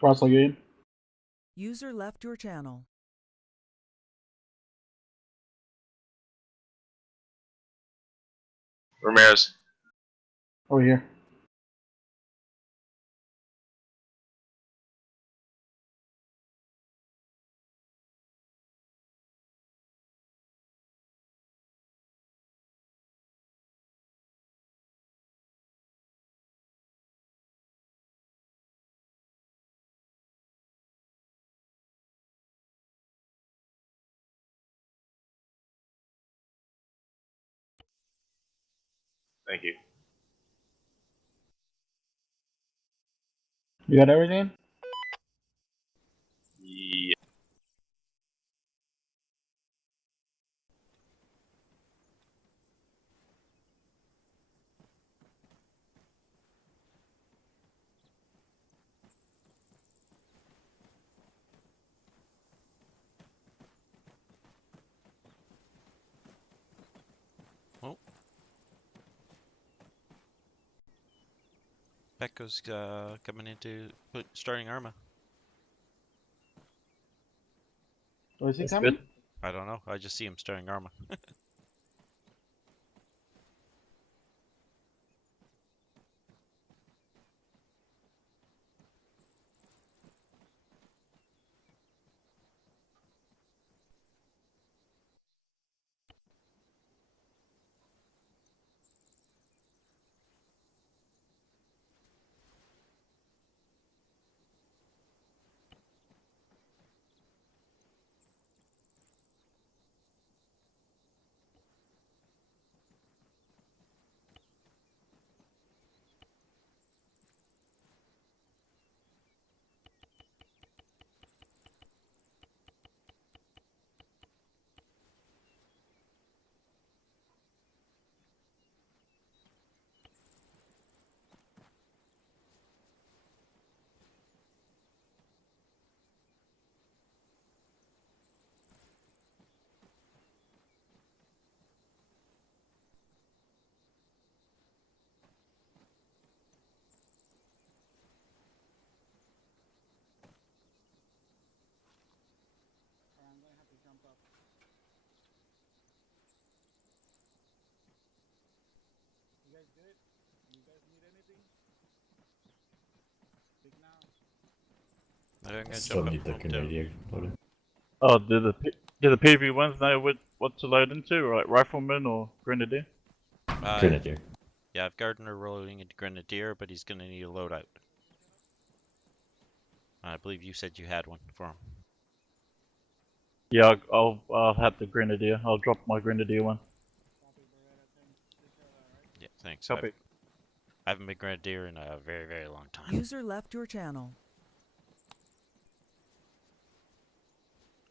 Cross again. User left your channel. Ramirez. Over here. Thank you. You got everything? Yeah. Oh. Pecco's coming into starting Arma. Oh, is he That's coming? good. I don't know. I just see him starting Arma. I'm gonna have to jump up. You guys good? You guys need anything? Speak now. I'm gonna Still jump up need the from down. Canadian loaded. Oh, did the PV ones know what to load into, right? Rifleman or Grenadier? Grenadier. Yeah, I've Gardner rolling into Grenadier, but he's gonna need a loadout. I believe you said you had one for him. Yeah, I'll have the Grenadier. I'll drop my Grenadier one. Yeah, thanks. Copy. I haven't been Grenadier in a very, very long time. User left your channel.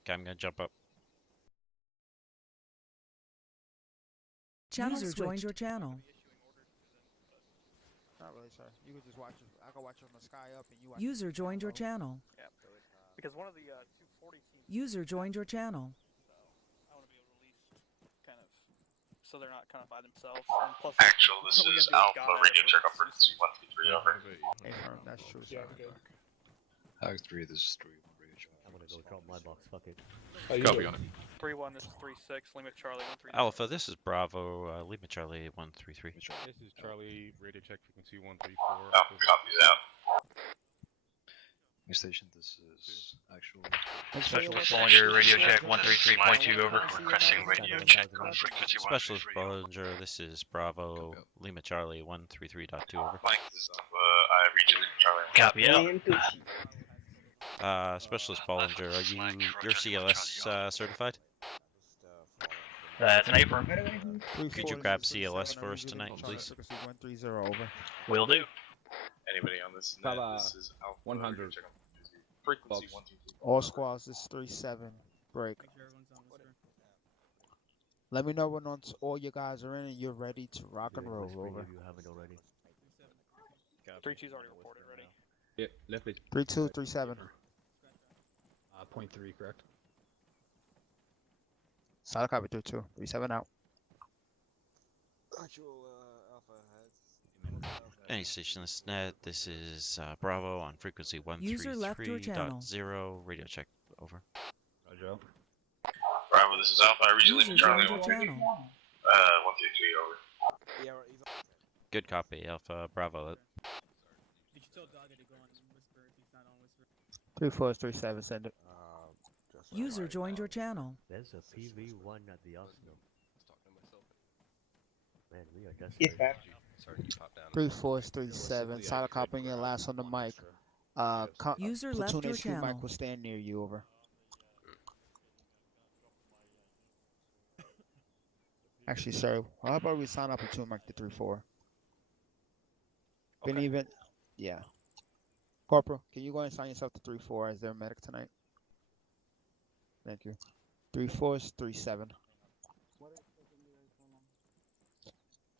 Okay, I'm gonna jump up. User joined your channel. Not really, sir. You could just watch it. I can watch it from the sky up, and you watch. User joined your channel. Yeah, because one of the 240 teams. User joined your channel. So I want to be able to release kind of, so they're not kind of by themselves. And plus, Actual, this what we're is gonna do with Alpha God Radio versus check up for Zeus. 123 over. Hey, that's true, sir. Havoc 3, this is 3 1 radio check. I'm gonna go drop my box, fuck it. Copy on it. 3-1, this is 3-6, Lima Charlie 1-3. Alpha, this is Bravo, Lima Charlie 133. This is Charlie, radio check frequency 134. Alpha copies out. New station, this is actual. Specialist Bollinger, radio check 133.2 over. Requesting radio check on frequency 133. Specialist Bollinger, this is Bravo, Lima Charlie 133.2 over. Mike, this is Alpha. I reach Charlie. Copy out. Specialist Bollinger, are you're CLS certified? That's an apron. Could you grab CLS for us tonight, please? 130 over. Will do. Anybody on this net? This is Alpha. 100. Frequency 123. All squads, this is 3-7. Break. Let me know when all you guys are in and you're ready to rock and roll. Over. You haven't already. 3-2's already reported, ready. Yeah, left it. 3-2, 3-7. 0.3, correct? Solid copy 3-2. 3-7 out. Actual Alpha Any stationless net, this is Bravo on frequency User left your channel. 133.0. Radio check over. Roger. Bravo, this is Alpha. I read you User leaving Charlie. joined your channel. 133 over. Yeah, Good copy, Alpha Bravo. Did you tell Dogger to go on Whisper if he's not on Whisper? 3437, send it. User joined your channel. There's a PV1 at the Arsenal. Man, we are desperate. Yes, Pat. Sorry, you popped down. 3437, solid copying your last on the mic. User left Platoon your HQ channel. mic will stand near you, over. Actually, sir, how about we sign up Platoon mic to 34? Been even, yeah. Corporal, can you go and sign yourself to 34 as their medic tonight? Thank you. 3437.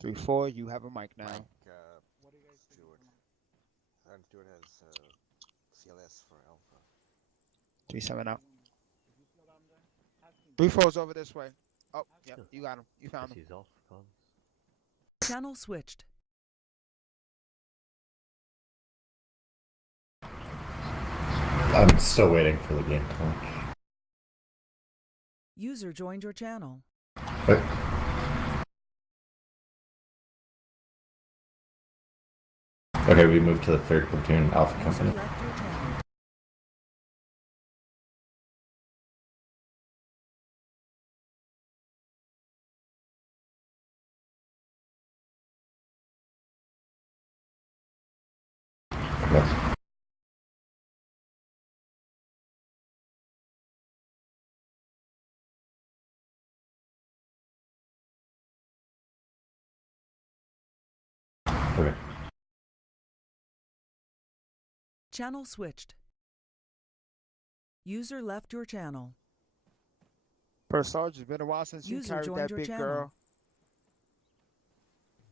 34, you have a mic now. Stewart has CLS for Alpha. 37 out. 34's over this way. Oh, yep, you got him. You found him. He's off comms. Channel switched. I'm still waiting for the game to launch. User joined your channel. Wait. Okay, we moved to the 3rd Platoon Alpha User Company. left your channel. Yes. Okay. Channel switched. User left your channel. First Sergeant, it's been a while since you User carried joined that your big channel. girl.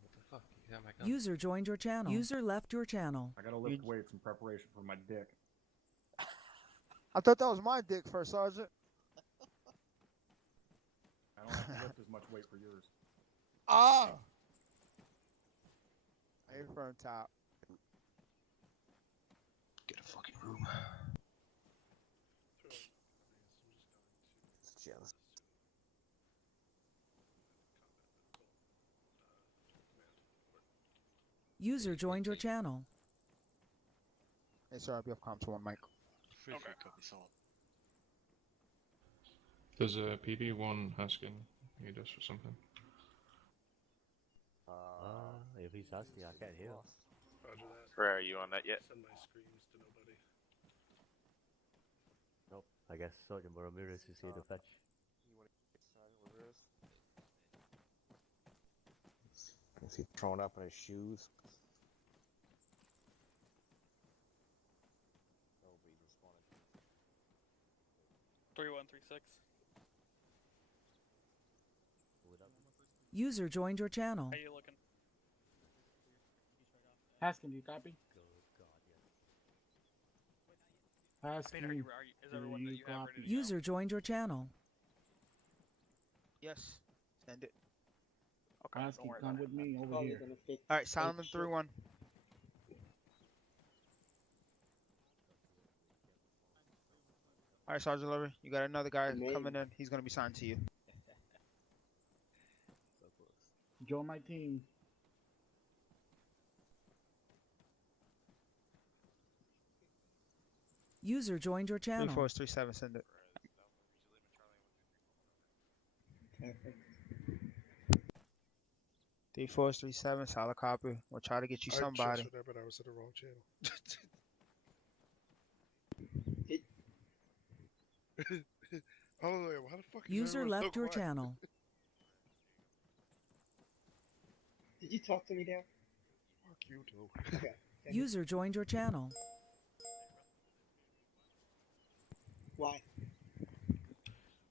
What the fuck? You got my gun. User joined your channel. User left your channel. I gotta lift weights in preparation for my dick. I thought that was my dick, First Sergeant. I don't have to lift as much weight for yours. Ah! Aim from top. Get a fucking room. It's jealous. User joined your channel. Hey, sir, I'll be off comms to one mic. Free copy salt. There's a PV1 Haskin. Need us for something. If he's asking, I can't hear. Where are you on that yet? Send my screams to nobody. Nope, I guess Sergeant Ramirez is here to fetch. Is he thrown up in his shoes? Nobody's responded. 3136. User joined your channel. How you looking? Haskin, do you copy? I mean, is everyone that you have ready to go? User joined your channel. Yes. Send it. Okay, don't worry about it. me over here. Alright, Solomon 3-1. Alright, Sergeant Levy, you got another guy coming in. He's gonna be signed to you. Join my team. User joined your channel. 3437, send it. 3437, solid copy. We'll try to get you somebody. That, but I was at the wrong channel. Hallelujah, why the fuck is User everyone so left your quiet? channel. Did you talk to me there? Fuck you too. Okay. User joined your channel. Why?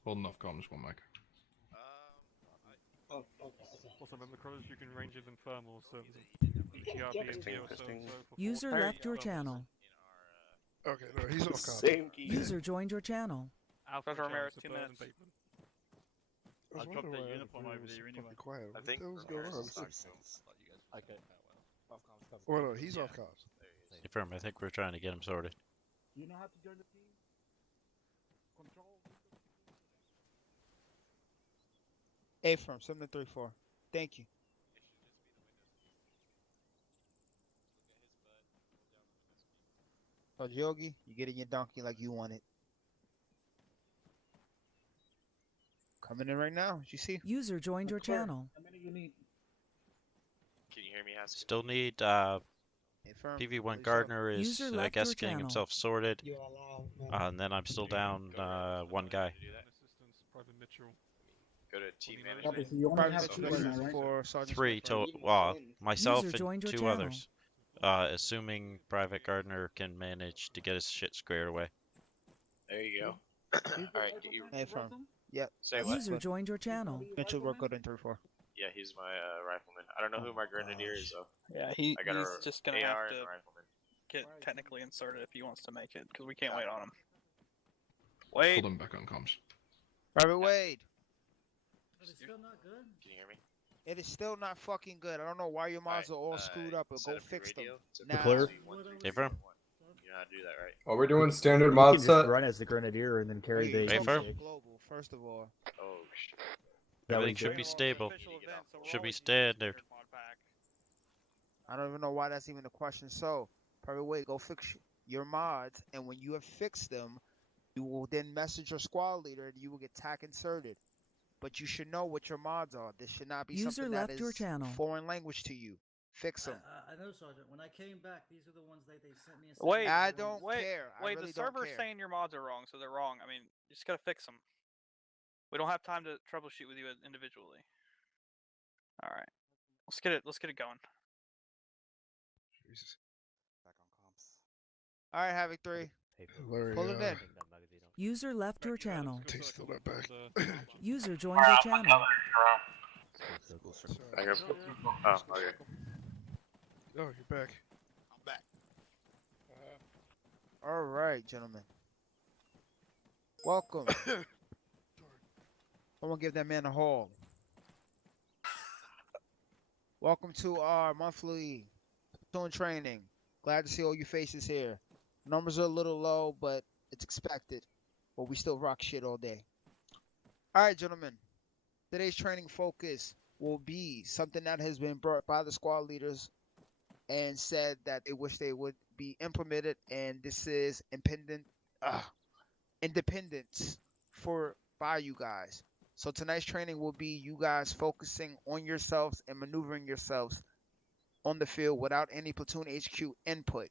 Holding off comms, one mic. Oh, okay. Also, remember, Crows, you can range them thermal, so User left your channel. Okay, no, he's off comms. Same key. User joined your channel. Professor Ramirez, 2 minutes. I'll drop that uniform over there anyway. Quiet. I think What the hell's going on? Ramirez is starting soon. Okay. Well, no, he's off comms. Confirm, I think we're trying to get him sorted. You know how to join the team? Control. A firm 734. Thank you. So Yogi, you getting your donkey like you want it. Coming in right now. You see? User joined your channel. How many you need? Can you hear me, Haskell? Still need A firm. PV1 Gardner is, User I left guess, your getting channel. himself sorted. And then I'm still down one guy. Go to team Copy, management. so you only have So- two right now, right? For Sergeant Three Smith, to myself User joined and your 2 channel. others. Assuming Private Gardner can manage to get his shit squared away. There you go. Alright, get you. A firm. Yep. Say what? User joined your channel. Mitchell work good in 3-4. Yeah, he's my rifleman. I don't know who my grenadier is though. Yeah, I got he's a just gonna AR have and to a rifleman. get technically inserted if he wants to make it, because we can't wait on him. Pull Wait. them back on comms. Private Wade. But it's still not good. Can you hear me? It is still not fucking good. I don't know why your mods are all screwed up, but set go up your fix them. radio. It's a Now. Clear. Hey, firm. You know how to do that, right? Are we doing standard You mod can just set? run as the grenadier and then carry Wait, the you're Hey, talking firm. about global, first of all. Oh shit. That Everything was should it. be stable. Official event, so we're Should be always using standard. secret mod pack. I don't even know why that's even a question. So, Private Wade, go fix your mods, and when you have fixed them, you will then message your squad leader, and you will get tack inserted. But you should know what your mods are. This should not be User something that left your is channel. foreign language to you. Fix them. I know, Sergeant. When I came back, these are the ones that they sent me. Wait, I don't wait, care. I wait. really The don't server's care. saying your mods are wrong, so they're wrong. I mean, you just gotta fix them. We don't have time to troubleshoot with you individually. All right, let's get it. Let's get it going. Jesus. Back on comms. All right, Havoc 3. Larry, Pull it in. Take that magazine out. User left your channel. Take still that back. User joined your channel. Circle. I got. Oh, okay. Oh, you're back. I'm back. All right, gentlemen. Welcome. Someone give that man a haul. Welcome to our monthly platoon training. Glad to see all you faces here. Numbers are a little low, but it's expected. But we still rock shit all day. All right, gentlemen. Today's training focus will be something that has been brought by the squad leaders and said that they wish they would be implemented, and this is independence by you guys. So tonight's training will be you guys focusing on yourselves and maneuvering yourselves on the field without any platoon HQ input.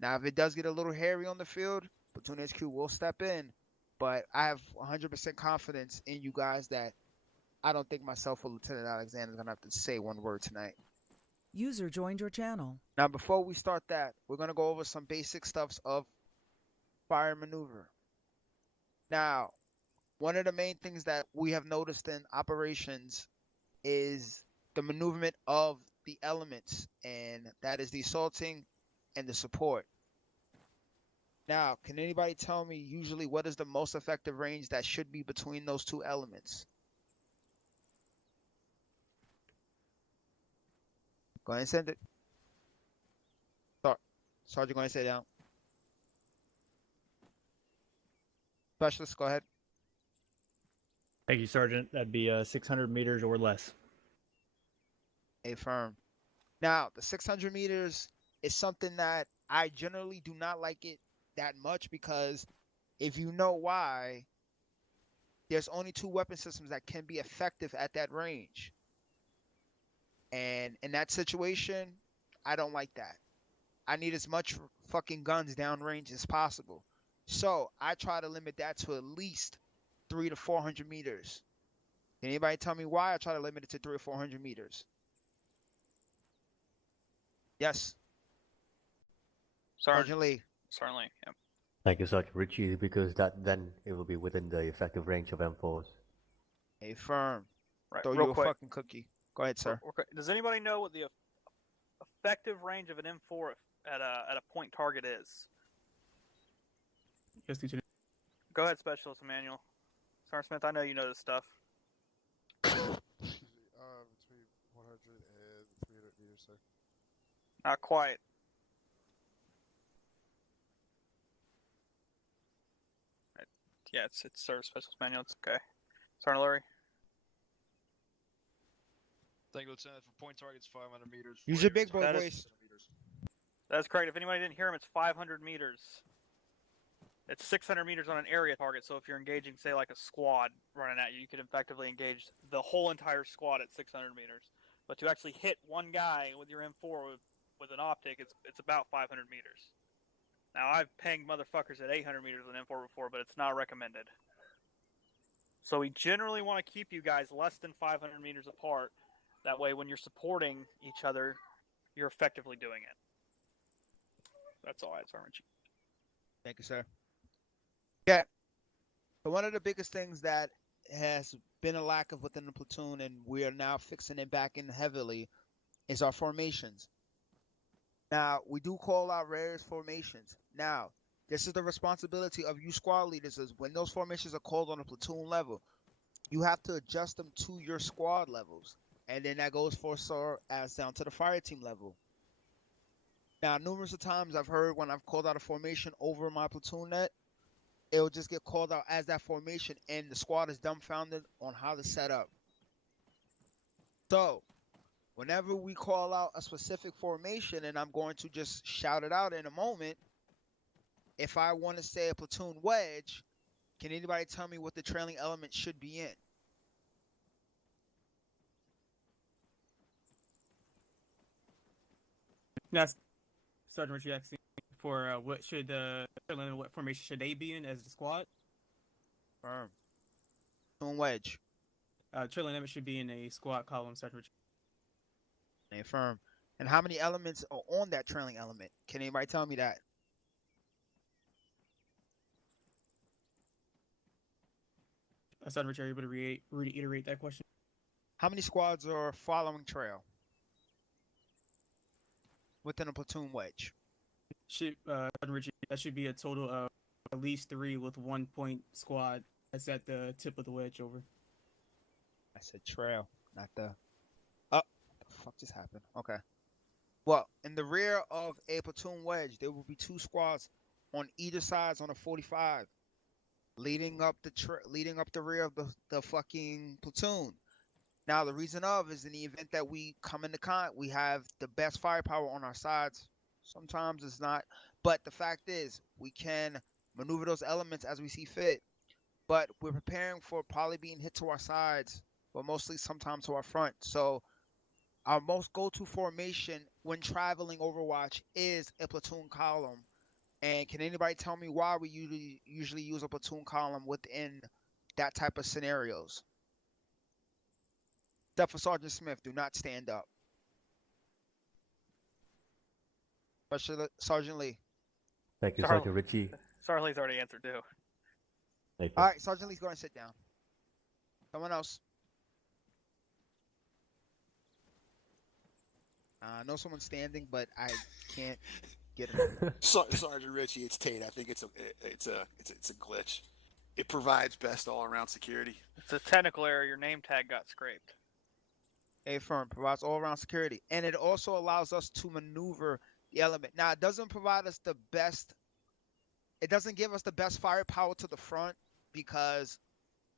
Now, if it does get a little hairy on the field, platoon HQ will step in, but I have 100% confidence in you guys that I don't think myself or Lieutenant Alexander is going to have to say one word tonight. User joined your channel. Now, before we start that, we're going to go over some basic stuffs of fire maneuver. Now, one of the main things that we have noticed in operations is the maneuverment of the elements, and that is the assaulting and the support. Now, can anybody tell me usually what is the most effective range that should be between those two elements? Go ahead and send it. Sergeant, go ahead and sit down. Specialist, go ahead. Thank you, Sergeant. That'd be 600 meters or less. Affirm. Now, the 600 meters is something that I generally do not like it that much because if you know why, there's only 2 weapon systems that can be effective at that range. And in that situation, I don't like that. I need as much fucking guns downrange as possible. So I try to limit that to at least 300 to 400 meters. Can anybody tell me why I try to limit it to 300 or 400 meters? Yes. Sergeant Lee. Certainly. Yep. Thank you, Sergeant Ritchie, because then it will be within the effective range of M4s. A firm. Right. Throw real you a quick. fucking cookie. Go ahead, sir. Okay. Does anybody know what the effective range of an M4 at a point target is? Yes, Lieutenant. Go ahead, Specialist Emmanuel. Sergeant Smith, I know you know this stuff. Between 100 and 300 meters, sir. Not quite. Yeah, it's Service Specialist Manual. It's okay. Sergeant Larry. Thank you, Lieutenant. For point targets, 500 meters. Use for your air big boy targets, voice. 600 meters. That's correct. If anybody didn't hear him, it's 500 meters. It's 600 meters on an area target, so if you're engaging, say, like a squad running at you, you could effectively engage the whole entire squad at 600 meters. But to actually hit one guy with your M4 with an optic, it's about 500 meters. Now, I've pinged motherfuckers at 800 meters with an M4 before, but it's not recommended. So we generally want to keep you guys less than 500 meters apart. That way, when you're supporting each other, you're effectively doing it. That's all I had, Sergeant Chief. Thank you, sir. Yeah. So one of the biggest things that has been a lack of within the platoon, and we are now fixing it back in heavily, is our formations. Now, we do call out various formations. Now, this is the responsibility of you squad leaders, is when those formations are called on a platoon level, you have to adjust them to your squad levels. And then that goes for SOR as down to the fire team level. Now, numerous of times I've heard when I've called out a formation over my platoon net, it'll just get called out as that formation, and the squad is dumbfounded on how to set up. So, whenever we call out a specific formation, and I'm going to just shout it out in a moment, if I want to say a platoon wedge, can anybody tell me what the trailing element should be in? That's Sergeant Richie asking for what should what formation should they be in as the squad? Firm. Platoon wedge. Trailing element should be in a squad column, Sergeant Richie. Firm. And how many elements are on that trailing element? Can anybody tell me that? Sergeant Richie, are you able to reiterate that question? How many squads are following trail within a platoon wedge? Sergeant Richie, that should be a total of at least 3 with 1 point squad. That's at the tip of the wedge over. I said trail, not the... Oh, what the fuck just happened? Okay. Well, in the rear of a platoon wedge, there will be 2 squads on either side on a 45, leading up the rear of the fucking platoon. Now, the reason is in the event that we come into we have the best firepower on our sides. Sometimes it's not, but the fact is we can maneuver those elements as we see fit. But we're preparing for probably being hit to our sides, but mostly sometimes to our front. So our most go-to formation when traveling Overwatch is a platoon column. And can anybody tell me why we usually use a platoon column within that type of scenarios? Except for Sergeant Smith, do not stand up. Sergeant Lee. Thank you, Sergeant Richie. Sergeant Lee's already answered too. Thank you. All right, Sergeant Lee's going to sit down. Someone else. I know someone's standing, but I can't get it. Sergeant Richie, it's Tate. I think it's a glitch. It provides best all-around security. It's a technical error. Your name tag got scraped. A firm provides all-around security, and it also allows us to maneuver the element. Now, it doesn't provide us the best. It doesn't give us the best firepower to the front because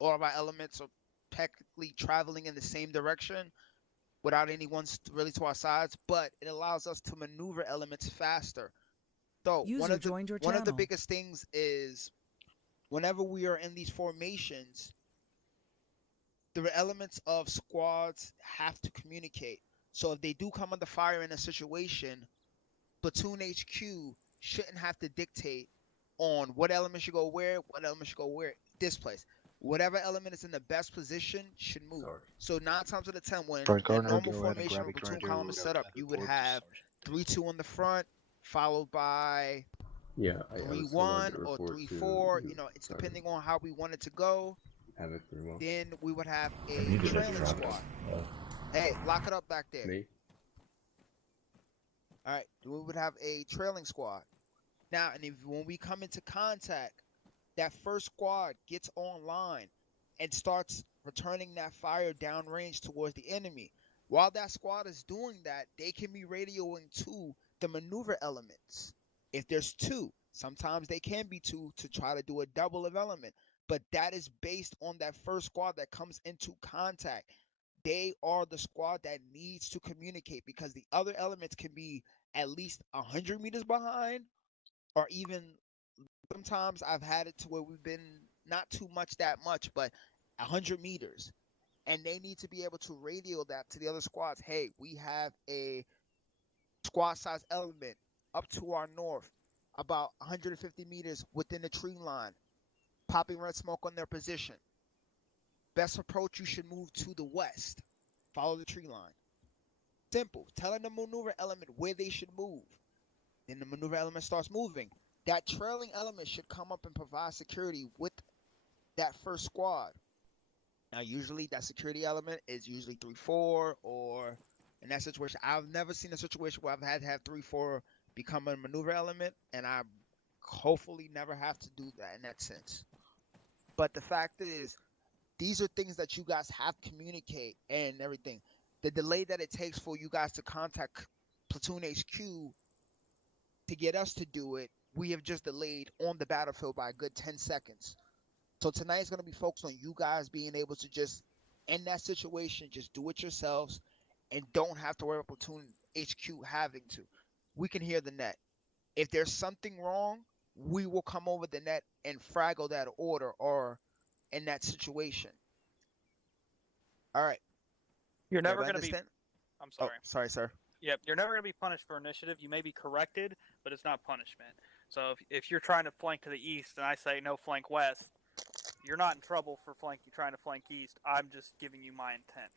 all of our elements are technically traveling in the same direction without anyone really to our sides, but it allows us to maneuver elements faster. So one of the biggest things is whenever we are in these formations, the elements of squads have to communicate. So if they do come under fire in a situation, Platoon HQ shouldn't have to dictate on what element should go where, what element should go where, this place. Whatever element is in the best position should move. Sorry. So 9 times out of 10, when Front a corner, normal go ahead and formation grab of a your platoon grinder, column is set up, you would have 3-2 on the front, followed by 3-1 or 3-4. You know, it's depending on how we want it to go. Havoc 3-1. Then we would have I a needed a trailing drop. squad. Hey, lock it up back there. Me? All right, we would have a trailing squad. Now, and when we come into contact, that first squad gets online and starts returning that fire downrange towards the enemy. While that squad is doing that, they can be radioing to the maneuver elements. If there's two, sometimes they can be two to try to do a double of element. But that is based on that first squad that comes into contact. They are the squad that needs to communicate because the other elements can be at least 100 meters behind, or even sometimes I've had it to where we've been not too much that much, but 100 meters. And they need to be able to radio that to the other squads. Hey, we have a squad size element up to our north, about 150 meters within the tree line, popping red smoke on their position. Best approach, you should move to the west. Follow the tree line. Simple. Telling the maneuver element where they should move. Then the maneuver element starts moving. That trailing element should come up and provide security with that first squad. Now, usually that security element is usually 3-4, or in that situation, I've never seen a situation where I've had to have 3-4 become a maneuver element, and I hopefully never have to do that in that sense. But the fact is, these are things that you guys have to communicate and everything. The delay that it takes for you guys to contact Platoon HQ to get us to do it, we have just delayed on the battlefield by a good 10 seconds. So tonight is going to be focused on you guys being able to just, in that situation, just do it yourselves and don't have to worry about Platoon HQ having to. We can hear the net. If there's something wrong, we will come over the net and fraggle that order or in that situation. All right. You're never Everybody going to be. understand? I'm sorry. Oh, sorry, sir. Yep, you're never going to be punished for initiative. You may be corrected, but it's not punishment. So if you're trying to flank to the east and I say no, flank west, you're not in trouble for trying to flank east. I'm just giving you my intent.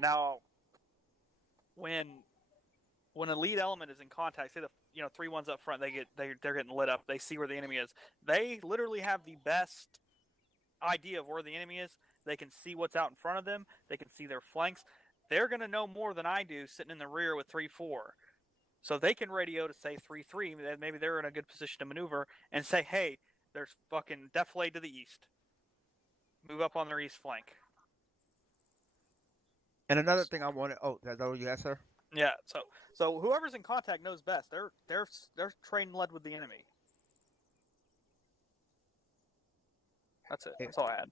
Now, when a lead element is in contact, say the 3 ones up front, they're getting lit up. They see where the enemy is. They literally have the best idea of where the enemy is. They can see what's out in front of them. They can see their flanks. They're going to know more than I do sitting in the rear with 3-4. So they can radio to say 3-3. Maybe they're in a good position to maneuver and say, hey, there's fucking defilade to the east. Move up on their east flank. And another thing I wanted. Oh, that's all you had, sir? Yeah. So whoever's in contact knows best. They're trained and led with the enemy. That's it. That's all I had.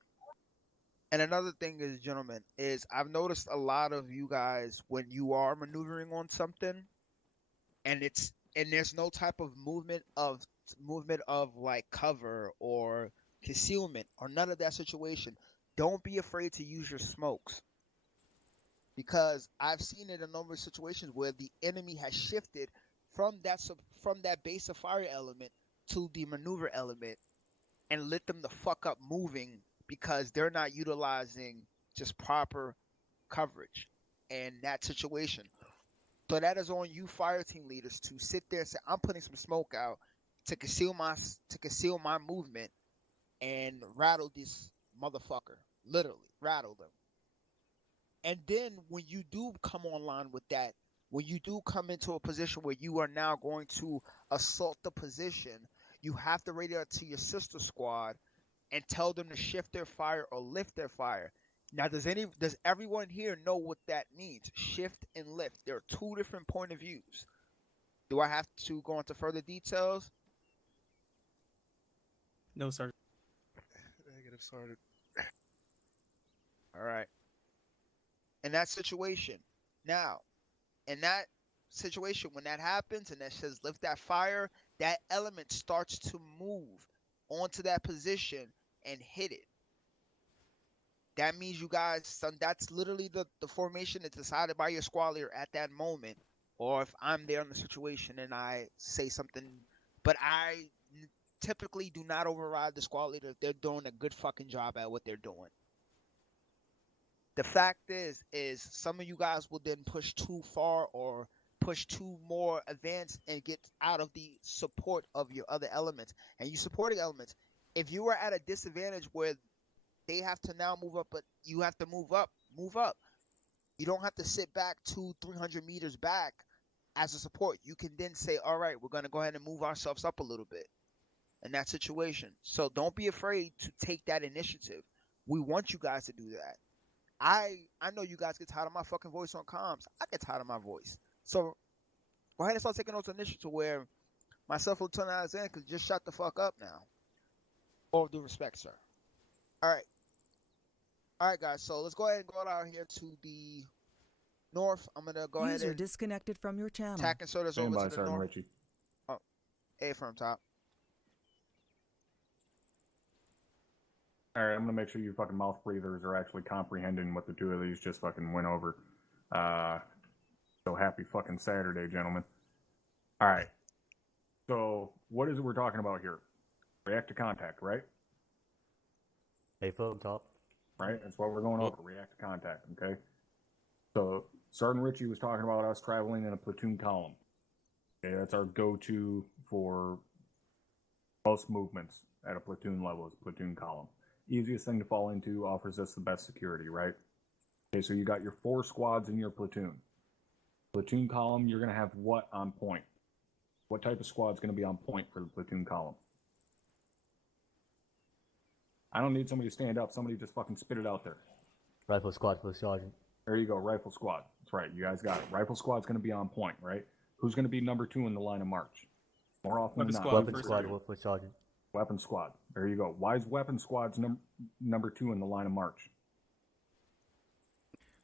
And another thing is, gentlemen, is I've noticed a lot of you guys when you are maneuvering on something, and there's no type of movement of like cover or concealment or none of that situation. Don't be afraid to use your smokes, because I've seen it in a number of situations where the enemy has shifted from that base of fire element to the maneuver element and lit them the fuck up moving because they're not utilizing just proper coverage in that situation. So that is on you fire team leaders to sit there and say, I'm putting some smoke out to conceal my movement and rattle this motherfucker. Literally, rattle them. And then when you do come online with that, when you do come into a position where you are now going to assault the position, you have to radio it to your sister squad and tell them to shift their fire or lift their fire. Now, does everyone here know what that means? Shift and lift. There are two different point of views. Do I have to go into further details? No, sir. Negative, started. All right. In that situation, now, in that situation, when that happens and that says lift that fire, that element starts to move onto that position and hit it. That means you guys, that's literally the formation that's decided by your squad leader at that moment. Or if I'm there in the situation and I say something, but I typically do not override the squad leader if they're doing a good fucking job at what they're doing. The fact is some of you guys will then push too far or push too more advanced and get out of the support of your other elements. And you supporting elements, if you are at a disadvantage where they have to now move up, but you have to move up. You don't have to sit back 200-300 meters back as a support. You can then say, all right, we're going to go ahead and move ourselves up a little bit in that situation. So don't be afraid to take that initiative. We want you guys to do that. I know you guys get tired of my fucking voice on comms. I get tired of my voice. So go ahead and start taking those initiatives to where myself, Lieutenant Alexander, could just shut the fuck up now. All due respect, sir. All right. All right, guys. So let's go ahead and go out here to the north. I'm going to go ahead User and disconnected from your channel. tack and sort us over to the Sergeant north. Richie. Oh, A from top. Alright, I'm gonna make sure you fucking mouth breathers are actually comprehending what the two of these just fucking went over. So happy fucking Saturday, gentlemen. Alright. So, what is it we're talking about here? React to contact, right? A phone top. Right? That's what we're going over. React to contact, okay? So, Sergeant Richie was talking about us traveling in a platoon column. Okay, that's our go-to for most movements at a platoon level is platoon column. Easiest thing to fall into, offers us the best security, right? Okay, so you got your 4 squads in your platoon. Platoon column, you're going to have what on point? What type of squad's going to be on point for the platoon column? I don't need somebody to stand up. Somebody just fucking spit it out there. Rifle squad for sergeant. There you go, rifle squad. That's right, you guys got it. Rifle squad's going to be on point, right? Who's going to be number 2 in the line of march? More often than not. Weapon squad for sergeant. Weapon squad. There you go. Why is weapon squad's number 2 in the line of march?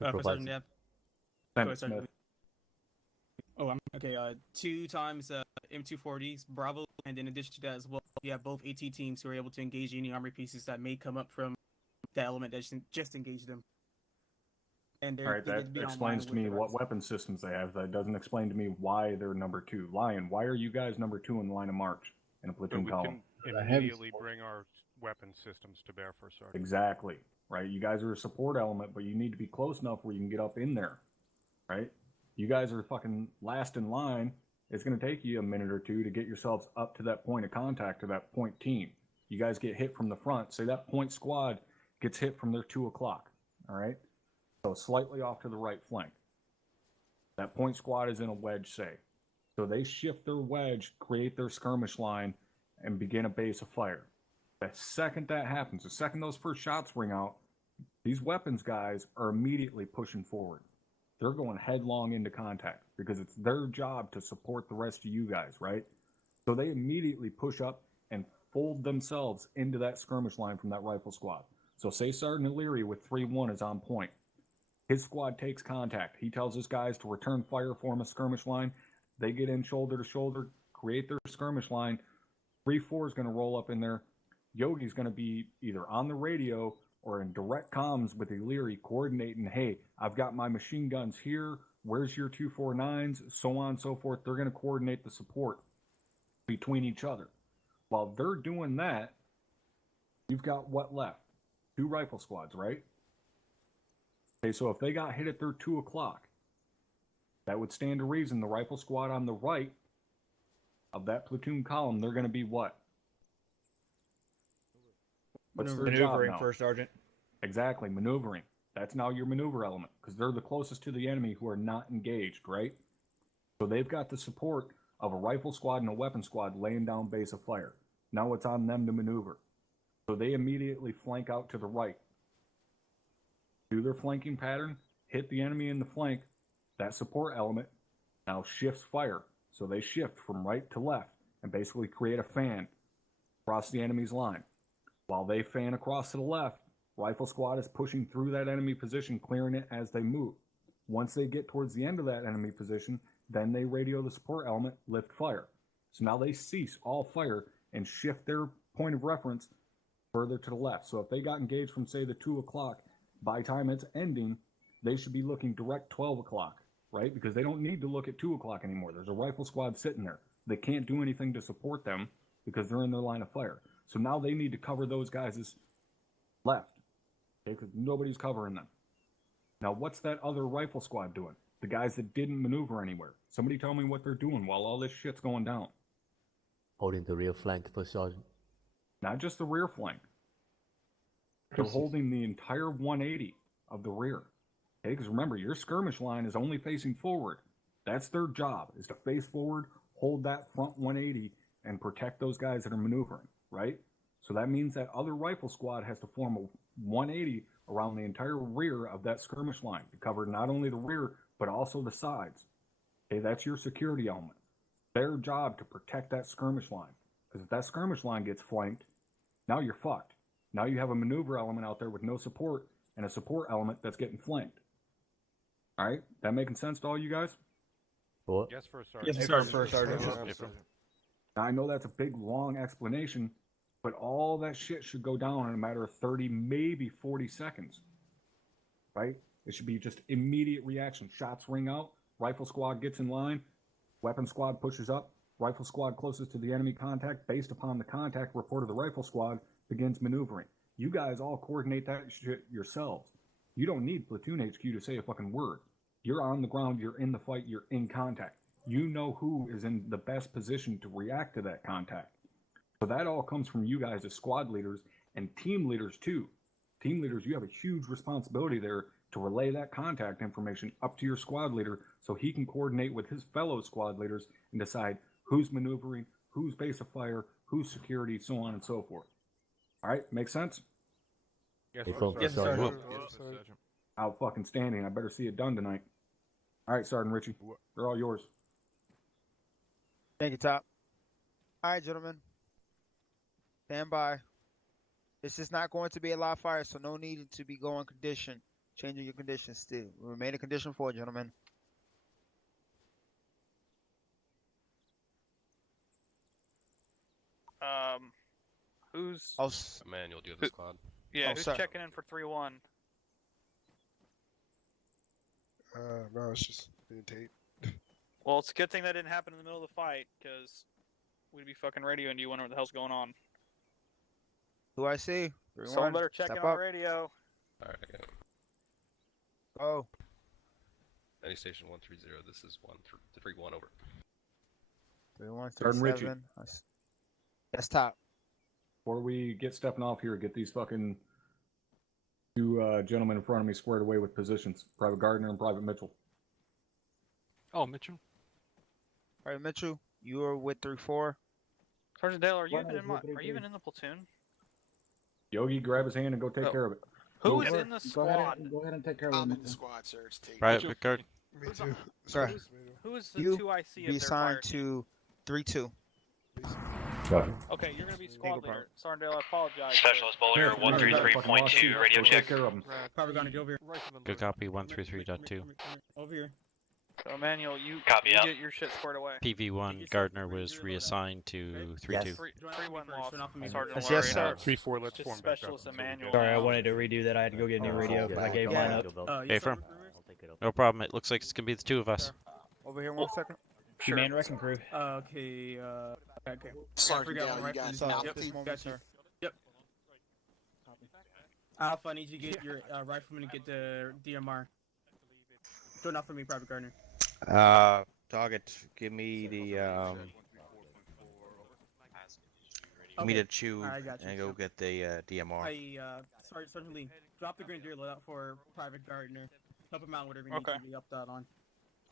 For Sergeant Dev. Senate Smith. Oh, okay. 2 times M240s, Bravo, and in addition to that as well, you have both AT teams who are able to engage any armory pieces that may come up from the element that just engage them. And all right, that explains to me what weapon systems they have. That doesn't explain to me why they're number 2. Lion, why are you guys number 2 in the line of march in a platoon column? Can immediately bring our weapon systems to bear for Sergeant. Exactly, right? You guys are a support element, but you need to be close enough where you can get up in there, right? You guys are fucking last in line. It's going to take you a minute or 2 to get yourselves up to that point of contact, to that point team. You guys get hit from the front. Say that point squad gets hit from their 2 o'clock, all right? So slightly off to the right flank. That point squad is in a wedge, say. So they shift their wedge, create their skirmish line, and begin a base of fire. The second that happens, the second those first shots ring out, these weapons guys are immediately pushing forward. They're going headlong into contact because it's their job to support the rest of you guys, right? So they immediately push up and fold themselves into that skirmish line from that rifle squad. So say Sergeant Leary with 3-1 is on point. His squad takes contact. He tells his guys to return fire, form a skirmish line. They get in shoulder to shoulder, create their skirmish line. 3-4 is going to roll up in there. Yogi's going to be either on the radio or in direct comms with Leary coordinating, hey, I've got my machine guns here. Where's your 249s? So on and so forth. They're going to coordinate the support between each other. While they're doing that, you've got what left? 2 rifle squads, right? Okay, so if they got hit at their 2 o'clock, that would stand to reason the rifle squad on the right of that platoon column, they're going to be what? What's their maneuvering job now? First Sergeant. Exactly, maneuvering. That's now your maneuver element because they're the closest to the enemy who are not engaged, right? So they've got the support of a rifle squad and a weapon squad laying down base of fire. Now it's on them to maneuver. So they immediately flank out to the right. Do their flanking pattern, hit the enemy in the flank. That support element now shifts fire. So they shift from right to left and basically create a fan across the enemy's line. While they fan across to the left, rifle squad is pushing through that enemy position, clearing it as they move. Once they get towards the end of that enemy position, then they radio the support element, lift fire. So now they cease all fire and shift their point of reference further to the left. So if they got engaged from, say, the 2 o'clock, by the time it's ending, they should be looking direct 12 o'clock, right? Because they don't need to look at 2 o'clock anymore. There's a rifle squad sitting there. They can't do anything to support them because they're in their line of fire. So now they need to cover those guys' left, okay? Because nobody's covering them. Now, what's that other rifle squad doing? The guys that didn't maneuver anywhere. Somebody tell me what they're doing while all this shit's going down. Holding the rear flank for sergeant. Not just the rear flank. They're holding the entire 180 of the rear. Okay, because remember, your skirmish line is only facing forward. That's their job, is to face forward, hold that front 180, and protect those guys that are maneuvering, right? So that means that other rifle squad has to form a 180 around the entire rear of that skirmish line to cover not only the rear, but also the sides. Okay, that's your security element. Their job to protect that skirmish line. Because if that skirmish line gets flanked, now you're fucked. Now you have a maneuver element out there with no support and a support element that's getting flanked. All right, that making sense to all you guys? What? Yes, First Sergeant. Yes, First Sergeant. Now, I know that's a big, long explanation, but all that shit should go down in a matter of 30, maybe 40 seconds. Right? It should be just immediate reaction. Shots ring out, rifle squad gets in line, weapon squad pushes up, rifle squad closest to the enemy contact, based upon the contact report of the rifle squad, begins maneuvering. You guys all coordinate that shit yourselves. You don't need Platoon HQ to say a fucking word. You're on the ground, you're in the fight, you're in contact. You know who is in the best position to react to that contact. So that all comes from you guys as squad leaders and team leaders too. Team leaders, you have a huge responsibility there to relay that contact information up to your squad leader so he can coordinate with his fellow squad leaders and decide who's maneuvering, who's base of fire, who's security, so on and so forth. All right, make sense? Yes, Yes, Sergeant. Out fucking standing. I better see it done tonight. All right, Sergeant Richie, they're all yours. Thank you, Top. All right, gentlemen. Stand by. This is not going to be a live fire, so no need to be going condition. Changing your condition still. Remain in condition 4, gentlemen. Who's... Emmanuel, do you have the squad? Yeah, who's checking in for 3-1? No, it's just being taped. Well, it's a good thing that didn't happen in the middle of the fight, because we'd be fucking radioing you wondering what the hell's going on. Who I see? Someone better check in on radio. Alright, I got it. Go. Any station 130, this is 131 over. 3137. That's Top. Before we get stepping off here, get these fucking two gentlemen in front of me squared away with positions. Private Gardner and Private Mitchell. Oh, Mitchell. Private Mitchell, you are with 3-4. Sergeant Dale, are you even in the platoon? Yogi, grab his hand and go take care of it. Who is in the squad? Go ahead and take care of I'm it. in the squad, sir. It's tape. Private Guard. Me too. Sorry. Who is the You 2 IC be of their assigned fire team? to 3-2. Okay, you're gonna be squad leader. Sergeant Dale, I apologize. Specialist Bowler 133.2, radio check. Probably gonna go over here. Good copy, 133.2. Over here. So, Emmanuel, you Copy out. get your shit squared away. PV1 Gardner was reassigned to 3-2. 3-1 lost. Sergeant Yes, sir. 3-4, let's Just form back up. Specialist Emmanuel. Sorry, I wanted to redo that. I had to go get a new radio. I gave mine up. Hey, firm. No problem. It looks like it's gonna be the two of us. Over here 1 second. Sure. Man wrecking crew. Okay, okay. Sergeant I forgot Dale, one you right guys from the out top. team? Got you. Yep. Alpha, I need you to get your rifleman to get the DMR. Don't not for me, Private Gardner. Target, give me the give me the tube I got you. and go get the DMR. Sergeant Lee, drop the grenadier loadout for Private Gardner. Help him out whatever he needs to be upped out on.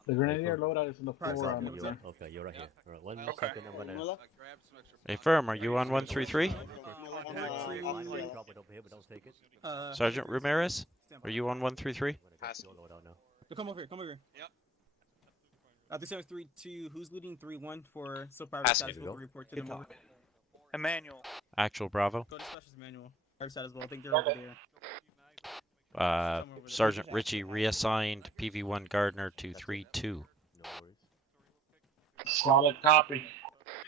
The grenadier loadout is in the Private floor. Sergeant, On what's the up? Okay, you're right here. All right, one Okay. second, I'm gonna... Hey, firm. Are you on 133? Drop it over here, but don't take it. Sergeant Ramirez? Are you on 133? Come over here. Come over here. Yep. This is 3-2. Who's leading 3-1 for so Private status? We'll report to them. Over. Emmanuel. Actual Bravo. Go to Specialist Emmanuel. Private side as well. I think they're over there. Sergeant Richie reassigned PV1 Gardner to 3-2. Solid copy.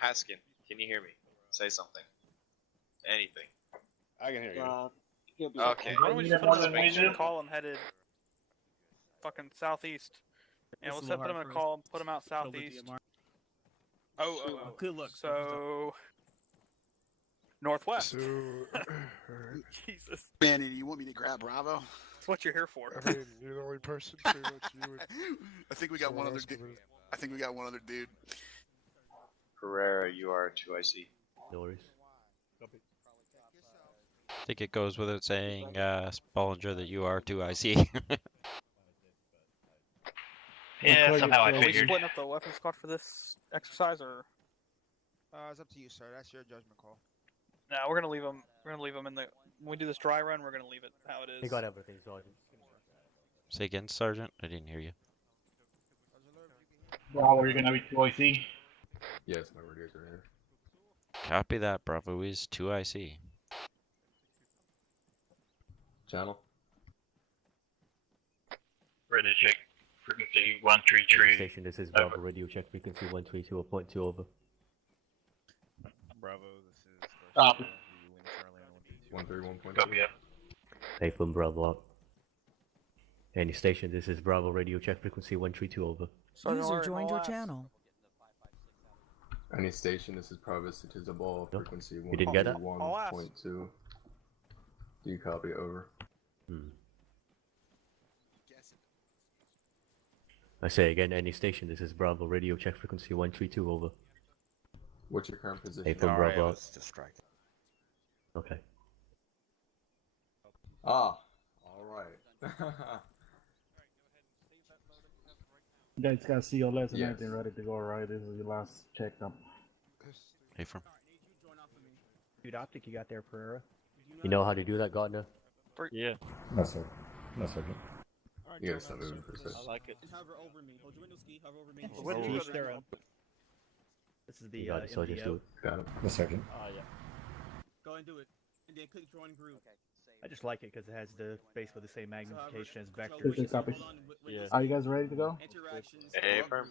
Haskin, can you hear me? Say something. Anything. I can hear you. Okay. Why don't we just put him in a position, call him headed fucking southeast? Yeah, let's put him in a call, put him out southeast. Good luck. So northwest. So, alright. Jesus. Manny, do you want me to grab Bravo? That's what you're here for. I mean, you're the only person. Pretty much you and I think we got one someone other else dude. can- I think we got one other dude. Herrera, you are 2IC. No worries. I think it goes without saying, Bollinger, that you are 2IC. Yeah, somehow I Are we figured. splitting up the weapon squad for this exercise, or? It's up to you, sir. That's your judgment call. No, we're gonna leave them. We're gonna leave them in the. When we do this dry run, we're gonna leave it how it is. He got everything, Sergeant. Say again, Sergeant? I didn't hear you. Bravo, you're gonna be 2IC? Yes, my radios are here. Copy that. Bravo is 2IC. Channel. Ready to check frequency 133. Station, this is Bravo radio, check frequency 132 or 0.2 over. Bravo, this is Copy. 131.2. Copy, yeah. Hey, from Bravo out. Any station, this is Bravo radio, check frequency 132 over. User joined your channel. Any station, this is Bravo Citizen frequency You didn't get that? 131.2. Do you copy over? I say again, any station, this is Bravo radio, check frequency 132 over. What's your current position? Hey, from Bravo out. Just strike. Okay. Ah, alright. You guys got CLS and Yes. everything ready to go, right? This is your last checkup. Hey, from. Dude, optic you got there, Pereira. You know how to do that, Gardner? Yeah. No, sir. No, Sergeant. You gotta stop moving for a second. I like it. Hover over me. Hold your window ski. Hover over me. This is the You got it, Sergeant MDO. Stewart. Got it. The Sergeant. Yeah. Go and do it. And then click join group. I just like it because it has the basically the same magnification as Control vectors. Good copy. Hold on, Yeah. Are you guys ready to go? Interactions. Hey, firm.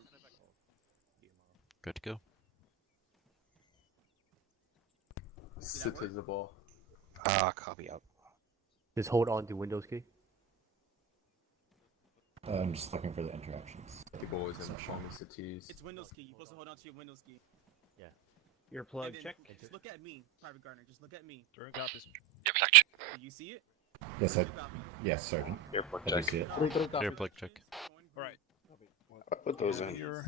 Good to go. Citizen ball. Ah, copy out. Just hold on to Windows key. I'm just looking for the interactions. The ball is in the cities. It's window ski. You're supposed to hold on to your window ski. Yeah. Your plug And then check. Just look at me, Private Gardner. Just look at me. During copies. Do you see it? Yes, I. Copy. Yes, Sergeant. Here, plug I do check. see it. Three copy. Clear plug check. Alright. I put those in. Here.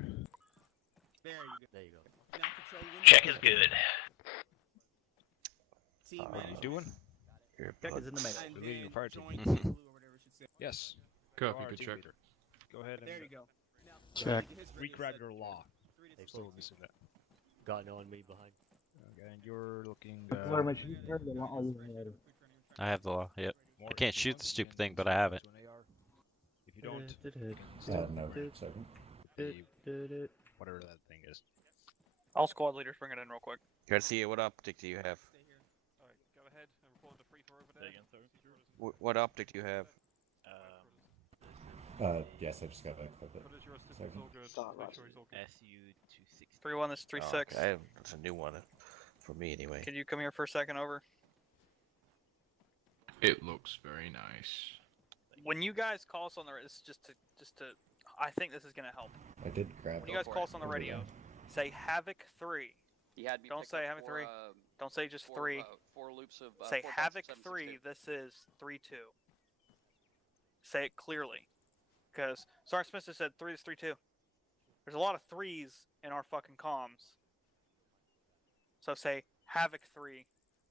There you go. There you go. Now control window. Check is good. Team What are you management. doing? Here, Check plug. is in the mail. And We're leading then fire team. join to blue or whatever it should say. Yes. Copy, You are good team check. leader. Go ahead and There you go. Now, Check. his radio Greek set regular law. 3 to Hey, 6. Still missing that. Gardner on me behind. Okay, and you're looking. Sorry, make sure you turn the light. Oh, you ready. I have the law. Yep. more I can't shoot the stupid thing, but I have it. to an AR. If you don't, No, Sergeant. whatever that thing is. All squad leaders, bring it in real quick. Garcia, what optic do you have? Alright, go ahead. I'm reporting the free throw over there. What optic do you have? Yes, I just got that clip. Sergeant. SU-260. 3-1, this is 3-6. Okay, that's a new one for me anyway. Can you come here for a second over? It looks very nice. When you guys call us on the, it's just to, I think this is gonna help. I did grab. When you guys call us on the radio, say Havoc 3. He had me Don't pick say up Havoc 3. 4, Don't say just four, 3. 4 loops of. Say 4 Havoc boxes of 3. 762. This is 3-2. Say it clearly, because Sergeant Smith has said 3 is 3-2. There's a lot of 3s in our fucking comms. So say Havoc 3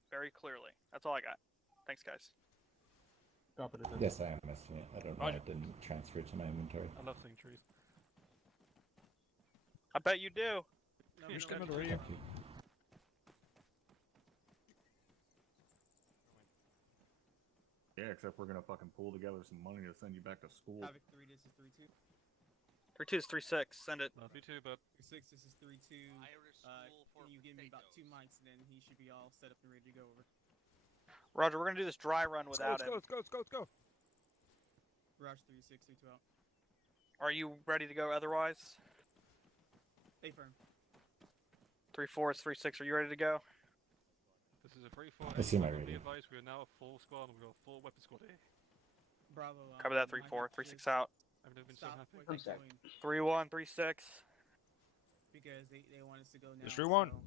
very clearly. That's all I got. Thanks, guys. Copy this. Yes, I am missing it. I don't know. Roger. I didn't transfer it to my inventory. I love seeing trees. I bet you do. You're still on the radio. Thank you. Yeah, except we're gonna fucking pull together some money to send you back to school. Havoc 3, this is 3-2. 3-2 is 3-6. Send it. 3-2, but 3-6, this is 3-2. Can you give me about 2 mics, and then he should be all set up and ready to go over. Roger, we're gonna do this dry run without let's him. go, let's go. Roger 3-6, 3-2 out. Are you ready to go otherwise? A firm. 3-4 is 3-6. Are you ready to go? This is a free for. I see my radio. Advice, we are now a full squad and we've got a full weapon squad here. Bravo. Cover that 3-4. 3-6 out. I've never been so Stop happy. what you're doing, 3-1, 3-6. because they want us to go now. Just 3-1. so-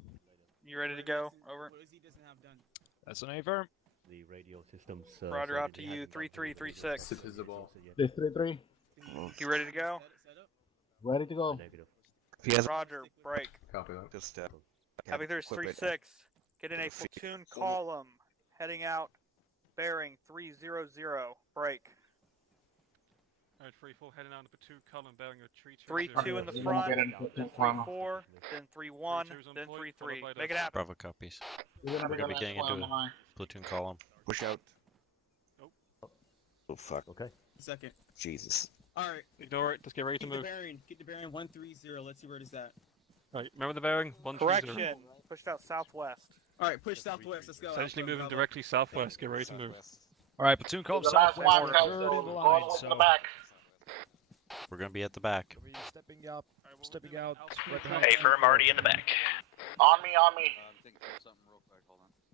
You ready to go? Over. What he doesn't have done. That's an A firm. The radio systems. Roger, out to Sergeant you. hasn't gone 3-3, through the 3-6. radio Citizen ball. systems yet. This 3-3. You ready to go? Set up. Ready to go. Negative. If he has Roger, break. Copy that. just Havoc 3 is equip it. 3-6. Get in a platoon column. Heading out. Bearing 300. Break. Alright, 3-4 heading on to Platoon column bearing a 3-2 in the front, then 3-4, then 3-1, then 3-3. Make it happen. Bravo copies. We're gonna be getting into a platoon column. Push out. Nope. Oh fuck. Okay. Second. Jesus. Alright. Ignore it, just get ready to move. Get the bearing 130. Let's see where it is at. Right, remember the bearing? 130. Correction. Pushed out southwest. Alright, push southwest. Let's go. Essentially Alpha, moving Bravo. directly southwest. Get ready to move. Alright, platoon column The last southwest. one, We're guys, third so in the go line, all the way to so the back. We're gonna be at the back. stepping up, stepping out. Right behind. Hey, firm already in the back. On me, on me.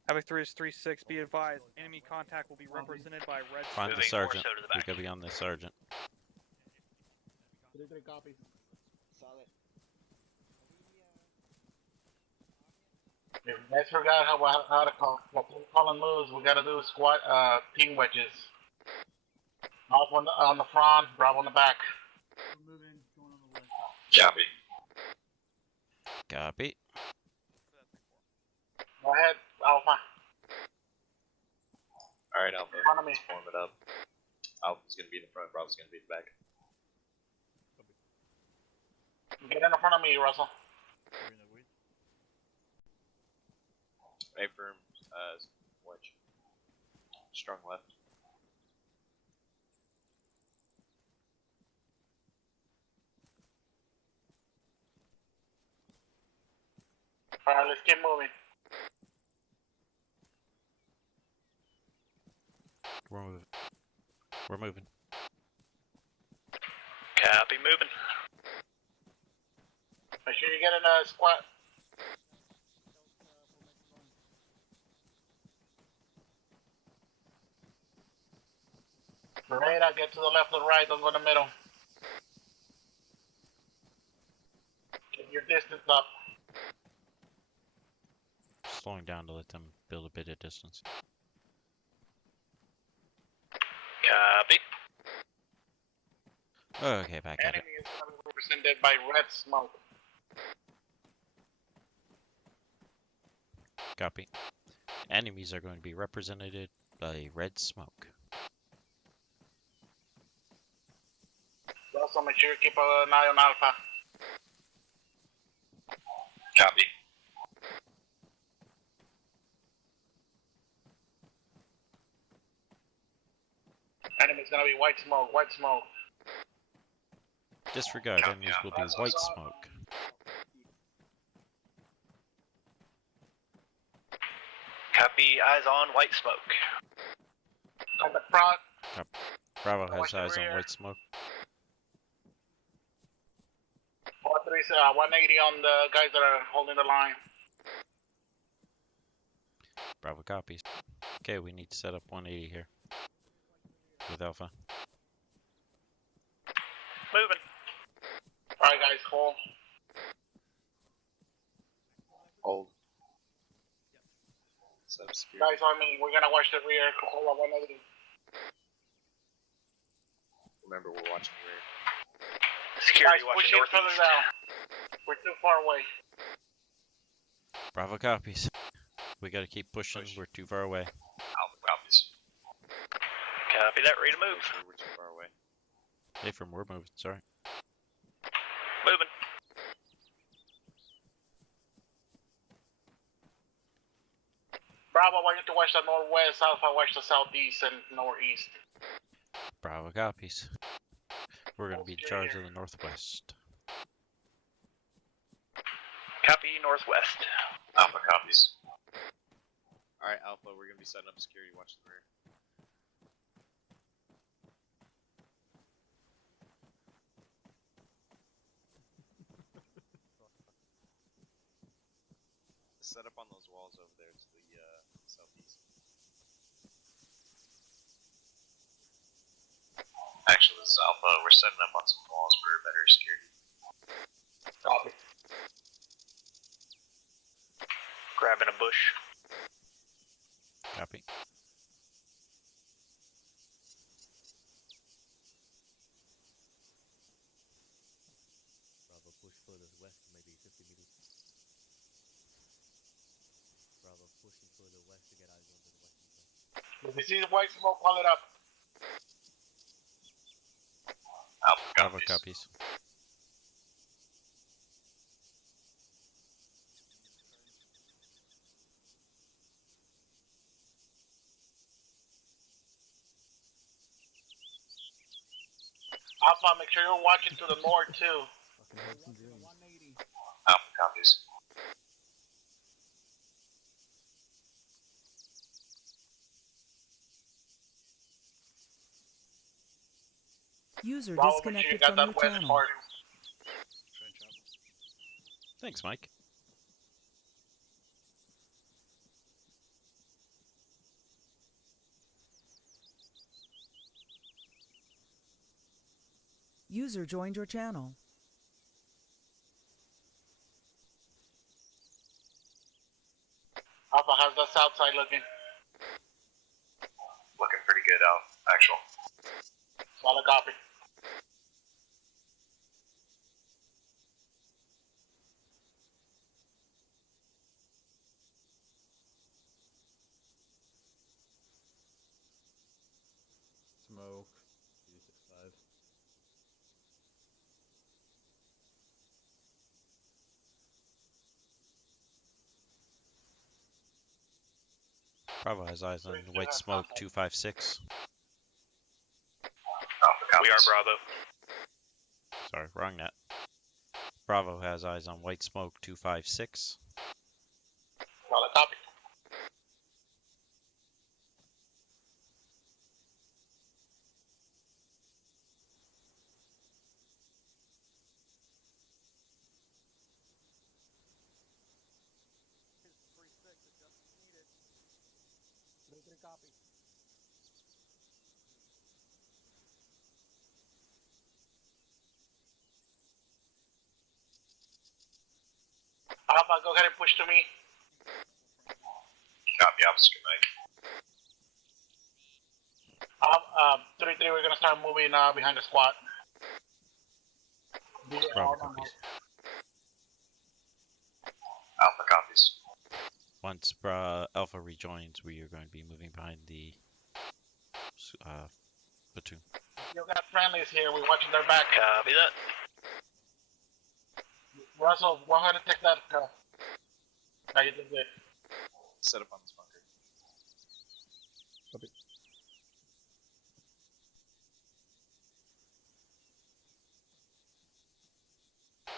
Havoc 3 is 3-6. Be advised, enemy contact will be represented by red. Find the Moving sergeant. torso to the We back. gotta be on the sergeant. 3 copies. Solid. If you guys forgot how to call calling moves, we gotta do squat team wedges. Alpha on the front, Bravo on the back. Copy. Copy. Go ahead, Alpha. Alright, Alpha. In front of me. Let's form it up. Alpha's gonna be in the front, Bravo's gonna be in the back. Get in front of me, Russell. A firm, wedge. Strong left. Alright, let's keep moving. We're moving. We're moving. Copy, moving. Make sure you get in a squat. Right, I'll get to the left or right, don't go in the middle. Get your distance up. Slowing down to let them build a bit of distance. Copy. Okay, back at it. Enemy is going to be represented by red smoke. Copy. Enemies are going to be represented by red smoke. Also, make sure you keep an eye on Alpha. Copy. Enemy's gonna be white smoke, white smoke. Disregard, enemies will be white smoke. Copy, eyes on white smoke. At the front. Bravo has Watch the eyes on rear. white smoke. 180 on the guys that are holding the line. Bravo copies. Okay, we need to set up 180 here. With Alpha. Moving. Alright guys, hold. Hold. Set up security. Guys on me, we're gonna watch the rear. Hold on, 180. Remember, we're watching the rear. Security watching northeast. Further down. We're too far away. Bravo copies. We gotta keep pushing, we're too far away. Alpha copies. Copy that, ready to move. We're too far away. Hey, from we're moving, sorry. Moving. Bravo, I want you to watch the northwest, Alpha watch the southeast and northeast. Bravo copies. We're gonna be in charge of the northwest. Copy northwest. Alpha copies. Alright, Alpha, we're gonna be setting up security, watch the rear. Set up on those walls over there to the southeast. Actually, this is Alpha. We're setting up on some walls for better security. Copy. Grabbing a bush. Copy. Bravo, push further west, maybe 50 meters. Bravo, pushing further west to get eyes on the western side. If you see the white smoke, call it up. Bravo copies. Alpha, make sure you're watching to the north too. Alpha copies. User Bravo, make sure you disconnected got from that your west channel. part. Thanks, Mike. User joined your channel. Alpha, how's the south side looking? Looking pretty good out, actual. Solid copy. Smoke. 365. Bravo has eyes on white smoke 256. Alpha copies. We are Bravo. Sorry, wrong net. Bravo has eyes on white smoke 256. Solid copy. Copy. Alpha, go ahead and push to me. Copy, Alpha schematic. 3-3, we're gonna start moving behind the squad. Bravo copies. Alpha copies. Once Alpha rejoins, we are going to be moving behind the platoon. You got friendlies here, we're watching their back. Copy that. Russell, go ahead and take that. Now you did good. Set up on this bunker.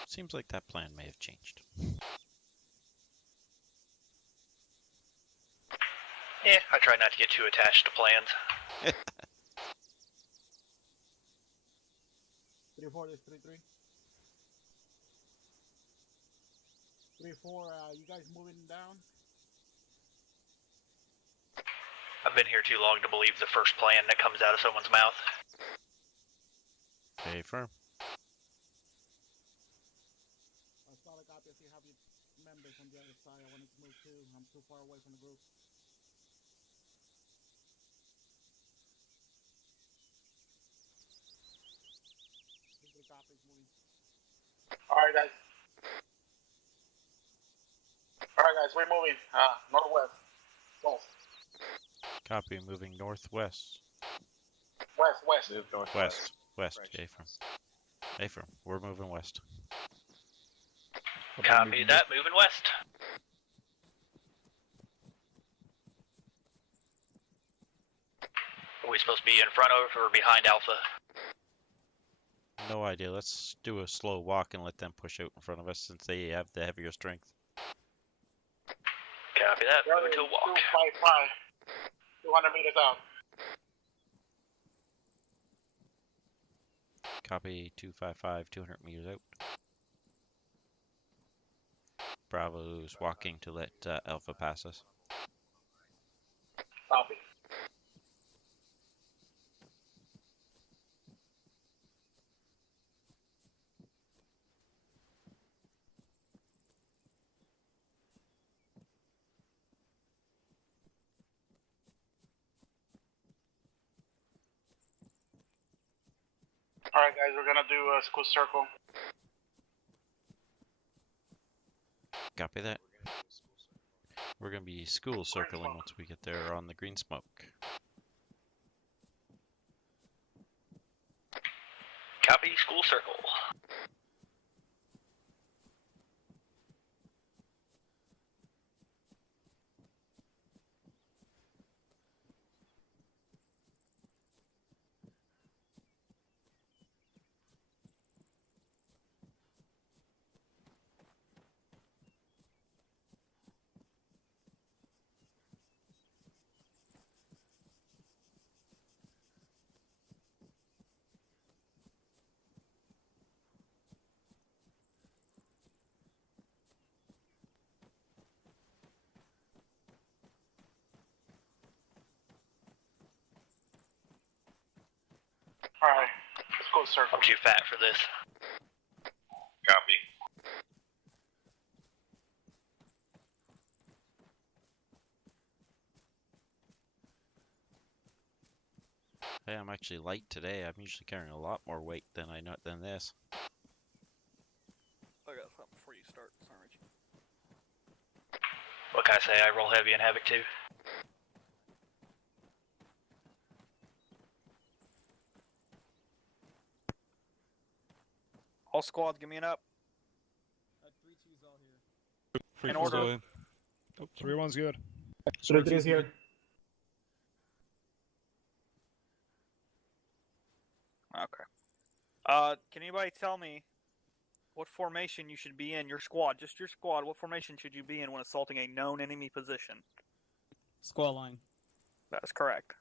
Seems like that plan may have changed. Yeah, I try not to get too attached to plans. 3-4, this 3-3. 3-4, you guys moving down? I've been here too long to believe the first plan that comes out of someone's mouth. Stay firm. Solid copy. I see you have your members on the other side. I wanted to move too. I'm too far away from the group. Copies moving. Alright guys. Alright guys, we're moving. Northwest. West. Copy, moving northwest. West. West. A-firm. A-firm. We're moving west. Copy that, moving west. Are we supposed to be in front of or behind Alpha? No idea. Let's do a slow walk and let them push out in front of us since they have the heavier strength. Copy that, moving to a walk. 255. 200 meters out. Copy 255, 200 meters out. Bravo's walking to let Alpha pass us. Copy. Alright guys, we're gonna do a school circle. Copy that. We're going to be school circling once we get there on the green smoke. Copy, school circle. Alright, let's go circle. I'm too fat for this. Copy. Hey, I'm actually light today. I'm usually carrying a lot more weight than I know than this. I got something before you start. Sorry. What can I say? I roll heavy in Havoc too. All squads, give me an up. 3-2's all here. In order. 3-1's good. 3-3's here. Okay. Can anybody tell me what formation you should be in? Your squad, just your squad. What formation should you be in when assaulting a known enemy position? Squad line. That is correct.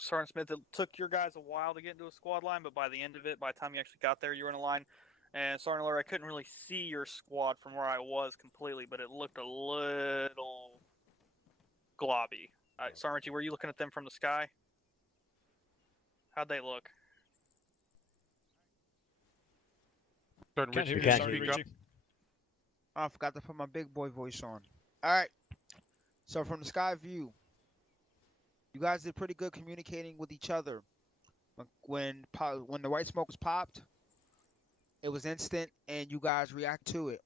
Sergeant Smith, it took your guys a while to get into a squad line, but by the end of it, by the time you actually got there, you were in a line. And Sergeant Larry, I couldn't really see your squad from where I was completely, but it looked a little globby. All right, Sergeant G, were you looking at them from the sky? How'd they look? Can't hear you, Can't sorry, hear you. Richie. Oh, I forgot to put my big boy voice on. All right. So from the sky view, you guys did pretty good communicating with each other. When the white smoke was popped, it was instant, and you guys react to it.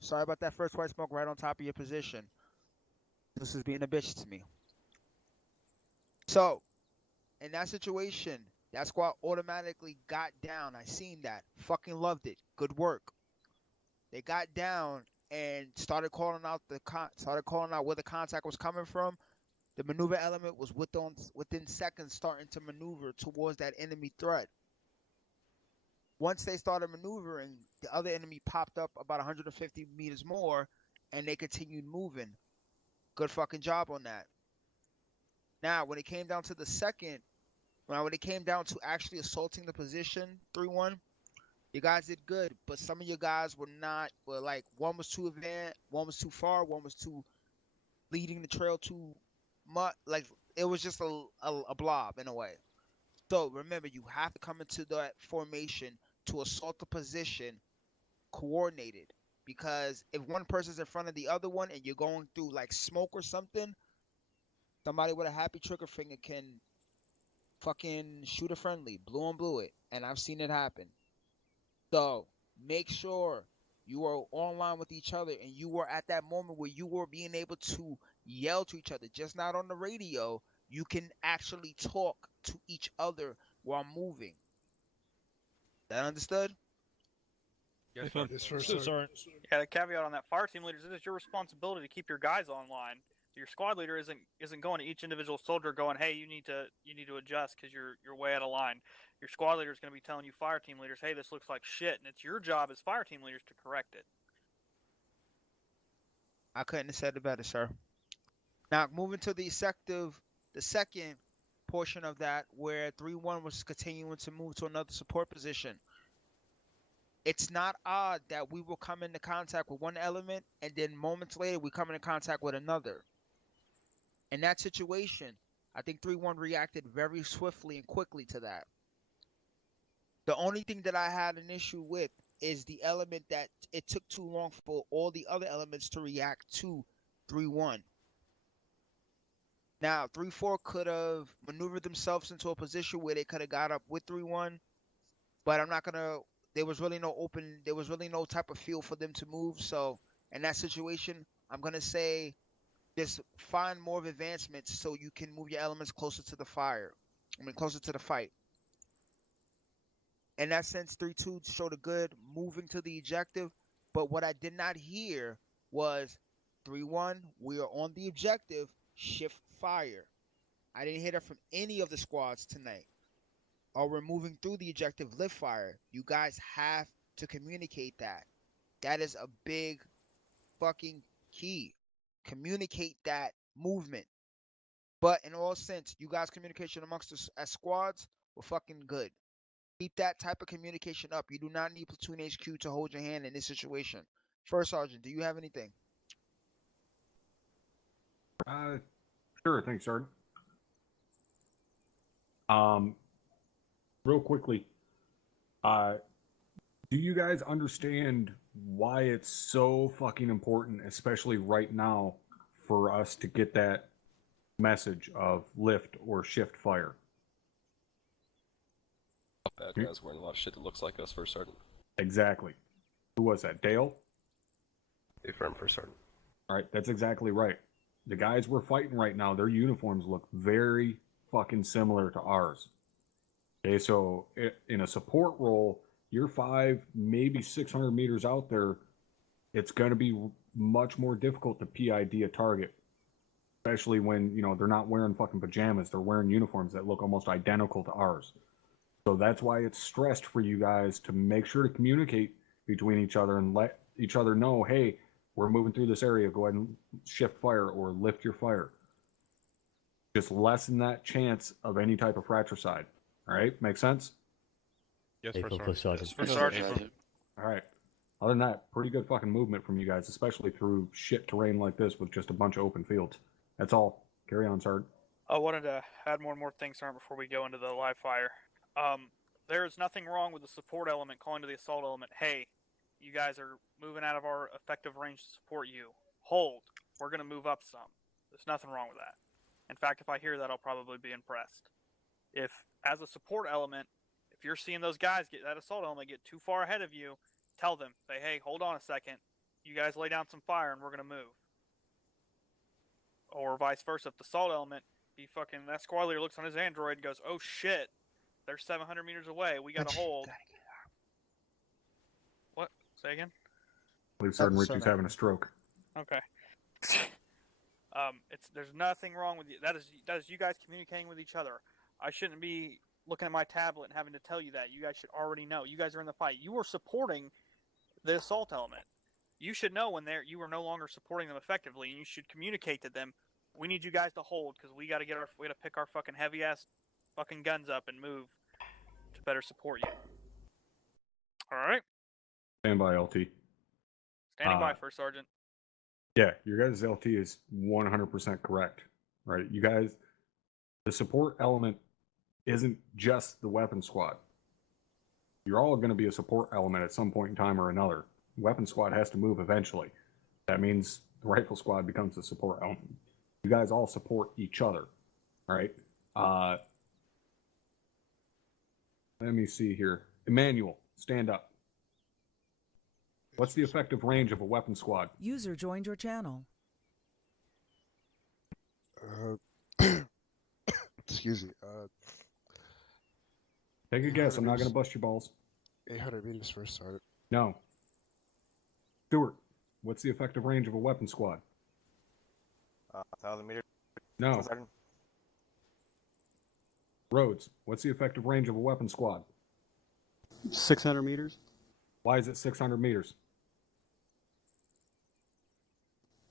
Sorry about that first white smoke right on top of your position. This is being a bitch to me. So, in that situation, that squad automatically got down. I seen that. Fucking loved it. Good work. They got down and started calling out where the contact was coming from. The maneuver element was within seconds starting to maneuver towards that enemy threat. Once they started maneuvering, the other enemy popped up about 150 meters more, and they continued moving. Good fucking job on that. Now, when it came down to the second, when it came down to actually assaulting the position, 3-1, you guys did good, but some of you guys were like, one was too advanced, one was too far, one was too leading the trail too much. Like, it was just a blob in a way. So remember, you have to come into that formation to assault the position coordinated, because if one person's in front of the other one and you're going through like smoke or something, somebody with a happy trigger finger can fucking shoot a friendly, blue on blue it, and I've seen it happen. So make sure you are online with each other, and you were at that moment where you were being able to yell to each other, just not on the radio. You can actually talk to each other while moving. That understood? Yes, Yes, sir. Sorry. Yeah, the caveat on that, fire team leaders, it is your responsibility to keep your guys online. Your squad leader isn't going to each individual soldier going, hey, you need to adjust because you're way out of line. Your squad leader is going to be telling you fire team leaders, hey, this looks like shit, and it's your job as fire team leaders to correct it. I couldn't have said it better, sir. Now moving to the second portion of that, where 3-1 was continuing to move to another support position. It's not odd that we will come into contact with one element, and then moments later we come into contact with another. In that situation, I think 3-1 reacted very swiftly and quickly to that. The only thing that I had an issue with is the element that it took too long for all the other elements to react to 3-1. Now, 3-4 could have maneuvered themselves into a position where they could have got up with 3-1, but I'm not gonna. There was really no type of feel for them to move. So in that situation, I'm gonna say just find more of advancements so you can move your elements closer to the fire. Closer to the fight. In that sense, 3-2 showed a good moving to the objective. But what I did not hear was 3-1, we are on the objective, shift fire. I didn't hear that from any of the squads tonight. Or we're moving through the objective, lift fire. You guys have to communicate that. That is a big fucking key. Communicate that movement. But in all sense, you guys' communication amongst us as squads were fucking good. Keep that type of communication up. You do not need Platoon HQ to hold your hand in this situation. First Sergeant, do you have anything? Sure, thanks, Sergeant. Real quickly, do you guys understand why it's so fucking important, especially right now, for us to get that message of lift or shift fire? Bad guys wearing a lot of shit that looks like us, First Sergeant. Exactly. Who was that? Dale? Affirm, First Sergeant. All right, that's exactly right. The guys we're fighting right now, their uniforms look very fucking similar to ours. Okay, so in a support role, you're 5, maybe 600 meters out there, it's going to be much more difficult to PID a target. Especially when, you know, they're not wearing fucking pajamas. They're wearing uniforms that look almost identical to ours. So that's why it's stressed for you guys to make sure to communicate between each other and let each other know, hey, we're moving through this area. Go ahead and shift fire or lift your fire. Just lessen that chance of any type of fratricide. All right? Make sense? Yes, First Sergeant. First Sergeant. All right. Other than that, pretty good fucking movement from you guys, especially through shit terrain like this with just a bunch of open fields. That's all. Carry on, Sergeant. I wanted to add one more thing, Sergeant, before we go into the live fire. There is nothing wrong with the support element calling to the assault element, hey, you guys are moving out of our effective range to support you. Hold. We're going to move up some. There's nothing wrong with that. In fact, if I hear that, I'll probably be impressed. If, as a support element, if you're seeing those guys get that assault element get too far ahead of you, tell them, say, hey, hold on a second. You guys lay down some fire and we're going to move. Or vice versa. If the assault element, that squad leader looks on his Android and goes, oh shit, they're 700 meters away. We got to hold. What? Say again? I believe Sergeant Richie's having a stroke. Okay. There's nothing wrong with you. That is you guys communicating with each other. I shouldn't be looking at my tablet and having to tell you that. You guys should already know. You guys are in the fight. You are supporting the assault element. You should know when you are no longer supporting them effectively, and you should communicate to them. We need you guys to hold because we got to pick our fucking heavy ass fucking guns up and move to better support you. All right. Stand by, LT. Standing by, First Sergeant. Yeah, your guys' LT is 100% correct. Right? You guys, the support element isn't just the weapon squad. You're all going to be a support element at some point in time or another. Weapon squad has to move eventually. That means the rifle squad becomes the support element. You guys all support each other. All right? Let me see here. Emmanuel, stand up. What's the effective range of a weapon squad? User joined your channel. Excuse me. Take a guess. I'm not going to bust your balls. 800 meters First Sergeant. No. Stewart, what's the effective range of a weapon squad? 1,000 meters. No. Rhodes, what's the effective range of a weapon squad? 600 meters. Why is it 600 meters?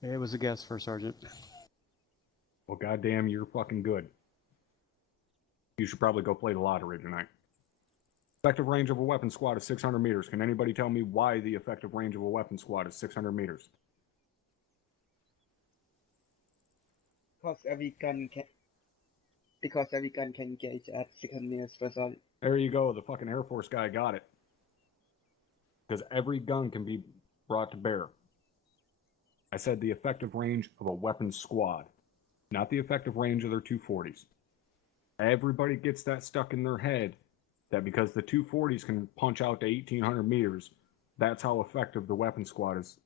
It was a guess, First Sergeant. Well, goddamn, you're fucking good. You should probably go play the lottery tonight. Effective range of a weapon squad is 600 meters. Can anybody tell me why the effective range of a weapon squad is 600 meters? Because every gun can engage at 600 meters per solid. There you go. The fucking Air Force guy got it. Because every gun can be brought to bear. I said the effective range of a weapon squad, not the effective range of their 240s. Everybody gets that stuck in their head that because the 240s can punch out to 1,800 meters, that's how effective the weapon squad is,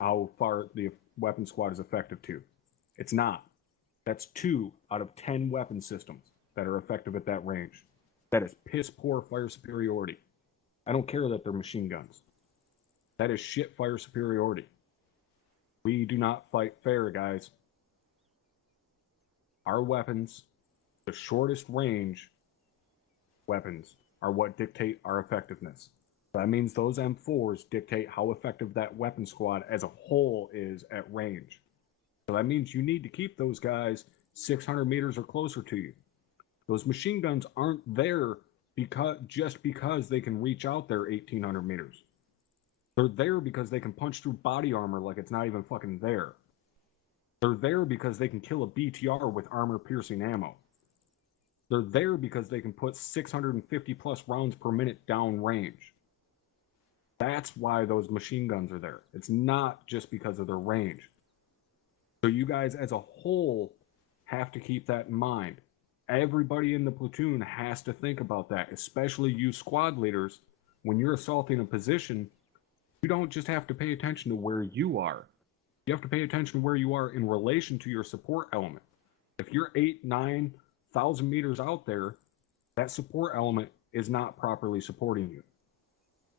how far the weapon squad is effective to. It's not. That's 2 out of 10 weapon systems that are effective at that range. That is piss poor fire superiority. I don't care that they're machine guns. That is shit fire superiority. We do not fight fair, guys. Our weapons, the shortest range weapons, are what dictate our effectiveness. That means those M4s dictate how effective that weapon squad as a whole is at range. So that means you need to keep those guys 600 meters or closer to you. Those machine guns aren't there just because they can reach out there 1,800 meters. They're there because they can punch through body armor like it's not even fucking there. They're there because they can kill a BTR with armor-piercing ammo. They're there because they can put 650 plus rounds per minute down range. That's why those machine guns are there. It's not just because of their range. So you guys as a whole have to keep that in mind. Everybody in the platoon has to think about that, especially you squad leaders. When you're assaulting a position, you don't just have to pay attention to where you are. You have to pay attention to where you are in relation to your support element. If you're 8,000-9,000 meters out there, that support element is not properly supporting you.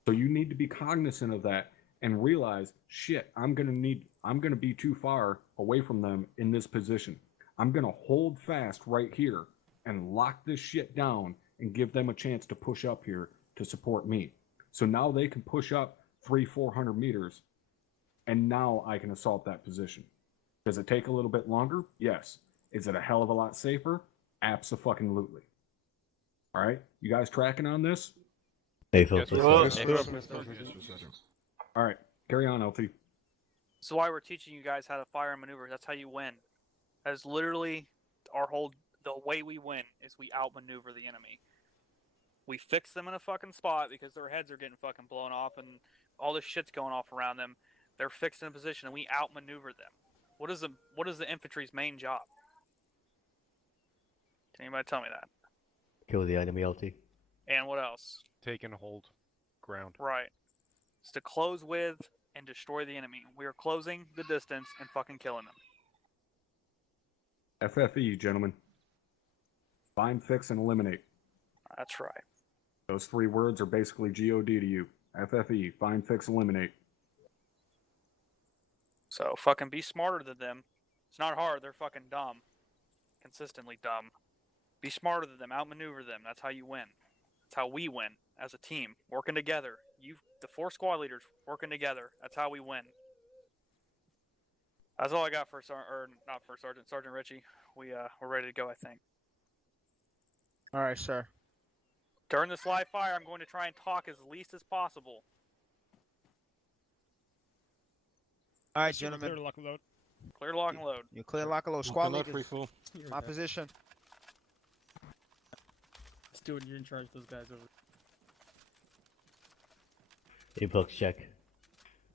So you need to be cognizant of that and realize, shit, I'm gonna be too far away from them in this position. I'm gonna hold fast right here and lock this shit down and give them a chance to push up here to support me. So now they can push up 300-400 meters, and now I can assault that position. Does it take a little bit longer? Yes. Is it a hell of a lot safer? Abso-fucking-lutely. All right, you guys tracking on this? Hey, all right, carry on, LT. So why we're teaching you guys how to fire and maneuver. That's how you win. That is literally the way we win is we outmaneuver the enemy. We fix them in a fucking spot because their heads are getting fucking blown off and all this shit's going off around them. They're fixed in a position and we outmaneuver them. What is the infantry's main job? Can anybody tell me that? Kill the enemy, LT. And what else? Take and hold ground. Right. It's to close with and destroy the enemy. We are closing the distance and fucking killing them. FFE, gentlemen. Find, fix, and eliminate. That's right. Those three words are basically GOD to you. FFE, find, fix, eliminate. So fucking be smarter than them. It's not hard. They're fucking dumb. Consistently dumb. Be smarter than them. Outmaneuver them. That's how you win. That's how we win as a team. Working together. The 4 squad leaders working together. That's how we win. That's all I got for Sergeant Richie. We're ready to go, I think. All right, sir. During this live fire, I'm going to try and talk as least as possible. All right, gentlemen. Clear, lock, and load. Clear, lock, and load. You clear, lock, and load. Squad leaders. My position. Stuart, you're in charge of those guys over. Earplugs check.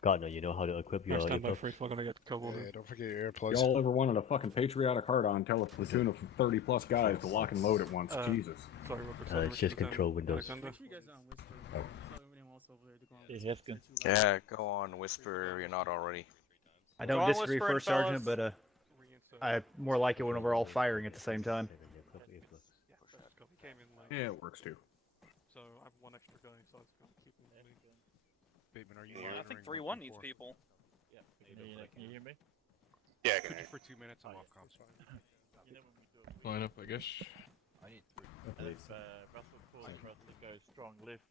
God, no, you know how to equip your Stand by earplugs. free, we're gonna get covered. Yeah, don't forget your earplugs. Y'all ever wanted a fucking patriotic heart on, tell a platoon of 30 plus guys to lock and load at once. Jesus. Sorry, Robert, It's just control windows. Yeah, go on, Whisper, you're not already. I don't disagree, First Sergeant, but I more like it when we're all firing at the same time. Yeah, it works too. So I have one extra guy, so it's going to keep him moving. Bateman, are you I think 3-1 needs people. Yeah. Can you hear me? Yeah, I can Could hear you for 2 minutes? I'm off comms. Line up, I guess. I need 3. Russell go strong left.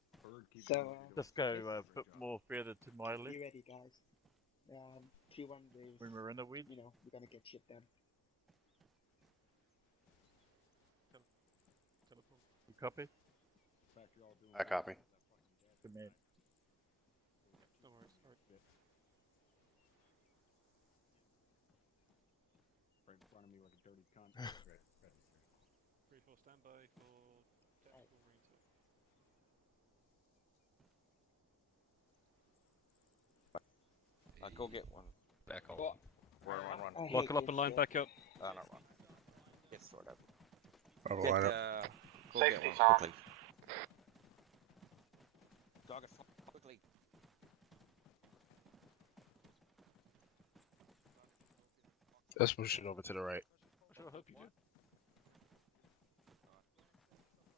So, Just go a bit more further to my left. be ready, guys. 3-1 waves. When we're in the wind. You know, we're gonna get shit done. You copy? I copy. Good man. No worries. Right in front of me like a dirty cunt. Right. 3-4 standby for tactical reset. I'll go get one. Back home. Run. Lock it up and line back up. Not run. Get stored up. I'll Get, line up. go Safety get one sound. quickly. Dog it quickly. Let's push it over to the right. I sure hope you do.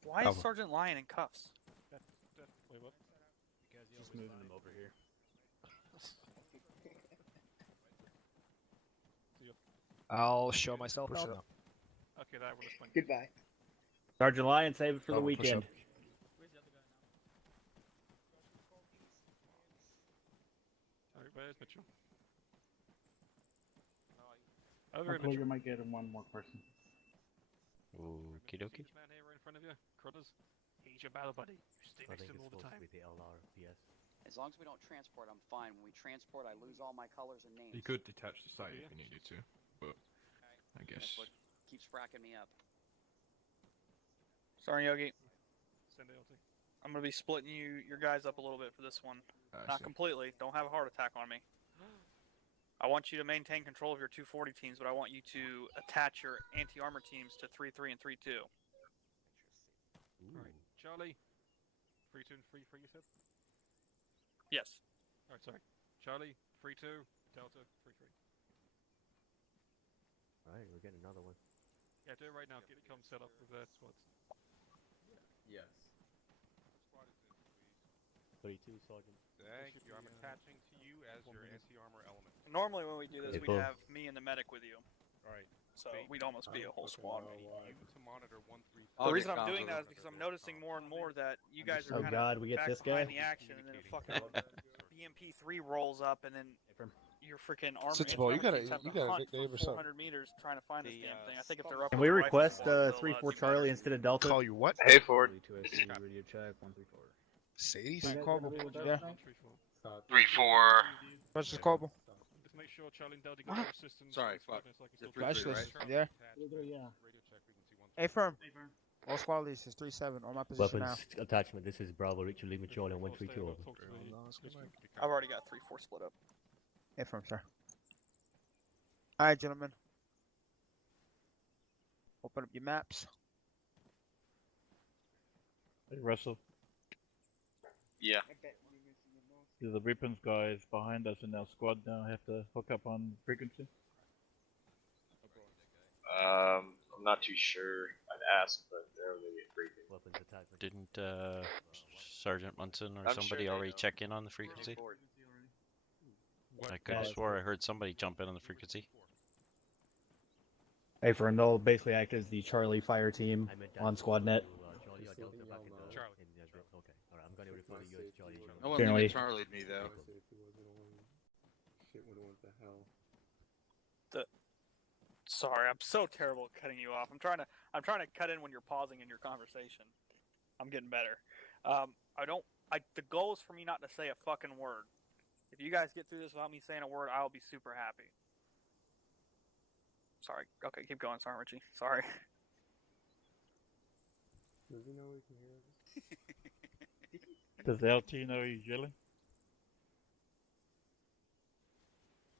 Why is Sergeant Lyon in cuffs? Wait, what? Just moving them over here. I'll show myself out now. Okay, that will explain. Goodbye. Sergeant Lyon, save it for the I'll push weekend. up. Alright, where's Mitchell? Hopefully you might get one more person. Okie dokie. This man here right in front of you, Crudders. He's your battle buddy. You stay next to him all the time. As long as we don't transport, I'm fine. When we transport, I lose all my colors and names. You could detach the site if you needed to, but I guess. That's what keeps fracking me up. Sorry, Yogi. Send ALT. I'm gonna be splitting your guys up a little bit for this one. I Not see. completely. Don't have a heart attack on me. I want you to maintain control of your 240 teams, but I want you to attach your anti-armor teams to 3-3 and 3-2. Alright, Charlie. 3-2 and 3-3, you said? Yes. Alright, sorry. Charlie, 3-2, Delta, 3-3. Alright, we're getting another one. Yeah, do it right now. Get it come set up with their squads. Yes. 32, Sergeant. Thank you. I'm attaching to you as your anti-armor element. Normally when we do this, we'd have me and the medic with you. Alright. So we'd almost be a whole squad. You to monitor 1-3. The reason I'm doing that is because I'm noticing more and more that you guys are Oh kind God, of we get back this behind guy? the action, and then a fucking BMP3 rolls up, and then your freaking armor Sensible, you got a- teams have you to got a hunt nickname for or something. 400 meters trying to find this damn thing. I think if they're up Can with we the rifle request squad, they'll, 3-4 do Charlie instead of Delta? Call you what? Hey, Ford. Radio check, 134. Sadie's? Hey, Corporal, yeah. 3-4. What's this, Corporal? Just make sure Charlie and Delta got their systems. Sorry, squad fuck. is like it's You're still 3-3, Specialist, right? yeah. Yeah. A firm. All squad leaders is 3-7 on my position Weapons attachment. This is Bravo, Richard Lima, Charlie, and 132 over. I've already got 3-4 split up. now. A firm, sir. Alright, gentlemen. Open up your maps. Hey, Russell. Yeah. The weapons guys behind us in our squad now have to hook up on frequency. I'm not too sure. I'd ask, but they're really briefing. Weapons attachment. Didn't Sergeant Munson or I'm somebody sure they already know. check in on the frequency? What? I could have swore I heard somebody jump in on the frequency. Hey, for they'll basically act as the Charlie fire team on squad net. Charlie or Delta back in the... Charlie. Okay, alright, I'm gonna refer to you as Charlie. No one Generally- leave Charlie me though. Sorry, I'm so terrible at cutting you off. I'm trying to cut in when you're pausing in your conversation. I'm getting better. The goal is for me not to say a fucking word. If you guys get through this without me saying a word, I'll be super happy. Sorry. Okay, keep going. Sorry, Richie. Sorry. Does he know we can hear this? Does LT know he's yelling?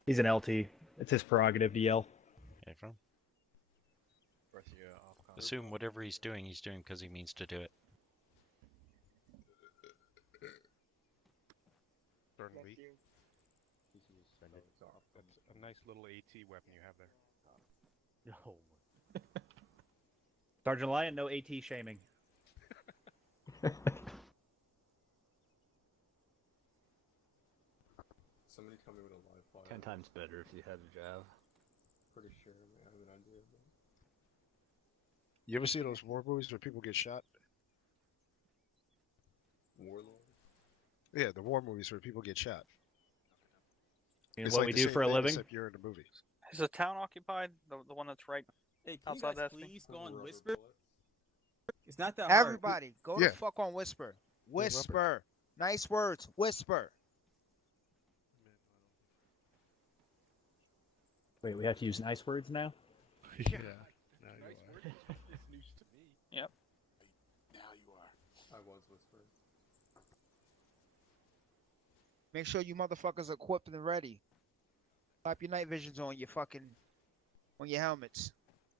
He's an LT. It's his prerogative to yell. Okay, from. Assume whatever he's doing because he means to do it. Burn weak. That's a nice little AT weapon you have there. No. Sergeant Lyon, no AT shaming. Somebody tell me what a live fire 10 times better if you had a jab. Pretty sure I have an idea. You ever see those war movies where people get shot? Warlord? Yeah, the war movies where people get shot. And It's what like we the do same for a thing, living? Except you're in the movie. Is the town occupied? The one that's right Hey, can outside you guys that thing? please go on Whisper? It's not that hard. Everybody, go Yeah. the fuck on Whisper. Whisper. Nice words. Whisper. Wait, we have to use nice words now? Yeah. Yep. Now you are. I was whispering. Make sure you motherfuckers are equipped and ready. Clap your night visions on your helmets.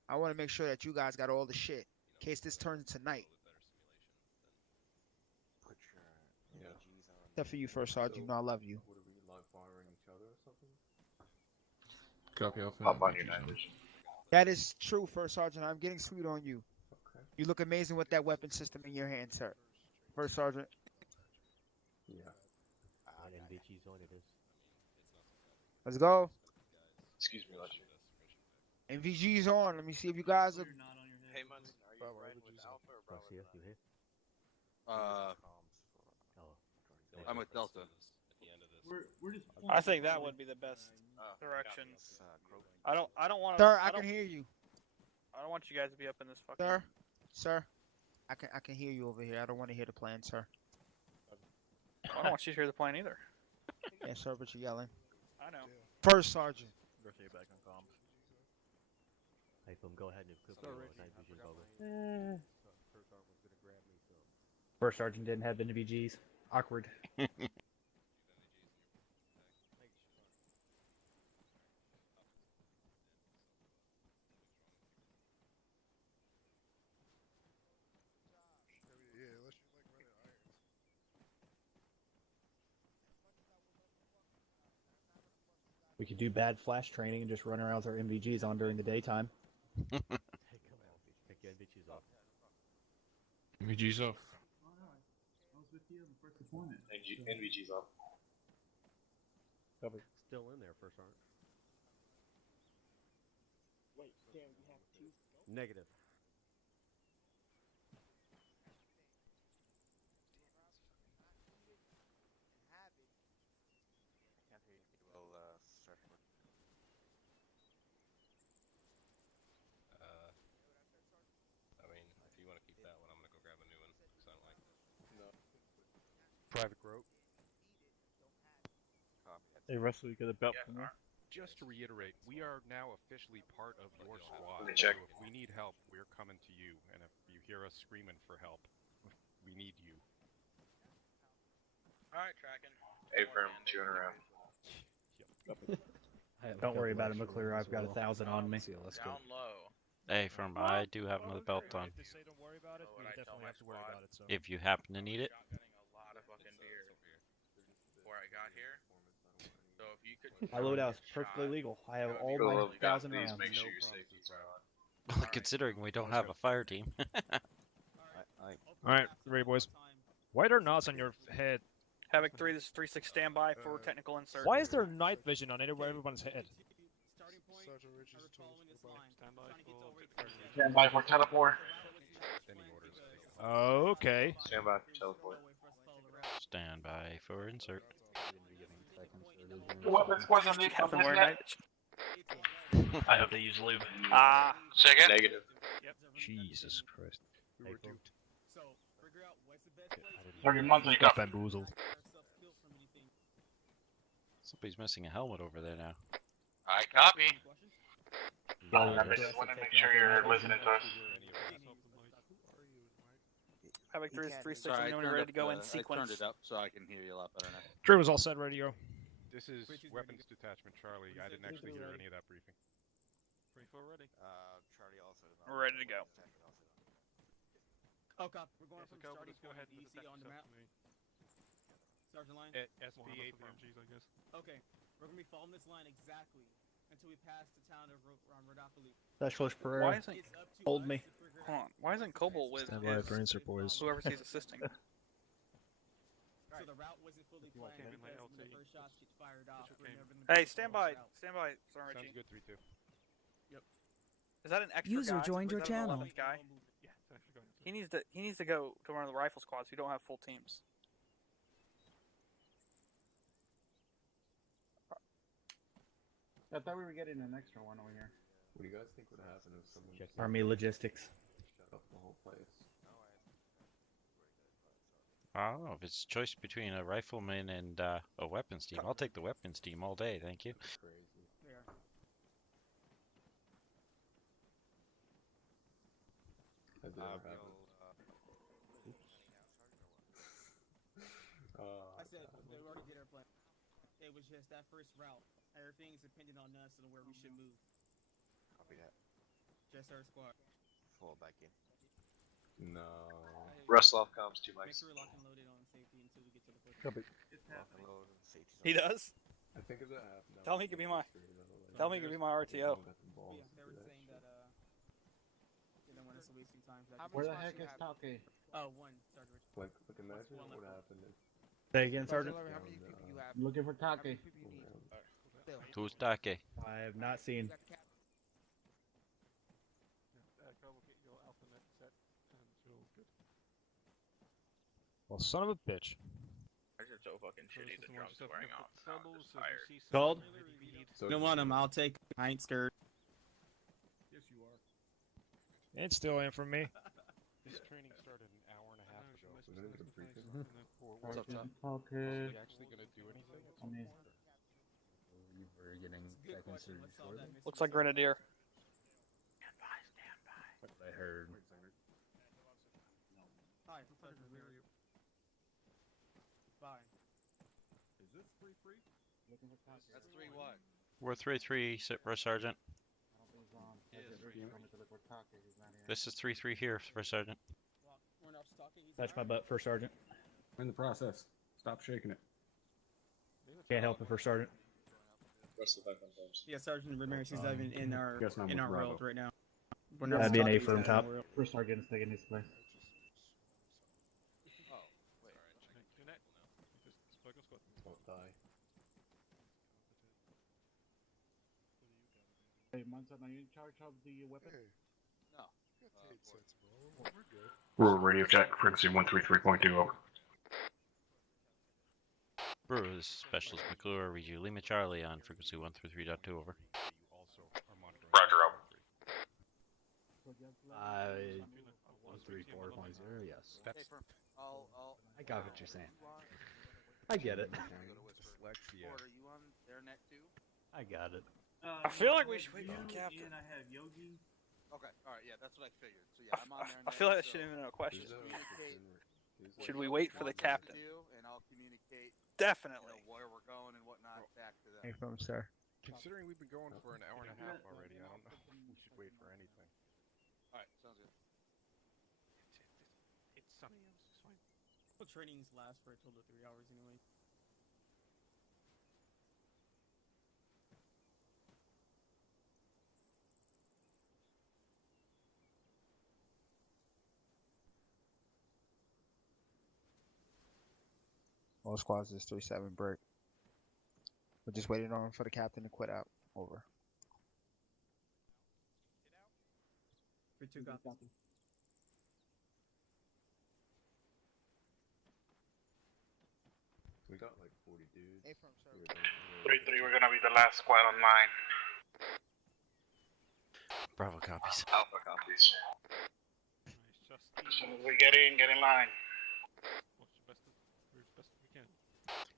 I want to make sure that you guys got all the shit in case this turns into night. Put your emojis on. Except for you, First Sergeant. You know I love you. What are we live firing each other or something? Copy off. Pop on your night vision. That is true, First Sergeant. I'm getting sweet on you. Okay. You look amazing with that weapon system in your hand, sir. First Sergeant. Yeah. Let's go. Excuse me, Lusher. MVG's on. Let me see if you guys are. Hey, Munson, are you riding with Alpha or Bravo? Garcia, you here? I'm with Delta. I think that would be the best direction. I don't want. Sir, I can hear you. I don't want you guys to be up in this fucking. Sir, I can hear you over here. I don't want to hear the plan, sir. I don't want you to hear the plane either. Yeah, sir, but you're yelling. I know. First sergeant. Garcia back on comms. Hey, go ahead and equip your night vision goggles. First sergeant didn't have NVGs. Awkward. We could do bad flash training and just run around with our MVGs on during the daytime. Take your NVGs off. MVG's off. NVG's off. Cover. Still in there, first sergeant. Wait, damn, you have two? Negative. I mean, if you want to keep that one, I'm gonna go grab a new one because I don't like it. No. Private Grove. Hey, Russell, you got a belt for me? Just to reiterate, we are now officially part of your squad. Let me check. So if we need help, we're coming to you. And if you hear us screaming for help, we need you. Alright, tracking. A-firm, chewing around. Don't worry about it, McClure. I've got 1,000 on me. Down low. Hey, firm, I do have another belt on. If they say don't worry about it, we definitely have to worry about it. So. If you happen to need it. Shotgunning a lot of fucking beer before I got here. So if you could. My loadout's perfectly legal. I have all my 1,000 rounds. Make sure your safety's Well, considering we don't have a fire team. Alright, ready, boys. Why are there knots on your head? Havoc 3, this is 3-6 standby for technical insert. Why is there night vision on everyone's head? Stand by for teleport. Okay. Stand by for teleport. Stand by for insert. Weapons wasn't legal. Captain wearing night. I hope they use lube. Second. Negative. Jesus Christ. Got bamboozled. Somebody's missing a helmet over there now. I copy. I just want to make sure you're listening to us. Havoc 3 is 3-6. When you're ready to go in sequence. I turned it up so I can hear you a lot better now. Drew was all set, ready to go. This is Weapons Detachment Charlie. I didn't actually hear any of that briefing. Free for ready. Charlie also. We're ready to go. Oh, cop. We're going from Go, starting go ahead point. and Do you see on the map? Sergeant line? SP8 firm. MGs, I guess. Okay. We're going to be following this line exactly until we pass the town of Rodopoli. Specialist Why Pereira, isn't hold me. Hold on? Why isn't Cobalt with Stand by for insert, boys. whoever he's assisting? So the route wasn't fully planned came in my because when the LT. first shots get fired off. we're never in the Hey, middle stand of by, the route. stand by, Sergeant Sounds Richie. good, 3-2. Is that an extra User guy? joined your Is that an channel. 11th guy? Yeah, it's actually going to. He needs to go to one of the rifle squads. We don't have full teams. I thought we were getting an extra one over here. What do you guys think would happen if someone just Army logistics. shut up the whole place? I don't know if it's a choice between a rifleman and a weapons team. I'll take the weapons team all day, thank you. Crazy. Has it ever happened? I said they already did our plan. It was just that first route. Everything's dependent on us and where we should move. Copy that. Just our squad. Fall back in. No. Russell off comms, 2 Make mics. sure we're lock and loaded on safety until we get to the push. Copy. Lock and load and safety He zone. does? I think if that happened, Tell me he could be my. Tell me he could be my RTO. Yeah, they were saying that they don't want us wasting time. Where the heck is Talkie? Oh, one, Sergeant Richard. Like imagine what would happen if Say again, Sergeant. How many people you have? Looking for How many Take. people you need? Still. Who's Take? I have not seen. Carl will get your alphabet set, and you're good. Well, son of a bitch. They're just so fucking shitty. The drums wearing off. I'm just So tired. you see Called? something that you need. So Don't want him. I'll take. I ain't scared. Yes, you are. It still ain't from me. This training started an hour and a half ago. Was it a briefing? What's up, John? Okay. Is he actually gonna do anything? It's I mean- You were getting seconds to shortly. Looks like Grenadier. What I heard. Hi. Bye. Is this free? Looking for Take. That's 3-1. We're 3-3, First Sergeant. I don't think he's on. Yeah, That's three. it. Told me to look for Take. He's not here. This is 3-3 here, First Sergeant. That's my butt, First Sergeant. In the process. Stop shaking it. Can't help it, First Sergeant. Rest of the time sometimes. Yeah, Sergeant Ramirez is even in our Guess I'm in with our Bravo. world right now. That'd be an A firm top. First Sergeant is taking his place. Oh, wait. Connect. Just focus squad. Won't die. Hey, Munson, are you in charge of the weapon? No. We're good. Rural radio check, frequency 133.2 over. Brewer, this is Specialist McClure, read you Lima Charlie on frequency 133.2 over. You also are monitoring. Roger, over. 134.0, yes. That's I got what you're saying. I get it. Dyslexia. Are you on their net too? I got it. I feel like we should wait for the captain. I have Yogi. Okay, alright, yeah, that's what I figured. So yeah, I'm on their I net. feel like that so shouldn't even be a question. communicate what Should we Yogi wait for the wants us to captain? do, and I'll communicate Definitely. where we're going and whatnot back to them. Hey, from sir. considering we've been going for an hour and a half already. I don't know if we should wait for anything. Alright, sounds good. It's sunny. It's fine. Well, trainings last for a total of 3 hours anyway. All squads is 3-7 break. We're just waiting on for the captain to quit out. Over. 3-2 copies. We got like 40 dudes. Hey, from sir. 3-3, we're gonna be the last squad online. Bravo copies. Alpha copies. Nice, just As soon as we get in line. watch the best move best we can.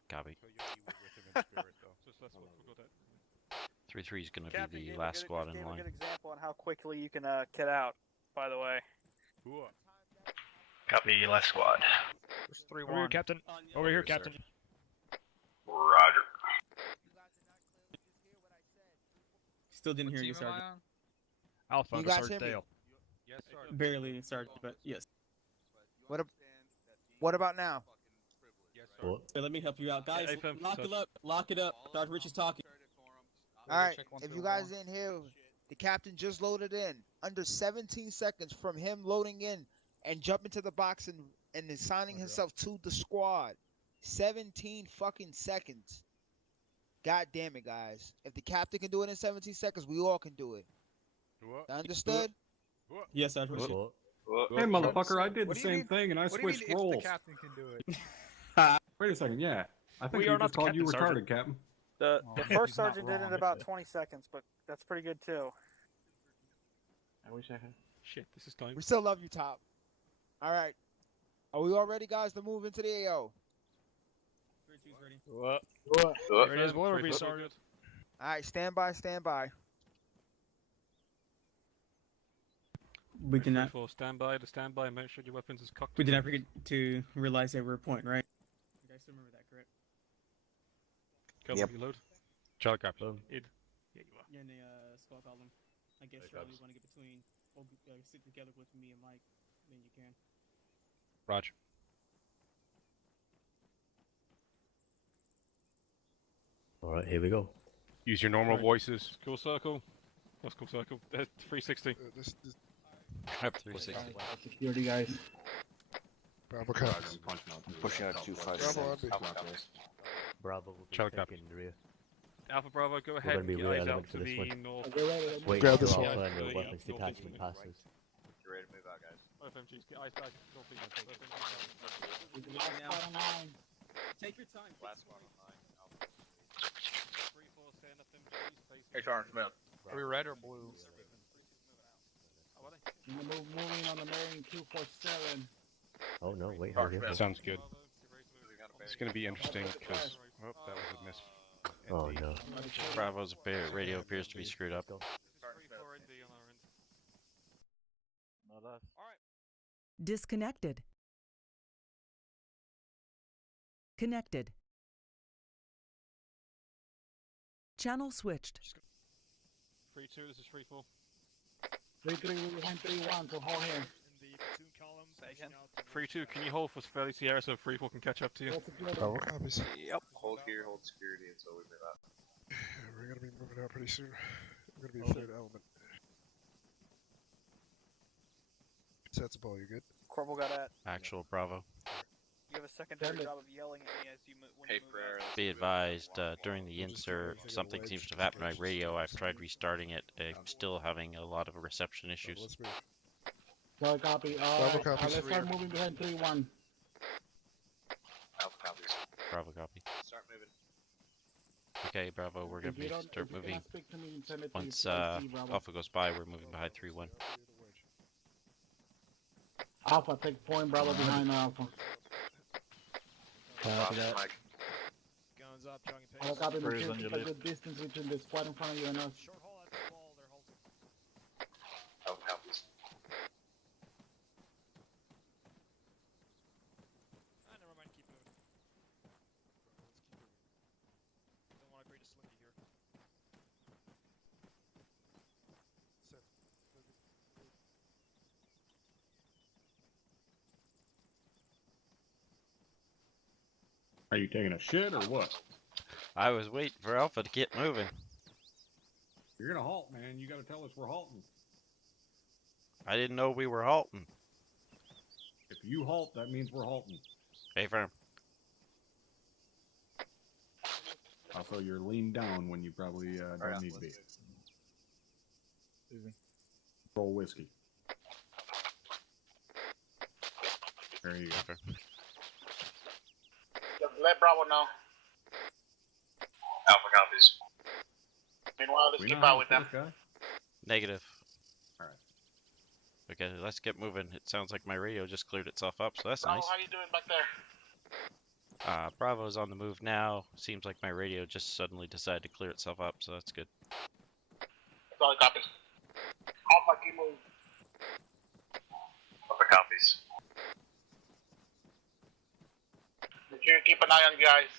Copy. So Yogi was with him in spirit, though. Just that's what we got that. 3-3 is going to Captain be gave the a last good- squad just in gave a line. good example on how quickly you can get out. By the way. Hooah. Copy, last squad. There's 3-1. Over here, Captain. Over here, Yes, sir. Captain. Roger. Still didn't hear you, Sergeant. Alpha, You to guys Sergeant hear me? Dale. Yes, Sergeant. Barely, Sergeant, but yes. What about now? Yes, sir. What? So let me help you out, guys. Hey, fam, Lock it Sergeant. up. Lock it up. Sergeant Rich is talking. All right. If you guys didn't hear, the captain just loaded in. Under 17 seconds from him loading in and jumping to the box and assigning himself to the squad. 17 fucking seconds. God damn it, guys. If the captain can do it in 17 seconds, we all can do it. Hooah. Understood? Yes, Sergeant Rich. What? Hey, motherfucker, I did the What do you same mean- thing and I What do you mean switched if roles. the captain can do it? Wait a second, yeah. I think We he are not just the called you captain, retarded, Sergeant. Captain. The Oh, first he's not sergeant did it in wrong, about is it? 20 seconds, but that's pretty good too. I wish I had. Shit, this is time. We still love you, Top. All right. Are we all ready, guys, to move into the AO? 3-2's ready. What? What? There it is. Whatever be, Free Sergeant. All right, stand by, stand by. We did not. For standby to standby. Make sure your weapons is cocked. We did not forget to realize that we're a point, right? You guys still remember that, correct? Yep. Load. Charlie Captain. Id. Yeah, you are. Yeah, in the squad column. I guess you only want to get between, or sit together with me and Mike, then you can. Roger. Alright, here we go. Use your normal Right. voices. Cool circle. That's cool circle. 360. Yep, 360. Security guys. Bravo Roger, copies. I'm punching out. Pushing out 2-5. Bravo, Bravo will be Charlie taking rear. Alpha Bravo, go We're ahead going to and be get rear eyes out element to for this the one. north. Wait Grab until this one. Alpha and the Yeah, weapons north detachment east. passes. Get ready to move out, guys. FMGs, get eyes back. Northeast. Take your time. Last squad online. Hey, Sergeant Smith. Are we red or blue? Moving on the main 247. Oh no, wait, hold here. Sounds good. It's going to be interesting because that was a miss. Oh no. Bravo's radio appears to be screwed up. Disconnected. Connected. Channel switched. 3-2, this is 3-4. 3-3, we behind 3-1, so hold here. 3-2, can you hold for Fairly Sierra so 3-4 can catch up to you? Bravo copies. Yep. Hold here, hold security until we move out. We're gonna be moving out pretty soon. We're gonna be a third element. Sensible, you good? Corporal got at. Actual Bravo. You have a secondary job of yelling at me as you move. Hey, Prayer. Be advised, during the insert, something seems to have happened to my radio. I've tried restarting it. I'm still having a lot of reception issues. So copy. Let's start moving behind 3-1. Alpha copies. Bravo copy. Start moving. Okay, Bravo, we're going to start If you moving. cannot speak to me, send it to Once IC, Bravo. Alpha goes by, we're moving behind 3-1. Alpha, take point, Bravo behind Alpha. Copy that. Mike. Guns up, Chung and I'll copy the Cruise two, on your keep a lead. good distance between the squad in front of you and us. Alpha copies. Never mind, keep moving. Don't want to create a slinky here. Are you taking a shit or what? I was waiting for Alpha to get moving. You're gonna halt, man. You gotta tell us we're halting. I didn't know we were halting. If you halt, that means we're halting. Hey, firm. Also, you're leaned down when you probably don't need to be. Roll whiskey. There you go. Let Bravo know. Alpha copies. Meanwhile, let's We keep know how out to with them. push, guy. Negative. Alright. Okay, let's get moving. It sounds like my radio just cleared itself up, so that's Bravo, nice. how you doing back there? Bravo's on the move now. Seems like my radio just suddenly decided to clear itself up, so that's good. Solid copies. Alpha, keep moving. Alpha copies. Make sure you keep an eye on you guys.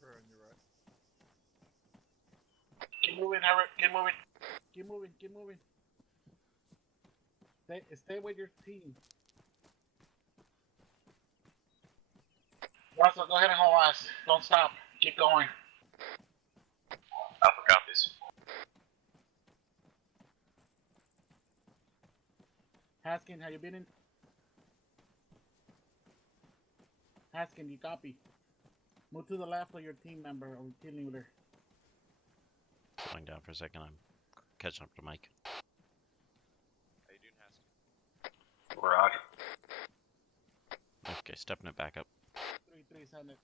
We're on your right. Keep moving, Havoc. Keep moving. Keep moving, keep moving. Stay with your team. Russell, go ahead and hold us. Don't stop. Keep going. Alpha copies. Haskin, have you been in? Haskin, you copy. Move to the left of your team member or team leader. Slowing down for a second. I'm catching up to Mike. How you doing, Haskin? Roger. Okay, stepping it back up. 3-3, send it.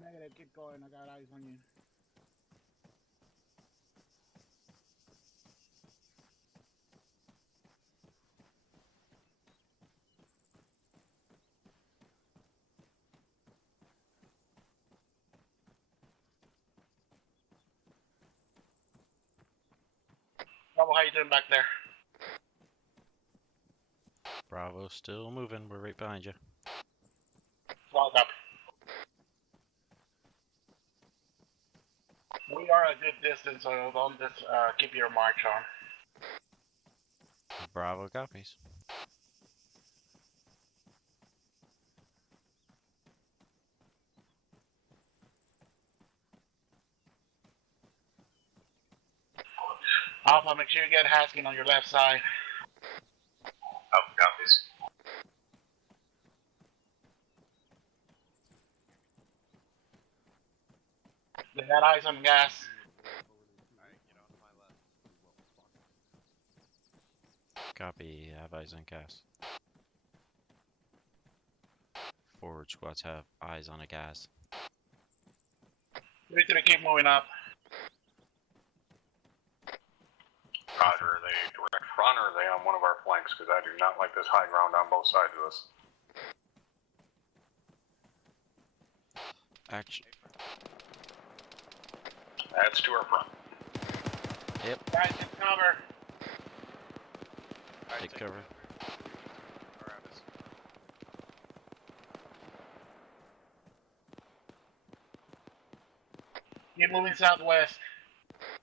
Negative, keep going. I got eyes on you. Bravo, how you doing back there? Bravo, still moving. We're right behind you. Well done. We are a good distance, so don't just keep your march on. Bravo copies. Alpha, make sure you get Haskin on your left side. Alpha copies. They got eyes on gas. Copy, have eyes on gas. Forward squads have eyes on a gas. 3-3, keep moving up. Roger, are they direct front or are they on one of our flanks? Because I do not like this high ground on both sides of us. Action. That's to our front. Yep. Guys, get cover. Take cover. Around us. Keep moving southwest.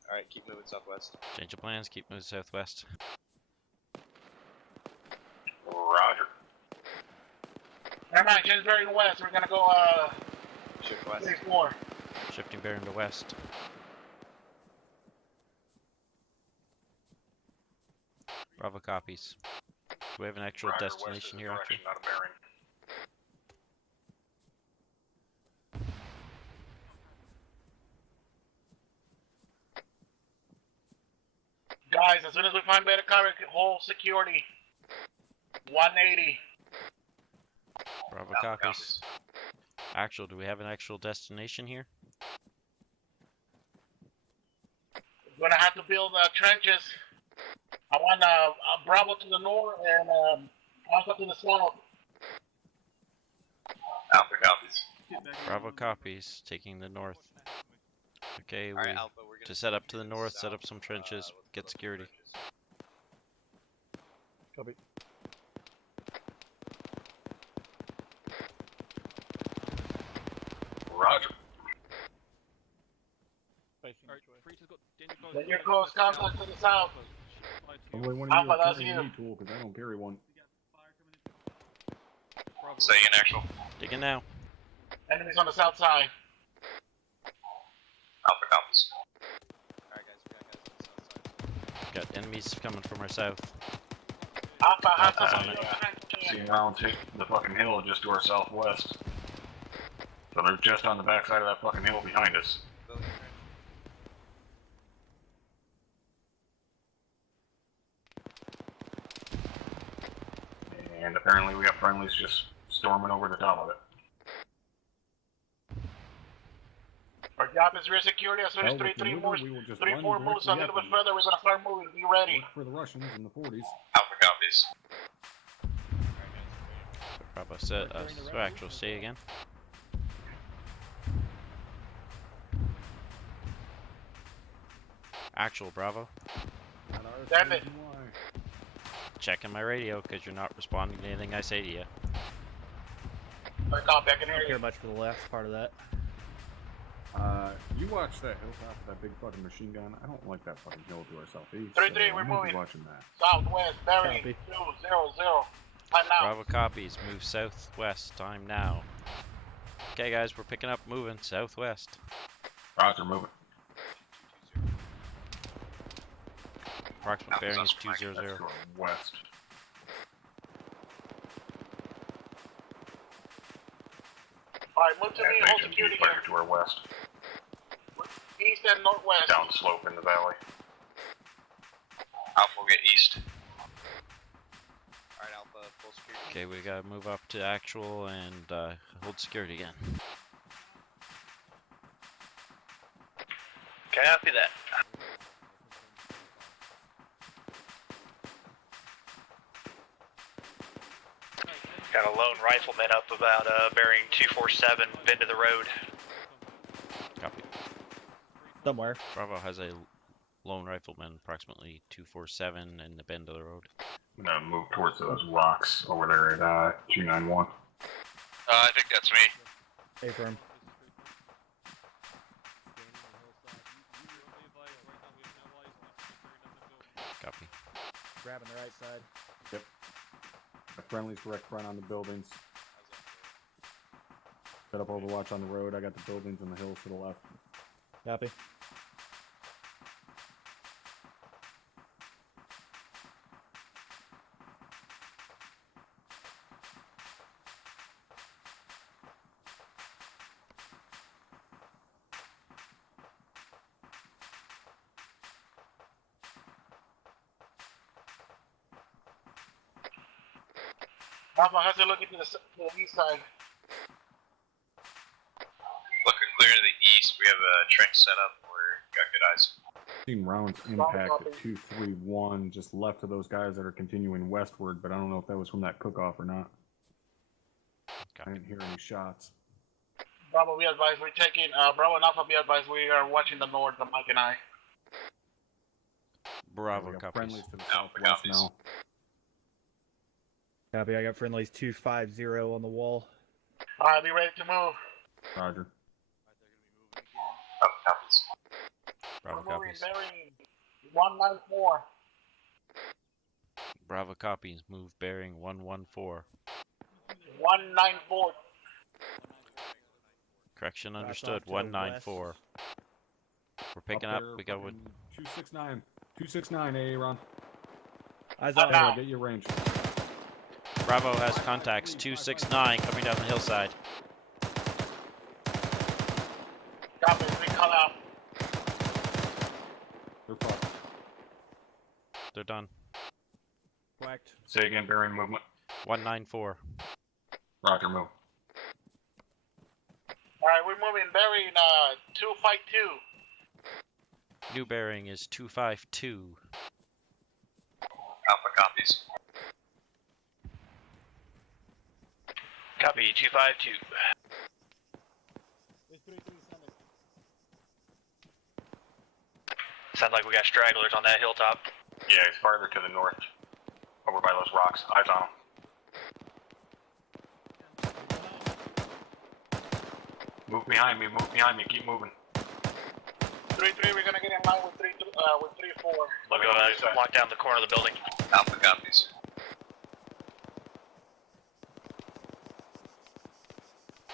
Alright, keep moving southwest. Change of plans, keep moving southwest. Roger. Never mind, change bearing west. We're gonna go, Shift west. 3-4. Shifting bearing to west. Bravo copies. Do we have an actual Roger, destination here, direction, actually? not a bearing. Guys, as soon as we find better cover, hold security. 180. Bravo copies. Actual, do we have an actual destination here? We're gonna have to build trenches. I want Bravo to the north and Alpha to the south. Alpha copies. Bravo copies, taking the north. Okay, Alright, we Alpha, we're gonna to set up to the move north, south, set up some trenches, let's get build some security. trenches. Copy. Roger. Then you're close contact to the south. Only one Alpha, of you that's carry you. a tool because I don't carry one. Say in actual. Digging now. Enemies on the south side. Alpha copies. Alright guys, we got guys on the south side. Got enemies coming from our south. Alpha, Alpha's Alpha, on it. See around the fucking hill just to our southwest. So they're just on the backside of that fucking hill behind us. Building a trench. And apparently we got friendlies just storming over the top of it. Our job is rear security. As soon as Well, with the 3-3 mover, moves, we will just 3-4 run moves a directly little at bit them. further, we're gonna start moving. Be ready. Look for the Russians in the 40s. Alpha copies. Bravo set, so actual, say again. Actual, Bravo. Damn it. Checking my radio, because you're not responding to anything I say to you. I copy, I can I hear don't you. care much for the last part of that. You watch that hilltop with that big fucking machine gun. I don't like that fucking hill to our southeast. 3-3, so we're I'm gonna be moving. watching that. Southwest, bearing Copy. 200. Time now. Bravo copies, move southwest, time now. Okay guys, we're picking up, moving southwest. Roger, moving. Approximate bearing is 200. That's to our west. Alright, move to me, hold Agent security fire here. to our west. East and northwest. Down slope in the valley. Alpha will get east. Alright, Alpha, full security. Okay, we gotta move up to actual and hold security again. Copy that. Got a lone rifleman up about bearing 247, bend of the road. Copy. Somewhere. Bravo has a lone rifleman, approximately 247 in the bend of the road. I'm gonna move towards those rocks over there at 291. I think that's me. A firm. Copy. Grabbing the right side. Yep. My friendly's direct front on the buildings. Set up overwatch on the road. I got the buildings and the hills to the left. Copy. Alpha, how's it looking to the east side? Looking clear to the east. We have a trench set up. We're got good eyes. Seen rounds impact at 231 just left of those guys that are continuing westward, but I don't know if that was from that cook-off or not. I didn't hear any shots. Bravo, we advise we're taking, Bravo and Alpha, we advise we are watching the north, the Mike and I. Bravo, We got copies. friendlies to the southwest now. Copy. I got friendlies 250 on the wall. Alright, be ready to move. Roger. Copies. Bravo, We're moving copies. bearing 194. Bravo, copies. Move bearing 114. 194. Correction Back understood. off to 194. We're picking up. there, We got one. 269. 269, Aaron. Eyes Up on. now. Get your range. Bravo has contacts 269 coming down the hillside. Copy, we call out. They're fucked. They're done. Whacked. Say again, bearing movement. 194. Roger, move. Alright, we're moving bearing 252. New bearing is 252. Alpha copies. Copy 252. It's 337. Sounds like we got stragglers on that hilltop. Yeah, it's farther to the north. Over by those rocks. Eyes on them. Move behind me, keep moving. 3-3, we're gonna get in line with 3-4. Let me go ahead and lock down the corner of the building. Alpha copies.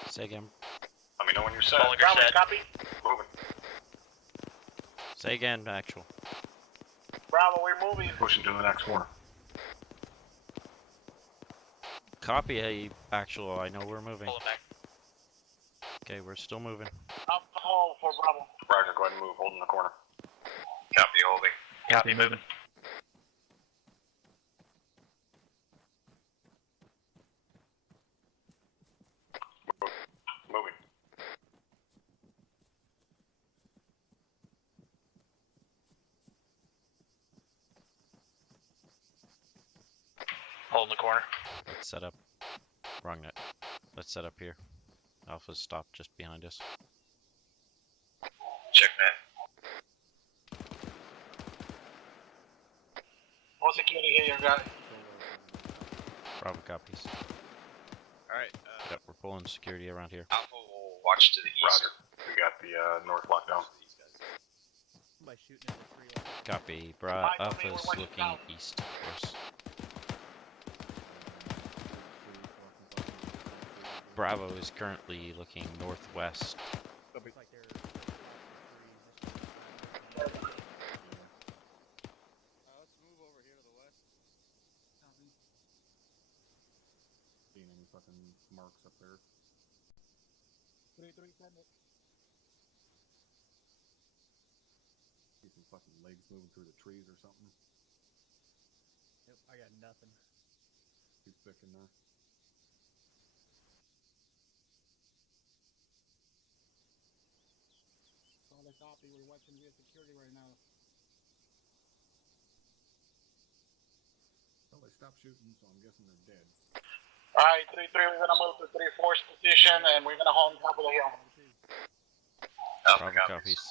Say again. Let me know when you're set. Bollinger Bravo, set. copy. Moving. Say again, actual. Bravo, we're moving. Pushing to the next corner. Copy, hey, actual. I know we're moving. Pull it back. Okay, we're still moving. Alpha hold for Bravo. Roger, go ahead and move. Hold in the corner. Copy holding. Copy moving. Moving. Hold in the corner. Let's set up. Wrong net. Let's set up here. Alpha's stopped just behind us. Check that. Full security here, you got it. Bravo copies. Alright, Yep, we're pulling security around here. Alpha will watch to the east. Roger. We got the north lockdown. Somebody shooting at the tree. Copy. Alpha's looking east, of course. Bravo is currently looking northwest. Looks like they're Let's move over here to the west. Seeing any fucking marks up there? 3-3, send it. See some fucking legs moving through the trees or something. Yep, I got nothing. Too thick in there. Solid copy. We're watching via security right now. Well, they stopped shooting, so I'm guessing they're dead. Alright, 3-3, we're gonna move to 3-4's position and we're gonna hold on top of the hill. Alpha Bravo copies. copies.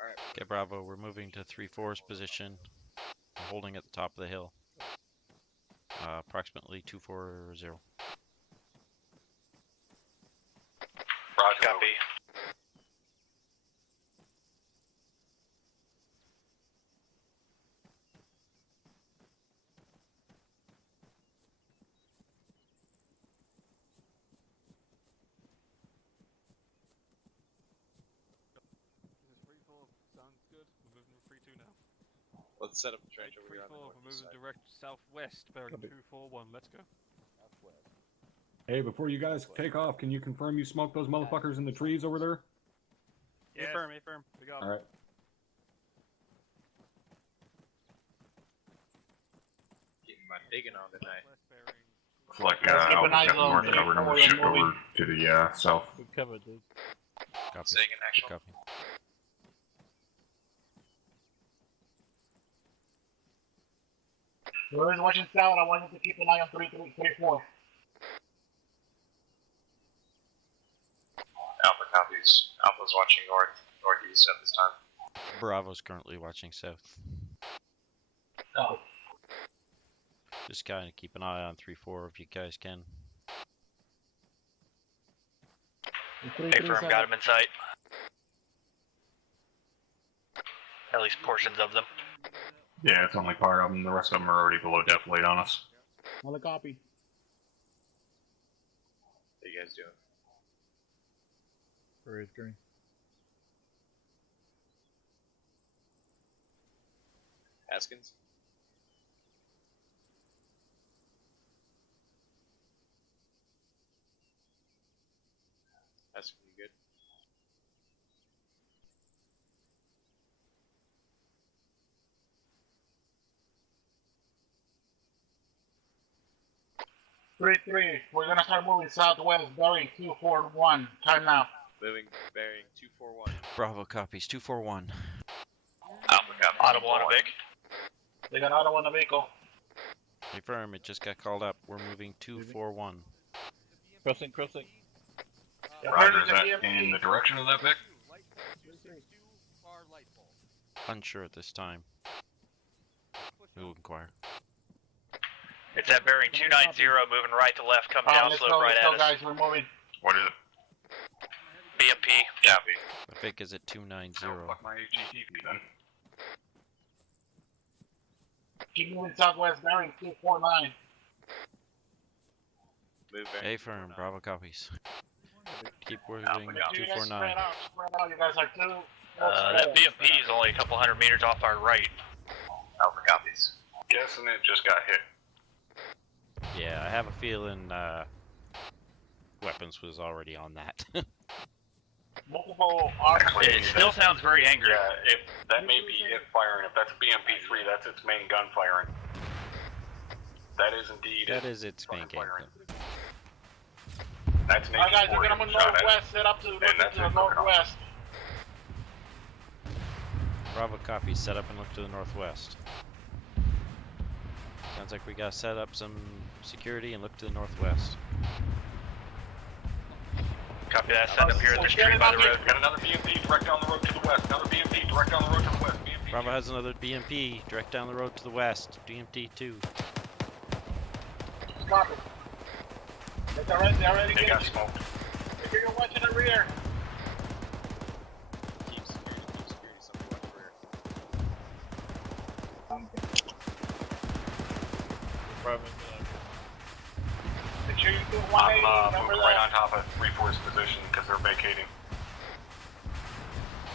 Alright. Okay, Bravo, we're moving to 3-4's position. We're holding at the top of the hill. Approximately 240. Roger. Copy. Sounds good. We're moving to 3-2 now. Let's set up a trench over 3-4. here on the We're northeast moving side. direct southwest, bearing Copy. 241. Let's go. Hey, before you guys take off, can you confirm you smoked those motherfuckers in the trees over there? Yes. Affirm, affirm. We got All right. Getting my digging on tonight. Looks like keep an eye got on north the covered and we're forward shipped over moving. to the south. Good cover, dude. Copy. Saying in action. Copy. Whoever's watching south, I want you to keep an eye on 3-4. Alpha copies. Alpha's watching northeast at this time. Bravo's currently watching south. Oh. Just kind of keep an eye on 3-4 if you guys can. Hey, firm, got him in sight. At least portions of them. Yeah, it's only part of them. The rest of them are already below deflate on us. Another copy. What are you guys doing? Where is green? Haskins? Haskins, you good? Three. We're gonna start moving southwest, bearing 241. Time now. Moving, bearing 241. Bravo copies 241. Alpha copies. Audible on a Vic. They got auto on the vehicle. Confirm, it just got called up. We're moving 241. Crossing. Roger, is that in the direction of that Vic? Unsure at this time. We'll inquire. It's at bearing 290, moving right to left, come down Let's slope go, right let's at go, us. guys. We're moving. What is it? BMP. Copy. The Vic is at 290. Fuck my HGTP then. Keep moving southwest, bearing 249. Move bearing. A firm, Bravo copies. Keep moving You guys 249. spread out. You guys are too. That BMP is only a couple hundred meters off our right. Alpha copies. Guessing it just got hit. Yeah, I have a feeling weapons was already on that. Multiple It still sounds very angry. Yeah, if that may be it firing. If that's BMP-3, that's its main gun firing. That is indeed. That is its main game. That's an Alright, guys, we're gonna shot move at. northwest. Set up to that's the it, northwest. Bravo copies, set up and look to the northwest. Sounds like we gotta set up some security and look to the northwest. Copy that. Send up here at this tree by the road. Got another BMP direct down the road to the west. Another BMP direct down the road to the west. BMP. Bravo has another BMP direct down the road to the west. BMP 2. Copy. They're already They got smoked. If you're watching the rear. Keep security, somebody watch the rear. Make sure you do I'm 180. moving right on top of 3-4's position because they're vacating.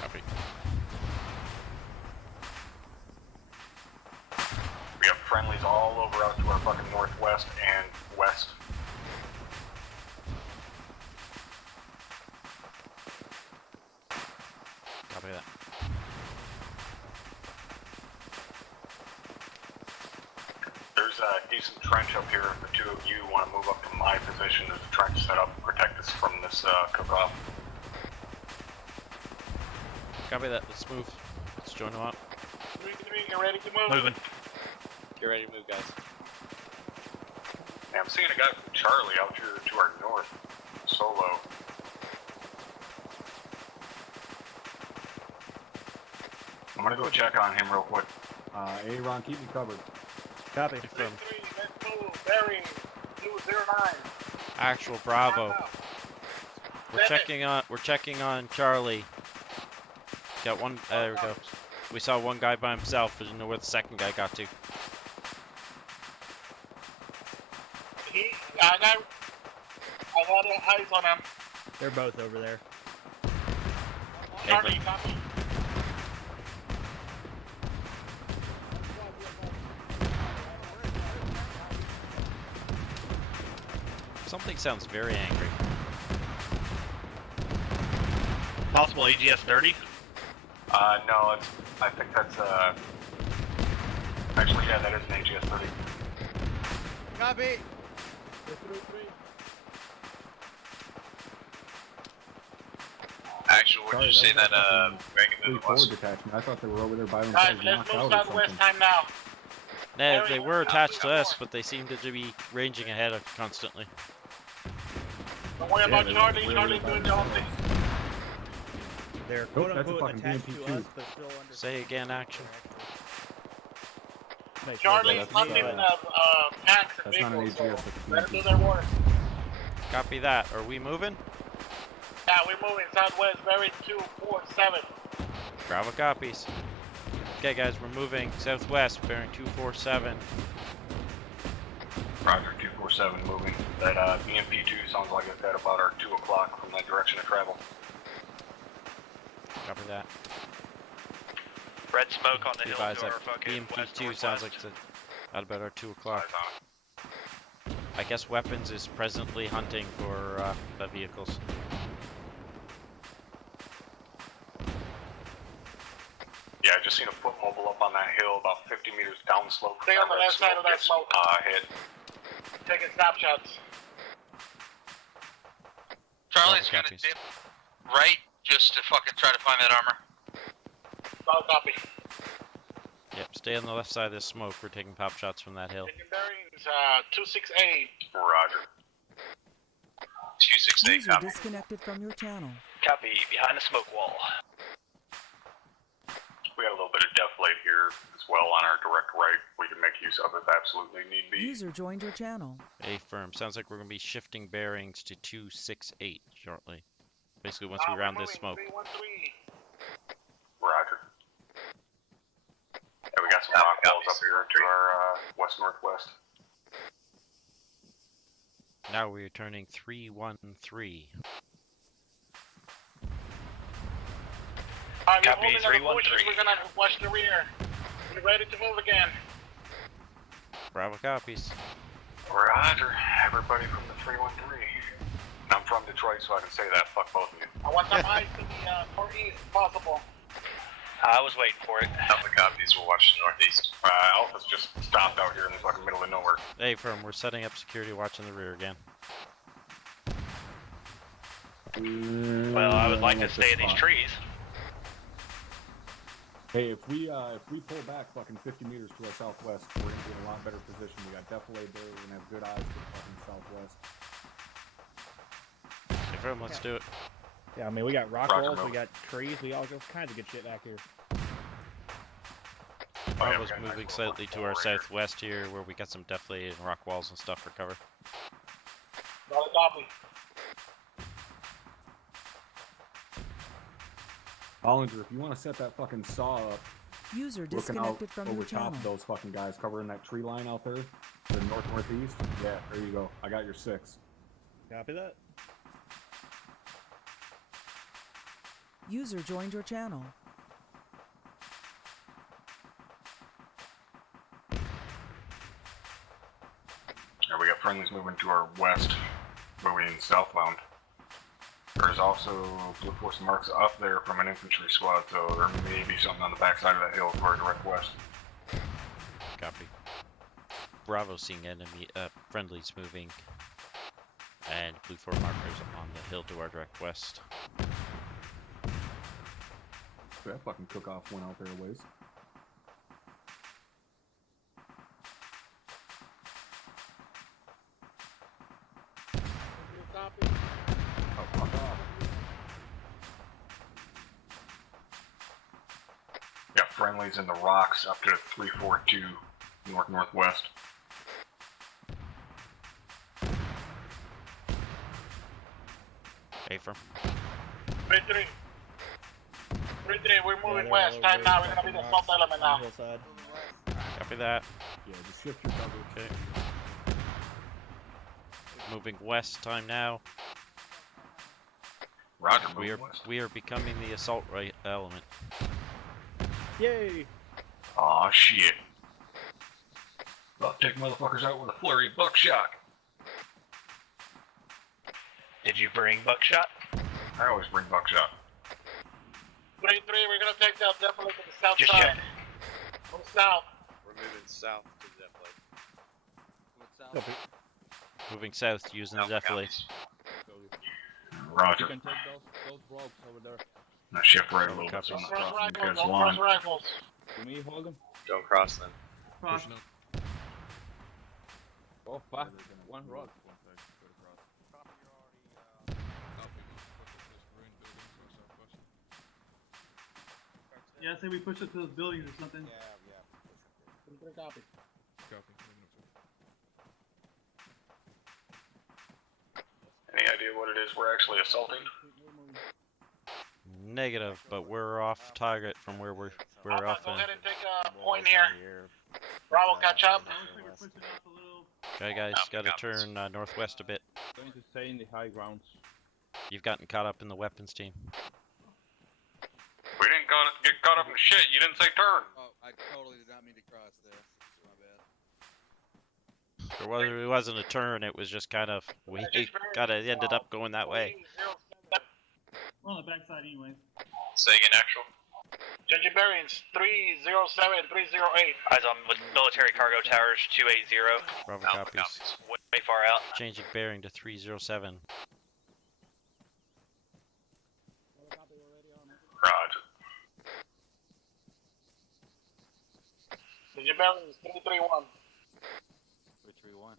Copy. We have friendlies all over out to our fucking northwest and west. Copy that. There's a decent trench up here. If the two of you want to move up to my position, there's a trench set up to protect us from this cook-off. Copy that. Let's move. Let's join them up. 3-3, get ready to move. Moving. Get ready to move, guys. Hey, I'm seeing a guy from Charlie out here to our north. Solo. I'm gonna go check on him real quick. Aaron, keep me covered. Copy. Let's move. Bearing 209. Actual Bravo. We're checking on Charlie. Got one. There we go. We saw one guy by himself. We didn't know where the second guy got to. I got eyes on him. They're both over there. Charlie, copy. Something sounds very angry. Possible AGS 30? No, I think that's, actually, yeah, that is an AGS 30. Copy. Actually, would you say that, Three forward detachment. I thought they were over there by themselves. Guys, let's knocked move out or southwest something. time now. No, they were attached to us, but they seemed to be ranging ahead constantly. Don't worry about Charlie. Charlie's doing the own thing. They're Nope, quote that's a unquote fucking attached BMP to us, too. but still under. Say again, action. Charlie's hunting tanks and That's not an vehicles, so AGS. let them do their work. Copy that. Are we moving? Yeah, we're moving southwest, bearing 247. Bravo copies. Okay, guys, we're moving southwest, bearing 247. Roger, 247 moving. That BMP2 sounds like it's at about our 2 o'clock from that direction of travel. Copy that. Red smoke on the hill Advise to our that fucking west BMP2 sounds like northwest. it's at about our 2 o'clock. I guess weapons is presently hunting for the vehicles. Yeah, I just seen a foot mobile up on that hill about 50 meters downslope. Stay on the left side of that smoke. Hit. Taking snapshots. Charlie's gonna dip right just to fucking try to find that armor. Solid copy. Yep, stay on the left side of this smoke. We're taking pop shots from that hill. Taking bearings 268. Roger. 268, User copy. disconnected from your channel. Copy, behind the smoke wall. We got a little bit of deflate here as well on our direct right. We can make use of if absolutely need be. User joined your channel. A firm. Sounds like we're going to be shifting bearings to 268 shortly. Basically, once we round this smoke. 313. Roger. Yeah, we got some rock walls up here to our west-northwest. Now we're turning 313. Alright, we're Copy, moving on the bushes. 313. We're gonna watch the rear. We're ready to move again. Bravo copies. Roger. Everybody from the 313. I'm from Detroit, so I can say that. Fuck both of you. I want some eyes to the northeast if possible. I was waiting for it. Alpha copies, we'll watch the northeast. Alpha's just stopped out here in the fucking middle of nowhere. A firm. We're setting up security watch in the rear again. Well, I would like to stay in these trees. Hey, if we pull back fucking 50 meters to our southwest, we're gonna be in a lot better position. We got defilade there. We're gonna have good eyes to the fucking southwest. A firm. Let's do it. Yeah, I mean, we got rock Roger, walls, we move. got trees, we all kinds of good shit back here. Bravo's moving slightly to our southwest here, where we got some deflated and rock walls and stuff for cover. Solid copy. Hollinger, if you want to set that fucking saw up, User looking out disconnected from over your top channel. of those fucking guys, covering that tree line out there, the north-northeast. Yeah, there you go. I got your 6. Copy that. User joined your channel. Yeah, we got friendlies moving to our west, moving southbound. There's also Blue Force marks up there from an infantry squad, so there may be something on the backside of that hill to our direct west. Copy. Bravo seeing enemy friendlies moving, and Blue 4 markers on the hill to our direct west. That fucking cook-off went out there a ways. Copy. Oh, fuck off. Got friendlies in the rocks up to 342 north-northwest. Affirm. 3-3. 3-3, we're moving west. Time now, we're gonna be the assault element now. Hillside. Copy that. Yeah, just shift your cover. Okay. Moving west. Time now. Roger, We are becoming the assault right element. Yay! Aw, shit. About to take motherfuckers out with a flurry of buckshot. Did you bring buckshot? I always bring buckshot. 3-3, we're gonna take that definitely to the south Just side. check. Move south. We're moving south to the Copy. Moving south using the defilade. Roger. You can take those ropes over there. Now shift right a little bit so I'm not Cross crossing you rifles, guys' don't line. cross rifles. To me, Hogan. Don't cross them. Pushing up. Oh fuck! One rock. Yeah, say we push up to those buildings or something. Copy. Any idea what it is we're actually assaulting? Negative, but we're off target from where we're off. Go ahead and take a point here. Bravo, catch up. Okay, guys, gotta turn northwest a bit. Going to stay in the high grounds. You've gotten caught up in the weapons team. We didn't get caught up in shit. You didn't say turn. Oh, I totally did not mean to cross there. My bad. It wasn't a turn. It was just kind of we ended up going that way. We're on the backside anyway. Say again, actual. Change your bearings. 307, 308. Eyes on military cargo towers 280. Bravo Alpha copies. Way far out. Changing bearing to 307. Roger. Change your bearings. 331. 331.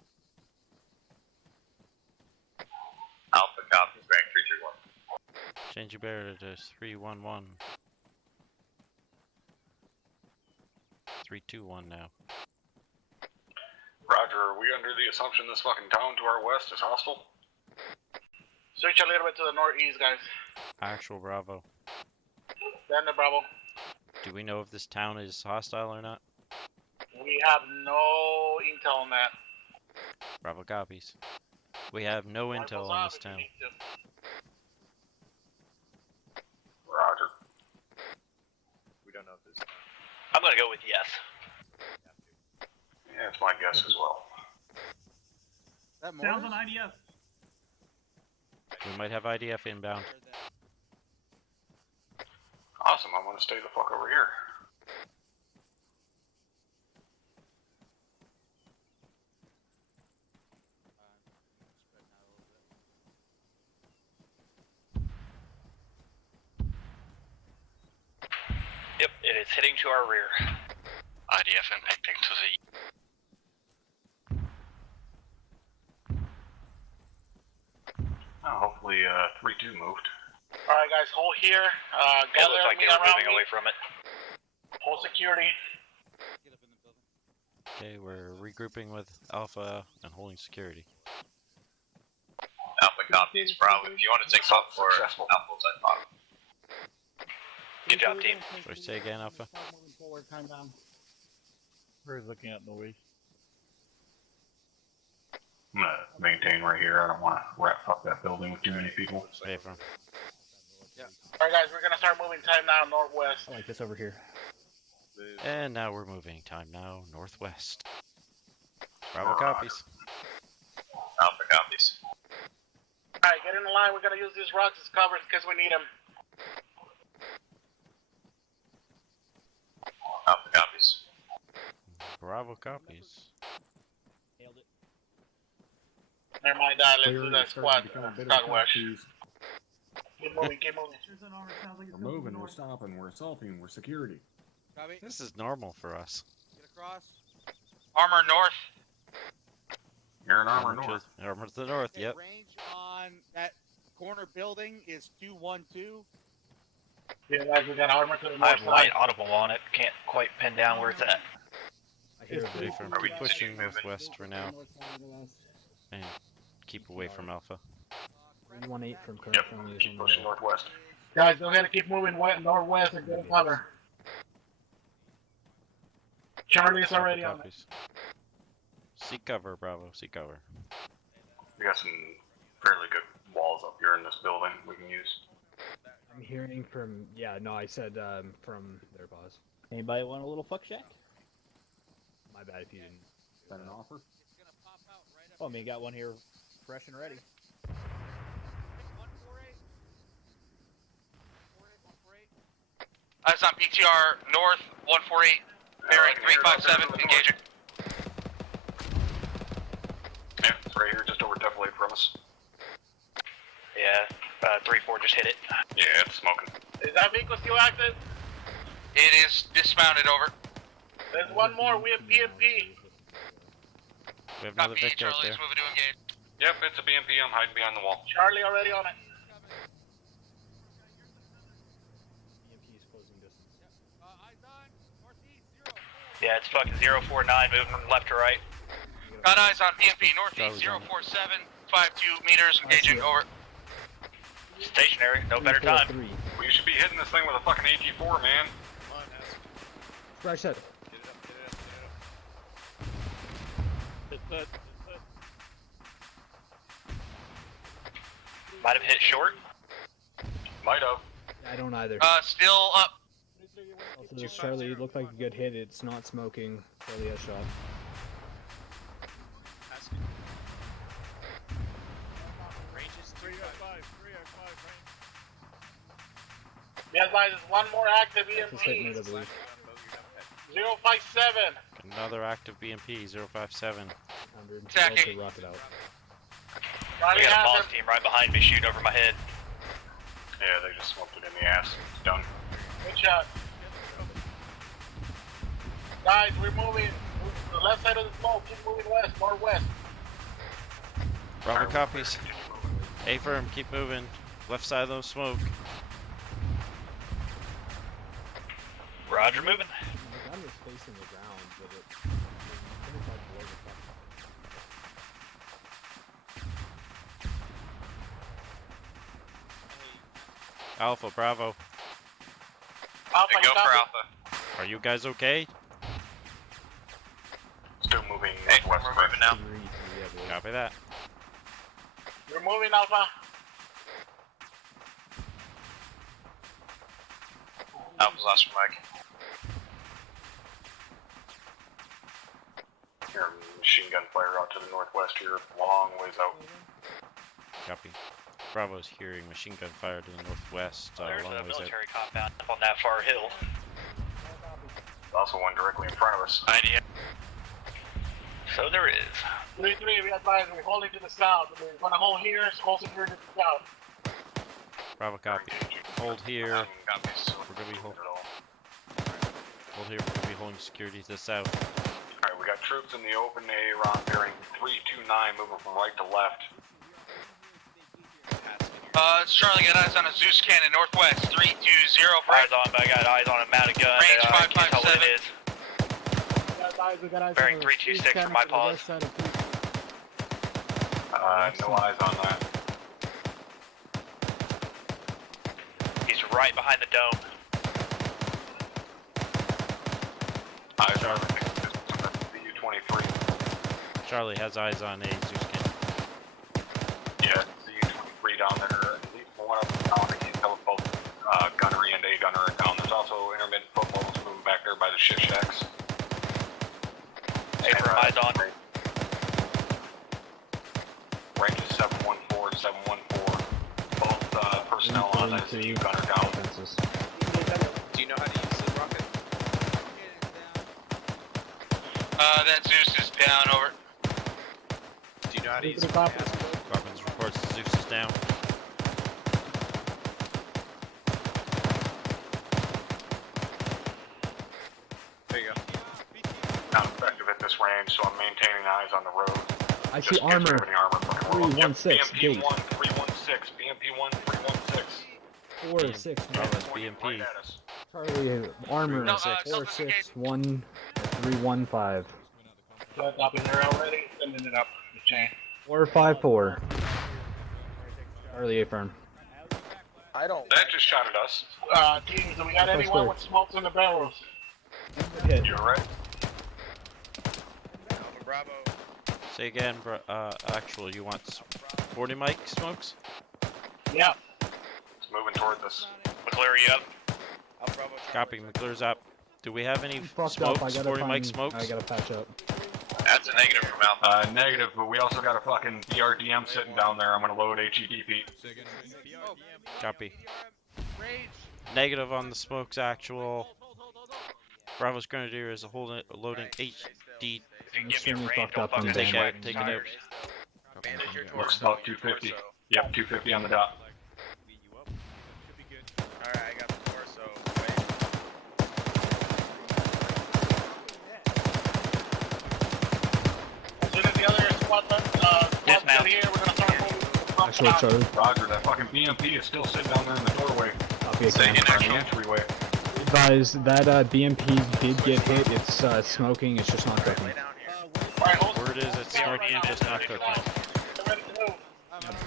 Alpha copies, bearing 331. Change your bearing to 311. 321 now. Roger, are we under the assumption this fucking town to our west is hostile? Switch a little bit to the northeast, guys. Actual Bravo. Then the Bravo. Do we know if this town is hostile or not? We have no intel on that. Bravo copies. We have no intel on this town. Roger. We don't know if this. I'm gonna go with yes. Yeah, it's my guess as well. Sounds on IDF. We might have IDF inbound. Awesome, I'm gonna stay the fuck over here. Yep, it is hitting to our rear. IDF impacting to the. Hopefully, 3-2 moved. Alright, guys, hold here. It Gather looks like they everything were around moving me. away from it. Hold security. Okay, we're regrouping with Alpha and holding security. Alpha copies, Bravo. If you want to take top for Alpha, type bottom. Good job, team. Sorry, say again, Alpha. Moving forward, time down. We're looking at northeast. I'm gonna maintain right here. I don't want to fuck that building with too many people. Affirm. Alright, guys, we're gonna start moving time now northwest. I like this over here. And now we're moving. Time now northwest. Bravo copies. Alpha copies. Alright, get in the line. We're gonna use these rocks as covers in case we need them. Alpha copies. Bravo copies. Never mind that. Let's Clear, do that it's starting squad. to become a bit of Squad a wash. confused. Keep moving, keep moving. We're moving, we're stopping, we're assaulting, we're security. Copy. This is normal for us. Get across. Armor north. You're in armor north. Armor to the north, Okay, yep. range on that corner building is 212. Yeah, guys, we got armor to the I north have light side. audible on it. Can't quite pin down where it's at. I hear it. Affirm. Are we Keep pushing moving? northwest for now. And keep away from Alpha. 318 from current friendly is Keep on the pushing hill. northwest. Guys, go ahead and keep moving northwest and get a cover. Charlie's already on it. Copies. Seek cover, Bravo. Seek cover. We got some fairly good walls up here in this building we can use. I'm hearing from, yeah, no, I said from their boss. Anybody want a little fuck shack? My bad if you didn't. Is that an offer? Oh, I mean, got one here fresh and ready. Eyes on PTR north 148, bearing 357, engaging. Yeah, it's right here, just over Devil from us. Yeah, 3-4 just hit it. Yeah, it's smoking. Is that vehicle still active? It is dismounted over. There's one more. We have PMP. We have another Copy, Vic right Charlie's there. moving to engage. Yep, it's a BMP. I'm hiding behind the wall. Charlie already on it. EMP's closing distance. Yeah, it's fucking 049, moving from left to right. Got eyes on PMP, northeast 047, 52 meters, engaging, over. Stationary, no better time. We should be hitting this thing with a fucking AT4, man. Right set. Might have hit short. Might have. I don't either. Still up. Also, this Charlie looked like a good hit. It's not smoking. Charlie has shot. Range is 305. Yes, guys, there's one more active Just hitting it, I EMP. believe. 057. Another active BMP, 057. Attacking. Rocket out. We got a boss team right behind me shooting over my head. Yeah, they just smoked it in the ass. It's done. Good shot. Guys, we're moving to the left side of the smoke. Keep moving west, northwest. Bravo copies. A firm, keep moving. Left side of the smoke. Roger, moving. The gun was facing the ground, but it finished like below the top. Alpha, Bravo. Alpha, Go for Alpha. Are you guys okay? Still moving Hey, northwest. we're moving now. Copy that. We're moving, Alpha. Alpha's lost your mic. Here, machine gun fire out to the northwest here, long ways out. Copy. Bravo's hearing machine gun fire to the northwest. There's Long a ways out. military compound up on that far hill. Also one directly in front of us. Idea. So there is. 3-3, we advise we're holding to the south. We're gonna hold here, it's closer to the south. Bravo copy. Hold here. Copies. We're gonna be hold here. We're gonna be holding security to the south. Alright, we got troops in the open area bearing 329 moving from right to left. It's Charlie, got eyes on a Zeus cannon northwest, 320. Eyes on, but I got eyes on a mounted gun. Range 557. We got eyes Bearing on the 326 street from my cannon to the paws. west side of Platoon. No eyes on that. He's right behind the dome. Eyes on the U-23. Charlie has eyes on a Zeus cannon. Yeah, the U-23 down there. One of them down, he's held both gunnery and a gunner down. There's also intermittent footballs moving back there by the ship shacks. Hey, for eyes on. Range is 714, 714. Both personnel on that ZU gunner down. Do you know how to use the rocket? That Zeus is down, over. Do you know how to use it? Coppins reports Zeus is down. There you go. Not effective at this range, so I'm maintaining eyes on the road. I see Just armor. any armor fucking roll. 316, Yep, gate. BMP-1, 316, BMP-1, 316. 4-6. BMP. Right at us. Charlie, armor. No, 4-6-1 315. Got up in there already, sending it up the chain. 454. Charlie affirm. I don't. That just shot at us. Teams, do we got That's anyone clear. with smokes in the barrels? Hit. You're right. Alpha Bravo. Say again, actual, you want 40 mic smokes? Yeah. It's moving towards us. McClure, you up? Alpha Bravo. Copy, McClure's up. Do we have any Fucked up. I smokes, gotta 40 mic find. smokes? I gotta patch up. That's a negative from Alpha. Negative, but we also got a fucking BRDM sitting down there. I'm gonna load HEDP. Copy. Negative on the smokes, actual. Bravo's Grenadier is loading HD. I'm extremely fucked up on Take damage. it out. Bandage your Looks torso. about 250. Yep, 250 on the dot. Alright, I got the torso. As soon as the other squad get here, we're gonna start moving. Actual Charlie. Roger, that fucking BMP is still sitting down there in the doorway. Copy Sitting again. in the entryway. Advise that BMP did get hit. It's smoking. It's just not cooking. Word is it's smoking, just not cooking.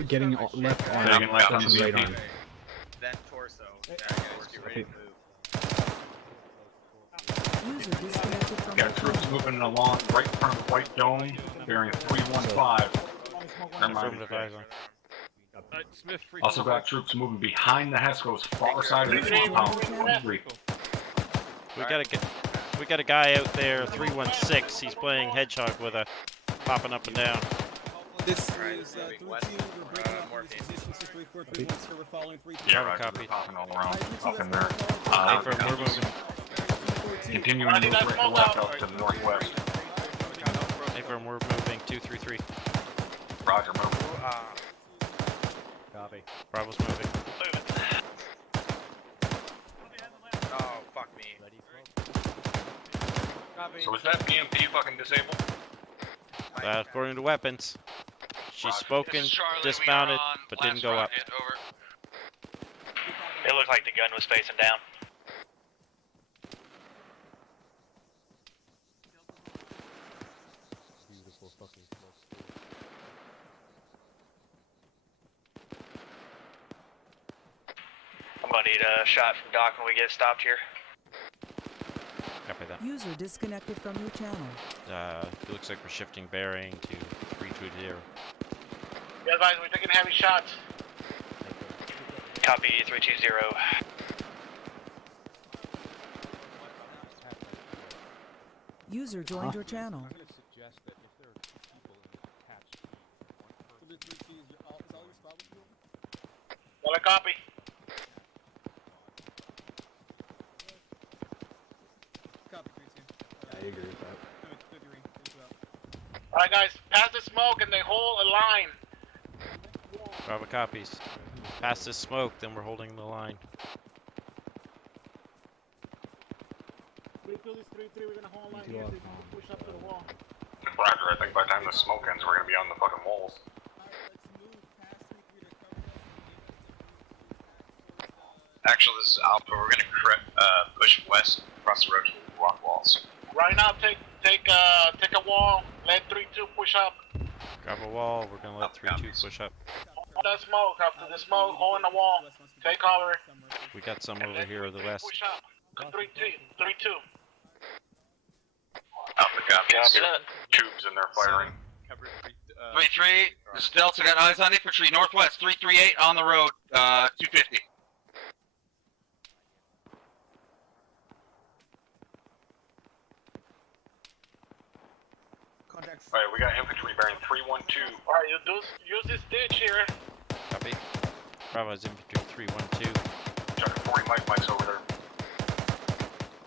Getting left arm, Taking left on touching right BMP. arm. Then torso. Yeah, guys, get ready to move. User disconnected from your Got troops moving along right in front of the White Dome, bearing 315. Never mind. Affirmative eyes on. Smith, free Also got troops moving behind the Hesco's far side of the compound. 23. We got a guy out there, 316. He's playing Hedgehog with a popping up and down. This Alright, is moving 3-2. west. We're breaking off Morphine. this position. 63431, so we're following 3-2. Yeah, right. Copy. Popping all around up in there. Affirm, we're moving. Continuing to move right to the left out to the northwest. Affirm, we're moving. 233. Roger, move. Copy. Bravo's moving. Oh, fuck me. So is that BMP fucking disabled? According to weapons. She's spoken, This is Charlie, we dismounted, are on but last didn't go up. rocket, over. It looked like the gun was facing down. Beautiful fucking smoke. I'm gonna need a shot from Doc when we get stopped here. Copy that. User disconnected from your channel. It looks like we're shifting bearing to 320. Be advised, we're taking heavy shots. Copy 320. User joined your channel. Well, I copy. I agree with that. Alright, guys, pass the smoke and they hold a line. Bravo copies. Past this smoke, then we're holding the line. 3-2, this 3-3, we're gonna hold line here so you can push up to the wall. Roger, I think by the time the smoke ends, we're gonna be on the fucking walls. Actually, this is Alpha. We're gonna push west across the road to the rock walls. Right now, take a wall. Let 3-2 push up. Grab a wall, we're gonna let 3-2 push up. Hold that smoke. After the smoke, hold in the wall. Take cover. We got some over here to the west. Push up. 3-2. Alpha copies. Tubes in there firing. 3-3, this is Delta, got eyes on infantry, northwest, 338 on the road, 250. Alright, we got infantry bearing 312. Alright, you use this ditch here. Copy. Bravo's infantry 312. Chucking 40 mics over there.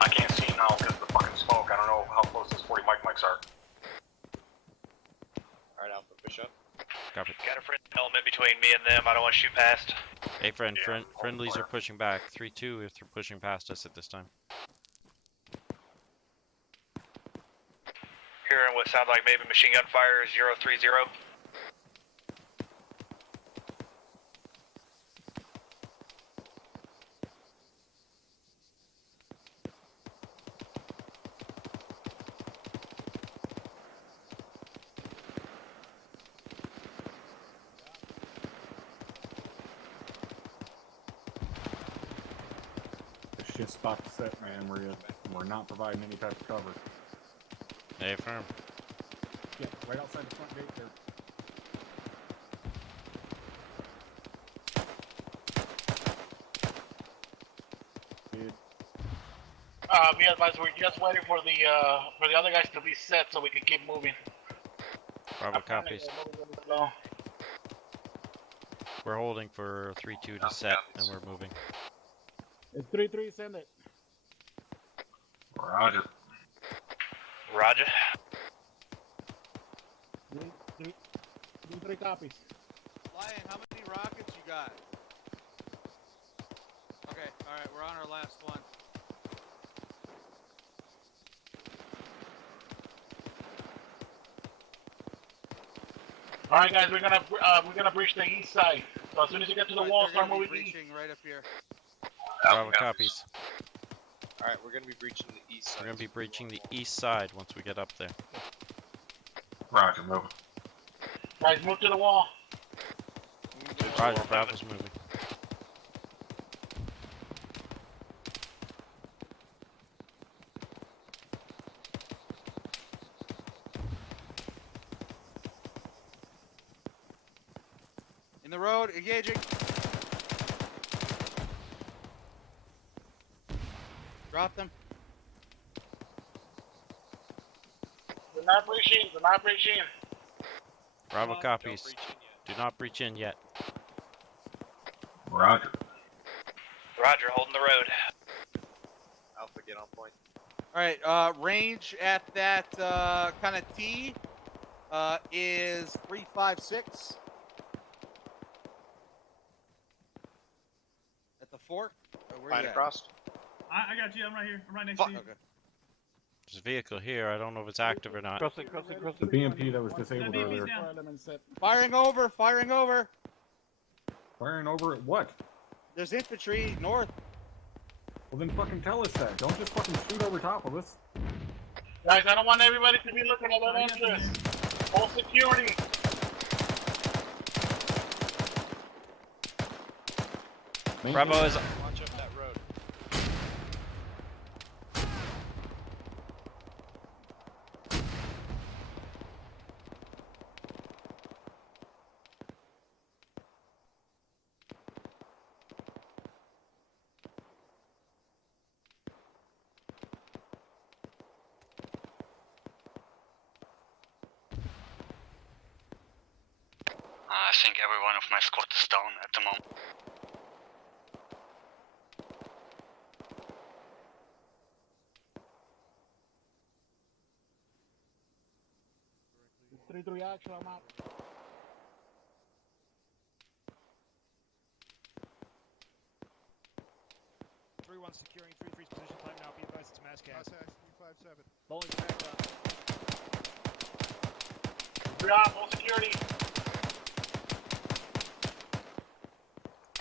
I can't see now because of the fucking smoke. I don't know how close those 40 mics are. Alright, Alpha, push up. Copy. Got a friend element between me and them, I don't want to shoot past. Hey friendlies are pushing back. 3-2 if they're pushing past us at this time. Hearing what sounds like maybe machine gun fire 030. this spot to sit, man. We're not providing any type of cover. Hey, firm. Yeah, right outside the front gate there. Good. Be advised, we're just waiting for the other guys to be set so we can keep moving. Bravo copies. So, We're holding for 3-2 to set, and we're moving. It's 3-3, send it. Roger. Roger. 3 copies. Lion, how many rockets you got? Okay, alright, we're on our last one. alright guys, we're gonna breach the east side. So as soon as you get to the wall, start moving east. Breaching right up here. Bravo copies. Alright, we're gonna be breaching the east side. We're gonna be breaching the east side once we get up there. Roger, move. Guys, move to the wall. Roger, Bravo's moving. In the road, engaging. Drop them. They're not breaching, they're not breaching. Bravo copies. Do not breach in yet. Roger. Roger, holding the road. Alpha, get on point. Alright, range at that kind of T is 356. At the fork? Where Line you at? across. I got you. I'm right here. I'm right next to you. Okay. There's a vehicle here. I don't know if it's active or not. Crossing. The BMP that was disabled earlier. Firing over, firing over. Firing over at what? There's infantry north. Well then fucking tell us that. Don't just fucking shoot over top of us. Guys, I don't want everybody to be looking at that entrance. Full security. Bravo is. Watch up that road. I think every one of my squad is down at the moment. It's 3-3 action, I'm out. Securing 3-3's position time now. Be advised it's mass cast. 357. Bowling back up. We're on full security.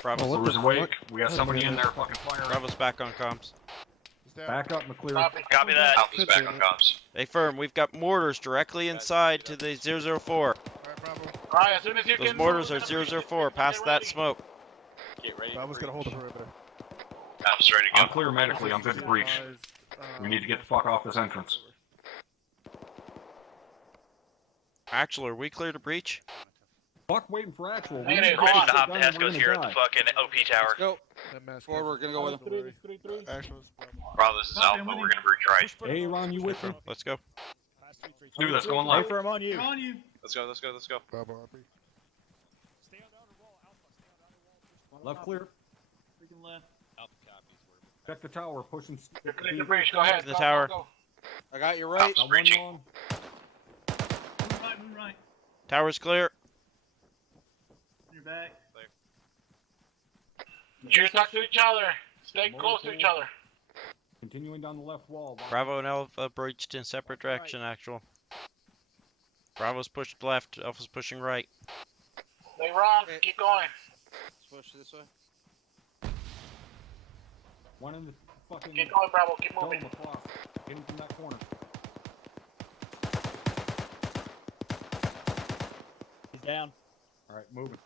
Bravo's Lures awake. We got somebody in there fucking firing. Bravo's back on comms. Back up, McClear. Copy that. Alpha's back on comms. Hey, firm. We've got mortars directly inside to the 004. Alright, as soon as you Those can mortars move, are 004. Past that smoke. Get ready. Bravo's gonna hold the perimeter. Alpha's ready to go. I'm clear medically. I'm good to breach. We need to get the fuck off this entrance. Actual, are we clear to breach? Fuck waiting for actual. Hey, hey, Ready hold to hop We're the gonna Escos here at the die. fucking OP tower. Go. That Forward, we're gonna go with them. 3-3. Actually, Bravo, this is Alpha. We're gonna breach right. Hey, Ron, you with me? Let's go. Do this. Going Hey, left. firm on you. On you. Let's go, let's go, let's go. Bravo RP. Stay on the outer wall, Alpha. Stay on the outer wall. Left clear. Freaking left. Alpha copies. Check the tower. Pushing. You're clear to breach. Go ahead. The Go, tower. Go, go. I got you right. Got one long. Move right, move right. Tower's clear. You're back. Cheers, talk to each other. Stay close to each other. Continuing down the left wall. Bravo and Alpha breached in separate direction, actual. Bravo's pushed left, Alpha's pushing right. Stay wrong. Okay. Keep going. Let's push this way. One in the fucking. Keep going, Bravo. Keep dome moving. across. Hitting from that corner. He's down. All right, moving.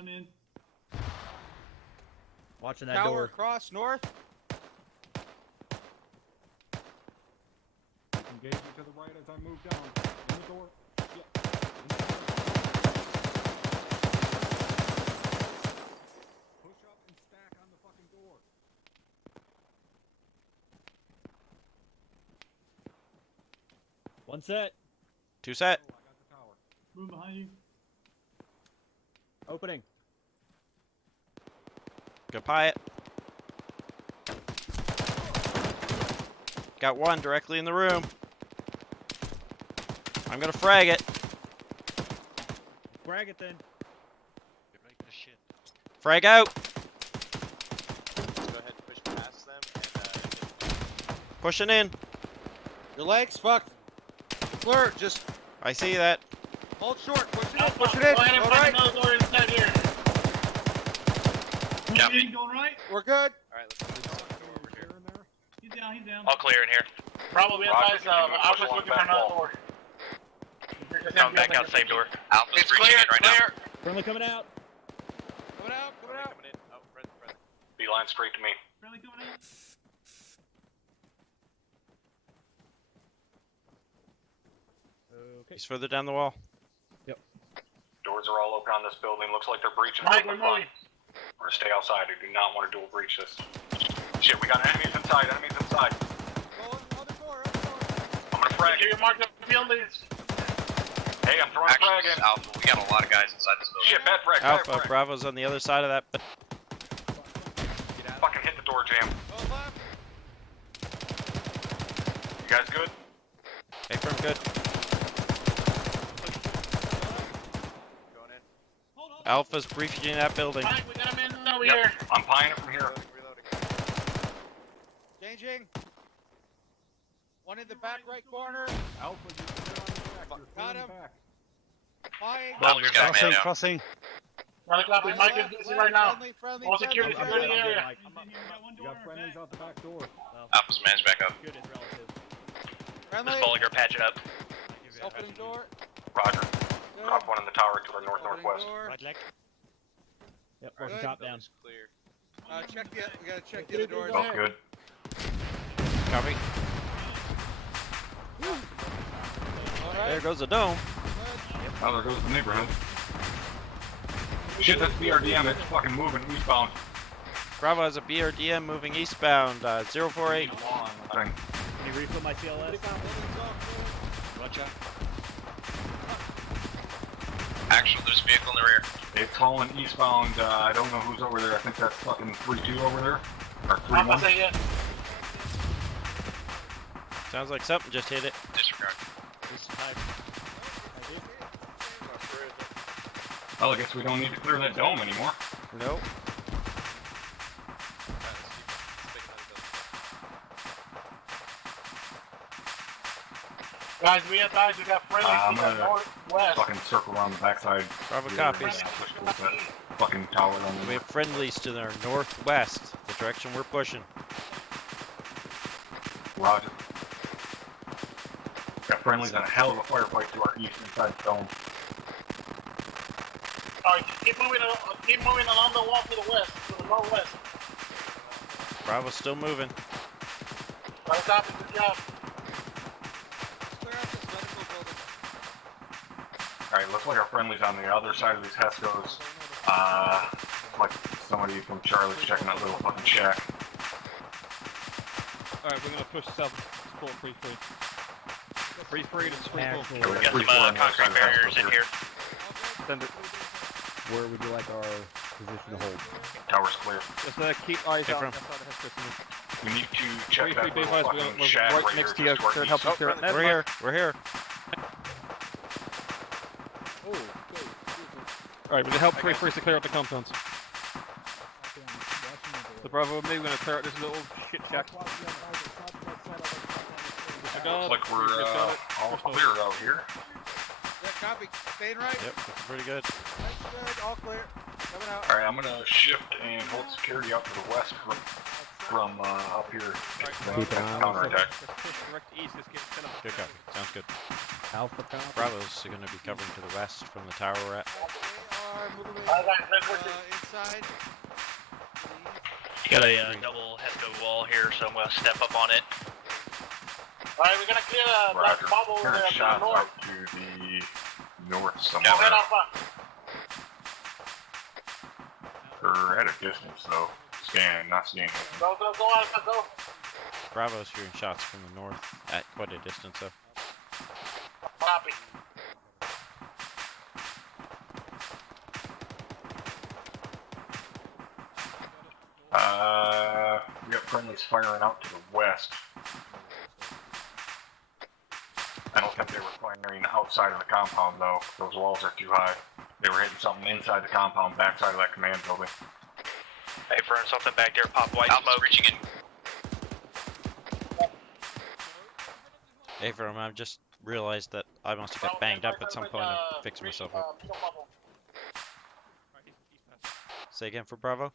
I'm in. Watching that Tower door. across north. Engaging to the right as I move down. In the door. Shit. Push up and stack on the fucking door. One set. 2 set. Oh, I got the tower. Move behind you. Opening. Go pie it. Got one directly in the room. I'm gonna frag it. Frag it then. Frag out. Let's go ahead and push past them and Pushing in. Your legs fucked. Flirt, just I see that. hold short. Push it in. Push it in. Go ahead and All find right. another door inside here. Copy. Going right. We're good. Alright, let's go over here. He's down. He's down. All clear in here. Probably Roger, advise, continue to push Alpha's along looking for back another wall. door. Coming back out same door. Alpha's breaching in right now. Friendly coming out. Coming out. Coming out. Coming in. Oh, friendly. Beeline straight to me. Friendly coming in. Okay. He's further down the wall. Doors are all open on this building. Looks like they're breaching Mike, from the we're front. We're gonna stay outside. I do not want to dual breach this. Shit, we got enemies inside. Enemies inside. Other door. Other door. I'm gonna frag Here, it. you mark the buildings. Hey, I'm throwing a frag Actually, in. Alpha, we got a lot of guys inside this building. Shit, bad frag. Bad Alpha, frag. Bravo's on the other side of that. Fucking hit the door jam. Oh, left. You guys good? Hey, firm, good. Going in. Alpha's breaching that building. Mike, we got him in over Yep. here. I'm pieing it from here. Reloading. Changing. One in the back right corner. Alpha, you're clear on your back. You're clear Got in him. the back. Flying. Alpha's got a man down. Crossing. Another copy. Mike is busy right now. Friendly. All security I'm security good, I'm good, area. Mike. You got friendlies out the back door. Alpha's man's back up. Good is relative. Friendly. This Bollinger, patch it up. Opening door. Roger. Good. Drop one in the tower to our Opening north-northwest. door. Right leg. Yep, working Good. top down. Building's clear. Check the. We gotta check the other doors. Both good. Copy. All right. There goes the dome. Oh, there goes the neighborhood. Shit, that's BRDM. It's fucking moving eastbound. Bravo has a BRDM moving eastbound. 048. Thing. Can you refill my CLS? Watch out. Actual, there's a vehicle in the rear. It's hauling eastbound. I don't know who's over there. I think that's fucking 3-2 over there. Or I'm gonna 3-1. say it. Sounds like something just hit it. Disregard. Well, I guess we don't need to clear that dome anymore. Nope. Guys, we advise we got friendly I'm from the gonna northwest. fucking circle around the backside. Bravo Here, copies. push towards that fucking tower on We the have friendlies to our northwest, the direction we're pushing. Roger. Got friendlies and a hell of a firefight to our east inside the dome. Alright, keep moving along the wall to the west, to the northwest. Bravo's still moving. Another copy, good job. Clear out this medical building. Alright, looks like our friendlies on the other side of these Hescos. Like somebody from Charlie's checking that little fucking shack. Alright, we're gonna push south. Support free. Free to free Yeah, full. we got We got 3-4 some on the other side concrete of the barriers Hescos in here. Send it. Where would you like our position to hold? Tower's clear. Just keep eyes Hey, out. from- That's how the headquarters. We need to check Free that little device, fucking we're shack right right next here to you. just They're to our helping east. clear it. We're here. We're here. Alright, we're gonna help free to clear out the compounds. The Bravo with me, we're gonna clear out this little shit shack. Looks like we're all clear out here. Yeah, copy. Staying right. Yep, looking pretty good. That's good. All clear. Coming out. Alright, I'm gonna shift and hold security out to the west from up here. Keep an eye on Counterattack. Just push direct east, just get set up. Good copy. Sounds good. Alpha copy. Bravo's going to be covering to the west from the tower we're at. Okay, all are. Move away. Inside. You got a double HESCO wall here, so I'm gonna step up on it. Alright, we're gonna clear that bubble over there to the shots north. out to the north somewhere. Head alpha. Or at a distance though. Scan, not seeing anything. Go, Alpha, go. Bravo's shooting shots from the north at quite a distance though. Copy. We got friendlies firing out to the west. I don't think they were firing outside of the compound though. Those walls are too high. They were hitting something inside the compound, backside of that command building. Hey, friend, something back there, pop white smoke. Reaching in. Hey, Verm, I've just realized that I must have got banged up at some point. I'm fixing myself up. Say again for Bravo?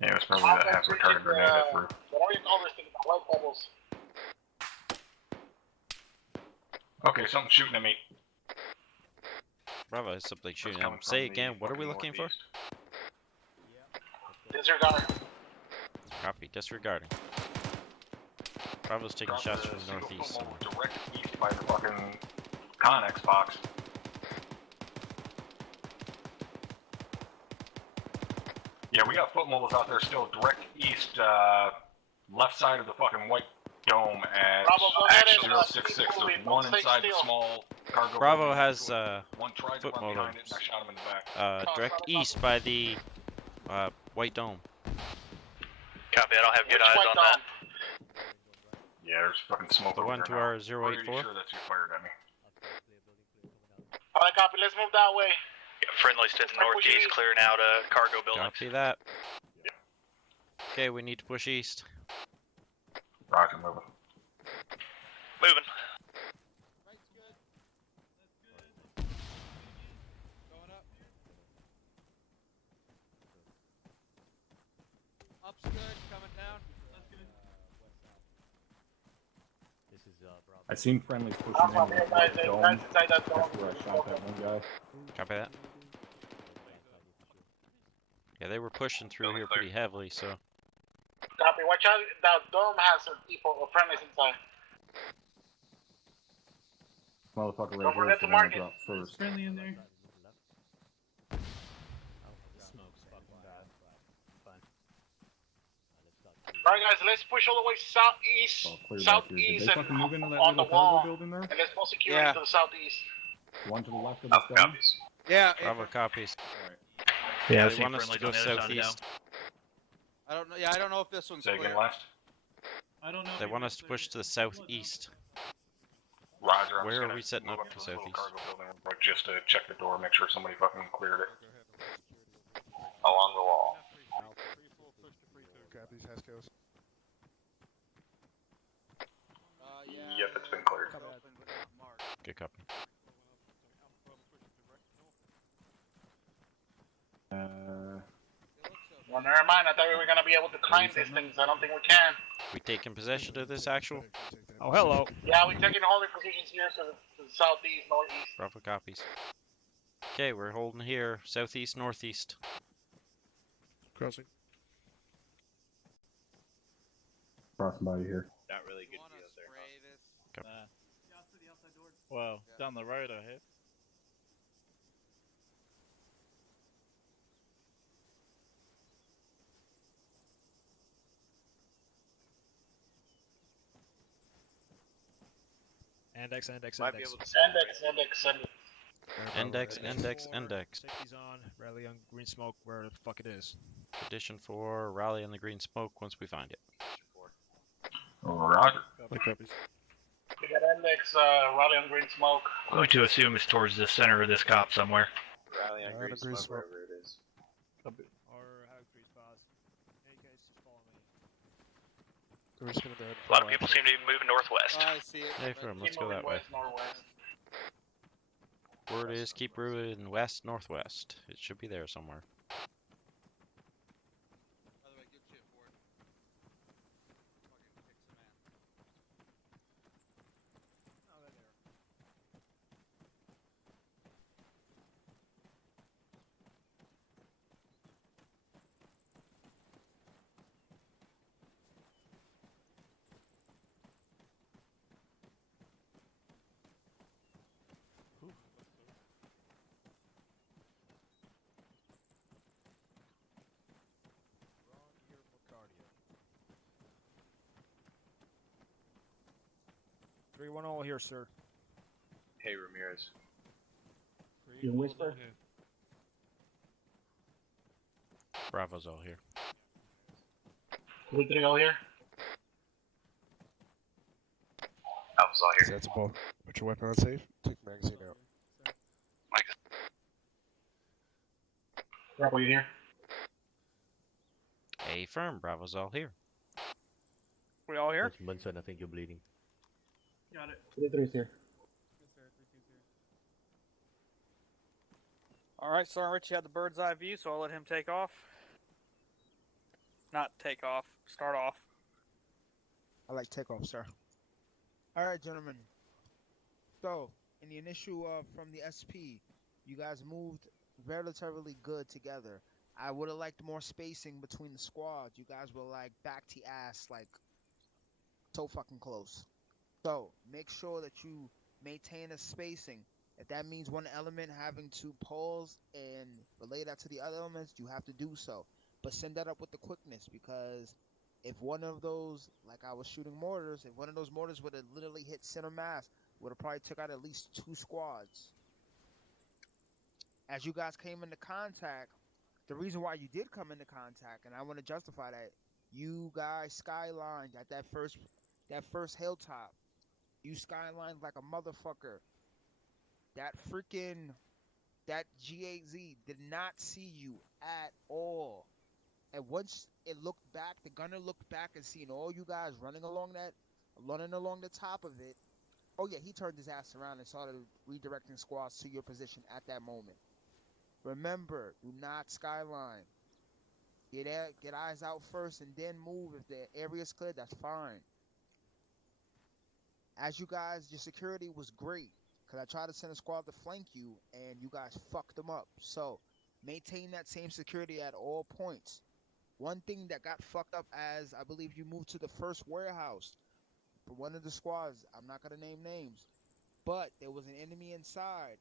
Yeah, it was probably that half retarded grenade I threw. What are you call this thing about light bubbles? Okay, something's shooting at me. Bravo is something shooting at him. Say again, what are we looking for? Disregard. Copy, disregarding. Bravo's taking shots from the northeast. Direct east by the fucking Connex box. Yeah, we got foot mobiles out there still direct east, left side of the fucking white dome at Bravo, 066. So one inside the small cargo. Bravo has one tried to foot run behind it mobiles. and I shot him in the back. Direct east by the white dome. Copy, I don't have good eyes on that. Yeah, there's fucking smoke The over one there to now. our Pretty 084. sure that's who fired at me. Alright, copy, let's move that way. Yeah, friendlies to the northeast, clearing out a cargo building. Copy that. Okay, we need to push east. Roger, moving. Moving. Up's good, coming down. I seen friendlies pushing in with the dome. That's where I shot that one guy. Copy that. Yeah, they were pushing through here pretty heavily, so. Copy, watch out, that dome has some people or friendlies inside. Motherfucker Don't right forget here to mark is it. drop first. Friendly in there. Alright guys, let's push all the way southeast, Clear back here. Did southeast they and fucking move into that on the little cargo wall. building there? And let's pull security to the southeast. One to the left of this dome? Yeah. Bravo copies. Yeah, they want us to go southeast. I don't know. Yeah, I don't know if this one's Say clear. again, last. I don't know. They want us to push to the southeast. Roger, I'm Where just are gonna we setting move up to this little southeast? cargo building real quick just to check the door, make sure somebody fucking cleared it. Along the wall. Grab these Hescos. Yep, it's been cleared. Good copy. Well, never mind, I thought we were gonna be able to climb these things. I don't think we can. We taking possession of this actual? Oh, hello. Yeah, we're taking holding positions here to the southeast, northeast. Bravo copies. Okay, we're holding here, southeast, northeast. Crossing. Crossing by you here. Not really good view up there. Well, down the road I have. Index. Might be able to Index. Take these on. Rally on green smoke where the fuck it is. Condition 4, rally on the green smoke once we find it. Roger. Like copies. We got index, rally on green smoke. I'm going to assume it's towards the center of this cop somewhere. Rally on green smoke, wherever it is. Or have green spots. In any case, just follow me. We're just gonna go ahead and A lot of follow people after. seem to be moving northwest. I see it. Hey, firm, let's go that way. Northwest. Word is keep moving west, northwest. It should be there somewhere. By the way, good shit, Ford. Fucking kick some ass. Oh, they're there. 3-1 all here, sir. Hey, Ramirez. You whisper? Bravo's all here. 3-3 all here. Alpha's all here. Sensible. Put your weapon on safe. Take the magazine out. Bravo, you here? A firm. Bravo's all here. We all here? That's Munson, I think you're bleeding. Got it. 3-3's here. Alright, Sergeant Richie had the bird's eye view, so I'll let him take off. Not take off, start off. I like takeoff, sir. Alright, gentlemen. So, in the initial from the SP, you guys moved relatively good together. I would have liked more spacing between the squads. You guys were like back to ass, like so fucking close. So, make sure that you maintain a spacing. If that means one element having to pause and relay that to the other elements, you have to do so. But send that up with the quickness, because if one of those, like I was shooting mortars, if one of those mortars would have literally hit center mass, would have probably took out at least 2 squads. As you guys came into contact, the reason why you did come into contact, and I want to justify that, you guys skylined at that first hilltop. You skylined like a motherfucker. That GAZ did not see you at all. And once it looked back, the gunner looked back and seen all you guys running along the top of it. Oh yeah, he turned his ass around and started redirecting squads to your position at that moment. Remember, do not skyline. Get eyes out first and then move. If the area's clear, that's fine. As you guys, your security was great, because I tried to send a squad to flank you, and you guys fucked them up. So, maintain that same security at all points. One thing that got fucked up, as I believe you moved to the first warehouse for one of the squads, I'm not going to name names, but there was an enemy inside.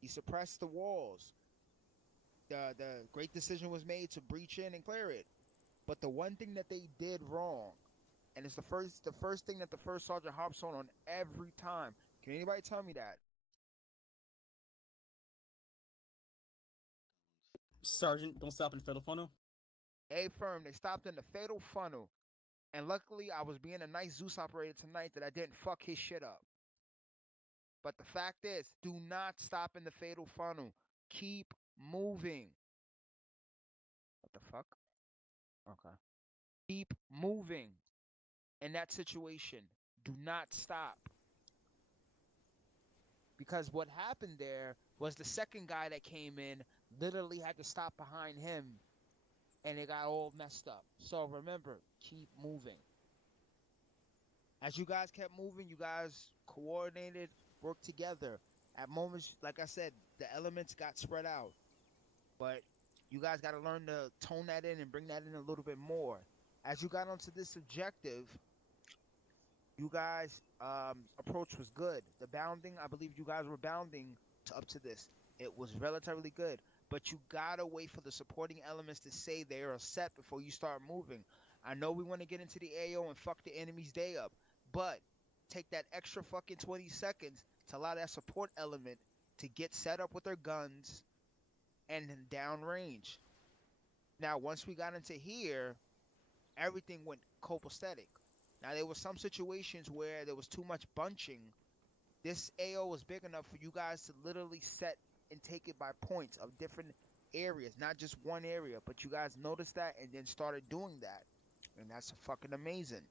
He suppressed the walls. The great decision was made to breach in and clear it. But the one thing that they did wrong, and it's the first thing that the first sergeant harps on every time. Can anybody tell me that? Sergeant, don't stop in the fatal funnel. A firm, they stopped in the fatal funnel. And luckily, I was being a nice Zeus operator tonight that I didn't fuck his shit up. But the fact is, do not stop in the fatal funnel. Keep moving. What the fuck? Okay. Keep moving in that situation. Do not stop. Because what happened there was the second guy that came in literally had to stop behind him, and it got all messed up. So remember, keep moving. As you guys kept moving, you guys coordinated, worked together. At moments, like I said, the elements got spread out. But you guys got to learn to tone that in and bring that in a little bit more. As you got onto this objective, you guys' approach was good. The bounding, I believe you guys were bounding up to this. It was relatively good. But you gotta wait for the supporting elements to say they are set before you start moving. I know we want to get into the AO and fuck the enemy's day up, but take that extra fucking 20 seconds to allow that support element to get set up with their guns and then downrange. Now, once we got into here, everything went copacetic. Now, there were some situations where there was too much bunching. This AO was big enough for you guys to literally set and take it by points of different areas, not just one area, but you guys noticed that and then started doing that. And that's fucking amazing.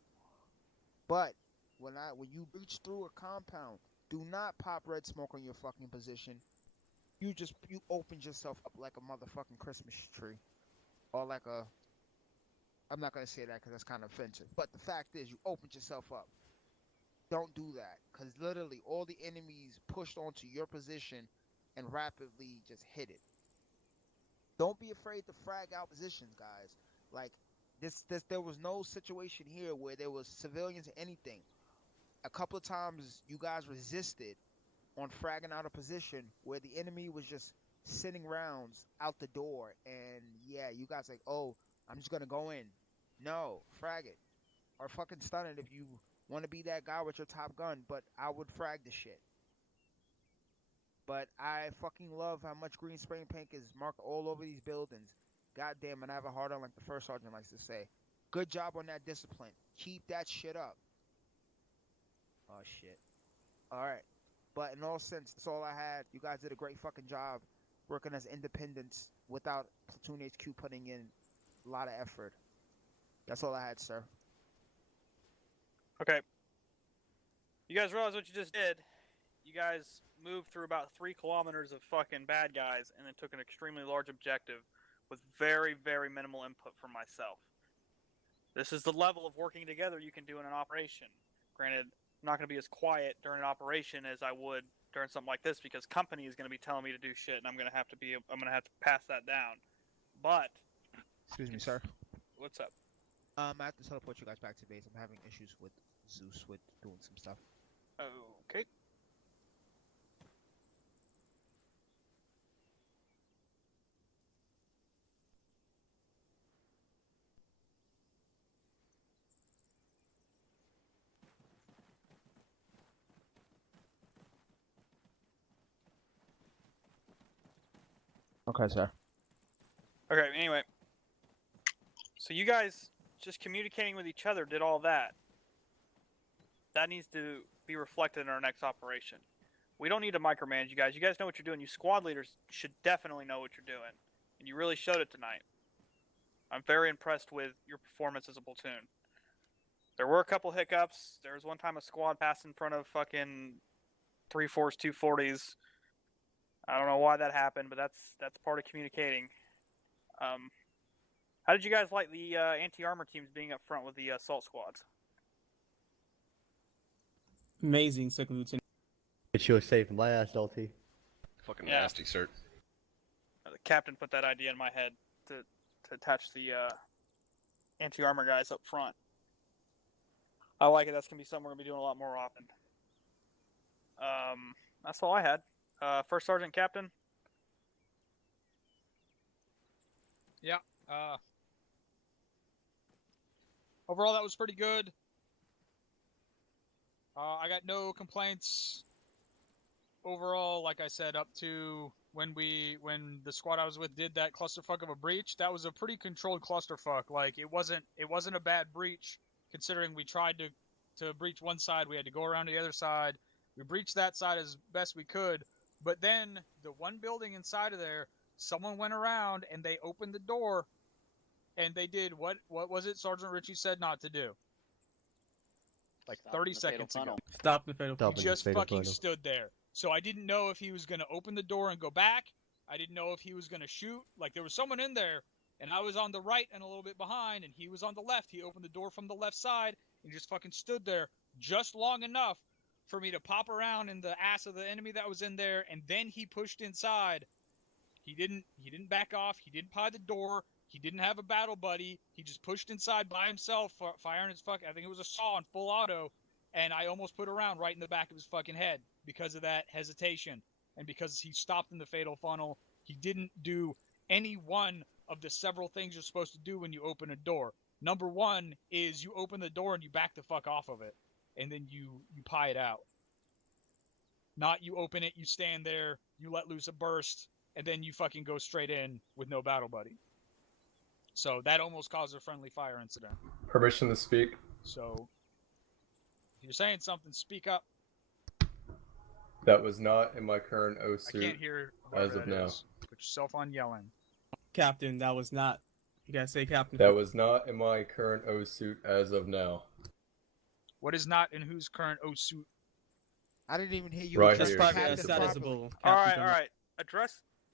But when you breach through a compound, do not pop red smoke on your fucking position. You opened yourself up like a motherfucking Christmas tree. Or like a, I'm not going to say that because that's kind of offensive. But the fact is, you opened yourself up. Don't do that, because literally all the enemies pushed onto your position and rapidly just hit it. Don't be afraid to frag out positions, guys. Like, there was no situation here where there was civilians or anything. A couple of times you guys resisted on fragging out a position where the enemy was just sending rounds out the door, and yeah, you guys like, oh, I'm just gonna go in. No, frag it. Or fucking stun it if you want to be that guy with your Top Gun, but I would frag the shit. But I fucking love how much green spray paint is marked all over these buildings. God damn it, I have a hard on like the first sergeant likes to say. Good job on that discipline. Keep that shit up. Oh shit. Alright. But in all sense, that's all I had. You guys did a great fucking job working as independents without Platoon HQ putting in a lot of effort. That's all I had, sir. Okay. You guys realize what you just did? You guys moved through about 3 kilometers of fucking bad guys and then took an extremely large objective with very, very minimal input from myself. This is the level of working together you can do in an operation. Granted, I'm not going to be as quiet during an operation as I would during something like this because company is going to be telling me to do shit and I'm going to have to pass that down. But Excuse me, sir. What's up? I have to teleport you guys back to base. I'm having issues with Zeus with doing some stuff. Okay. Okay, sir. Okay, anyway. So you guys just communicating with each other did all that. That needs to be reflected in our next operation. We don't need to micromanage you guys. You guys know what you're doing. You squad leaders should definitely know what you're doing. And you really showed it tonight. I'm very impressed with your performance as a platoon. There were a couple hiccups. There was one time a squad passed in front of fucking 3-4s, 240s. I don't know why that happened, but that's part of communicating. How did you guys like the anti-armor teams being up front with the assault squads? Amazing, Second Lieutenant. It sure saved my ass, LT. Fucking Yeah. nasty, sir. The captain put that idea in my head to attach the anti-armor guys up front. I like it. That's going to be something we're going to be doing a lot more often. That's all I had. First Sergeant Captain? Yeah. Overall, that was pretty good. I got no complaints. Overall, like I said, up to when the squad I was with did that clusterfuck of a breach, that was a pretty controlled clusterfuck. Like it wasn't a bad breach, considering we tried to breach one side, we had to go around to the other side. We breached that side as best we could, but then the one building inside of there, someone went around and they opened the door, and they did what was it Sergeant Ritchie said not to do? Like 30 seconds ago. Stop the fatal He just fucking stood there. So I didn't know if he was going to open the door and go back. I didn't know if he was going to shoot. Like, there was someone in there, and I was on the right and a little bit behind, and he was on the left. He opened the door from the left side and just fucking stood there just long enough for me to pop around in the ass of the enemy that was in there, and then he pushed inside. He didn't back off. He didn't pry the door. He didn't have a battle buddy. He just pushed inside by himself, firing his I think it was a saw on full auto, and I almost put a round right in the back of his fucking head because of that hesitation. And because he stopped in the fatal funnel, he didn't do any one of the several things you're supposed to do when you open a door. Number one is you open the door and you back the fuck off of it, and then you pie it out. Not you open it, you stand there, you let loose a burst, and then you fucking go straight in with no battle buddy. So that almost caused a friendly fire incident. Permission to speak. So if you're saying something, speak up. That was not in my current O I suit can't hear as of now. Put yourself on yelling. Captain, that was not. You gotta say Captain. That was not in my current O suit as of now. What is not in whose current O suit? I didn't even hear you. Right address here. the That's captain that is properly. visible. All right.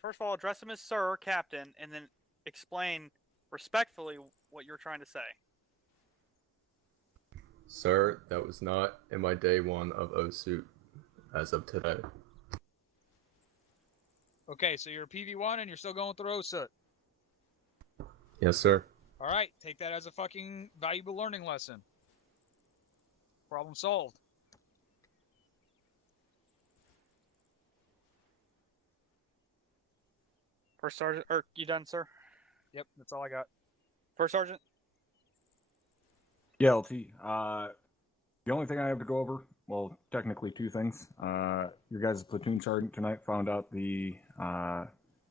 First of all, address him as Sir or Captain, and then explain respectfully what you're trying to say. Sir, that was not in my day one of O suit as of today. Okay, so you're a PV1 and you're still going through OSUT. Yes, sir. All right, take that as a fucking valuable learning lesson. Problem solved. First Sergeant, you done, sir? Yep, that's all I got. First Sergeant? Yeah, LT. The only thing I have to go over, well, technically two things. Your guys' platoon sergeant tonight found out the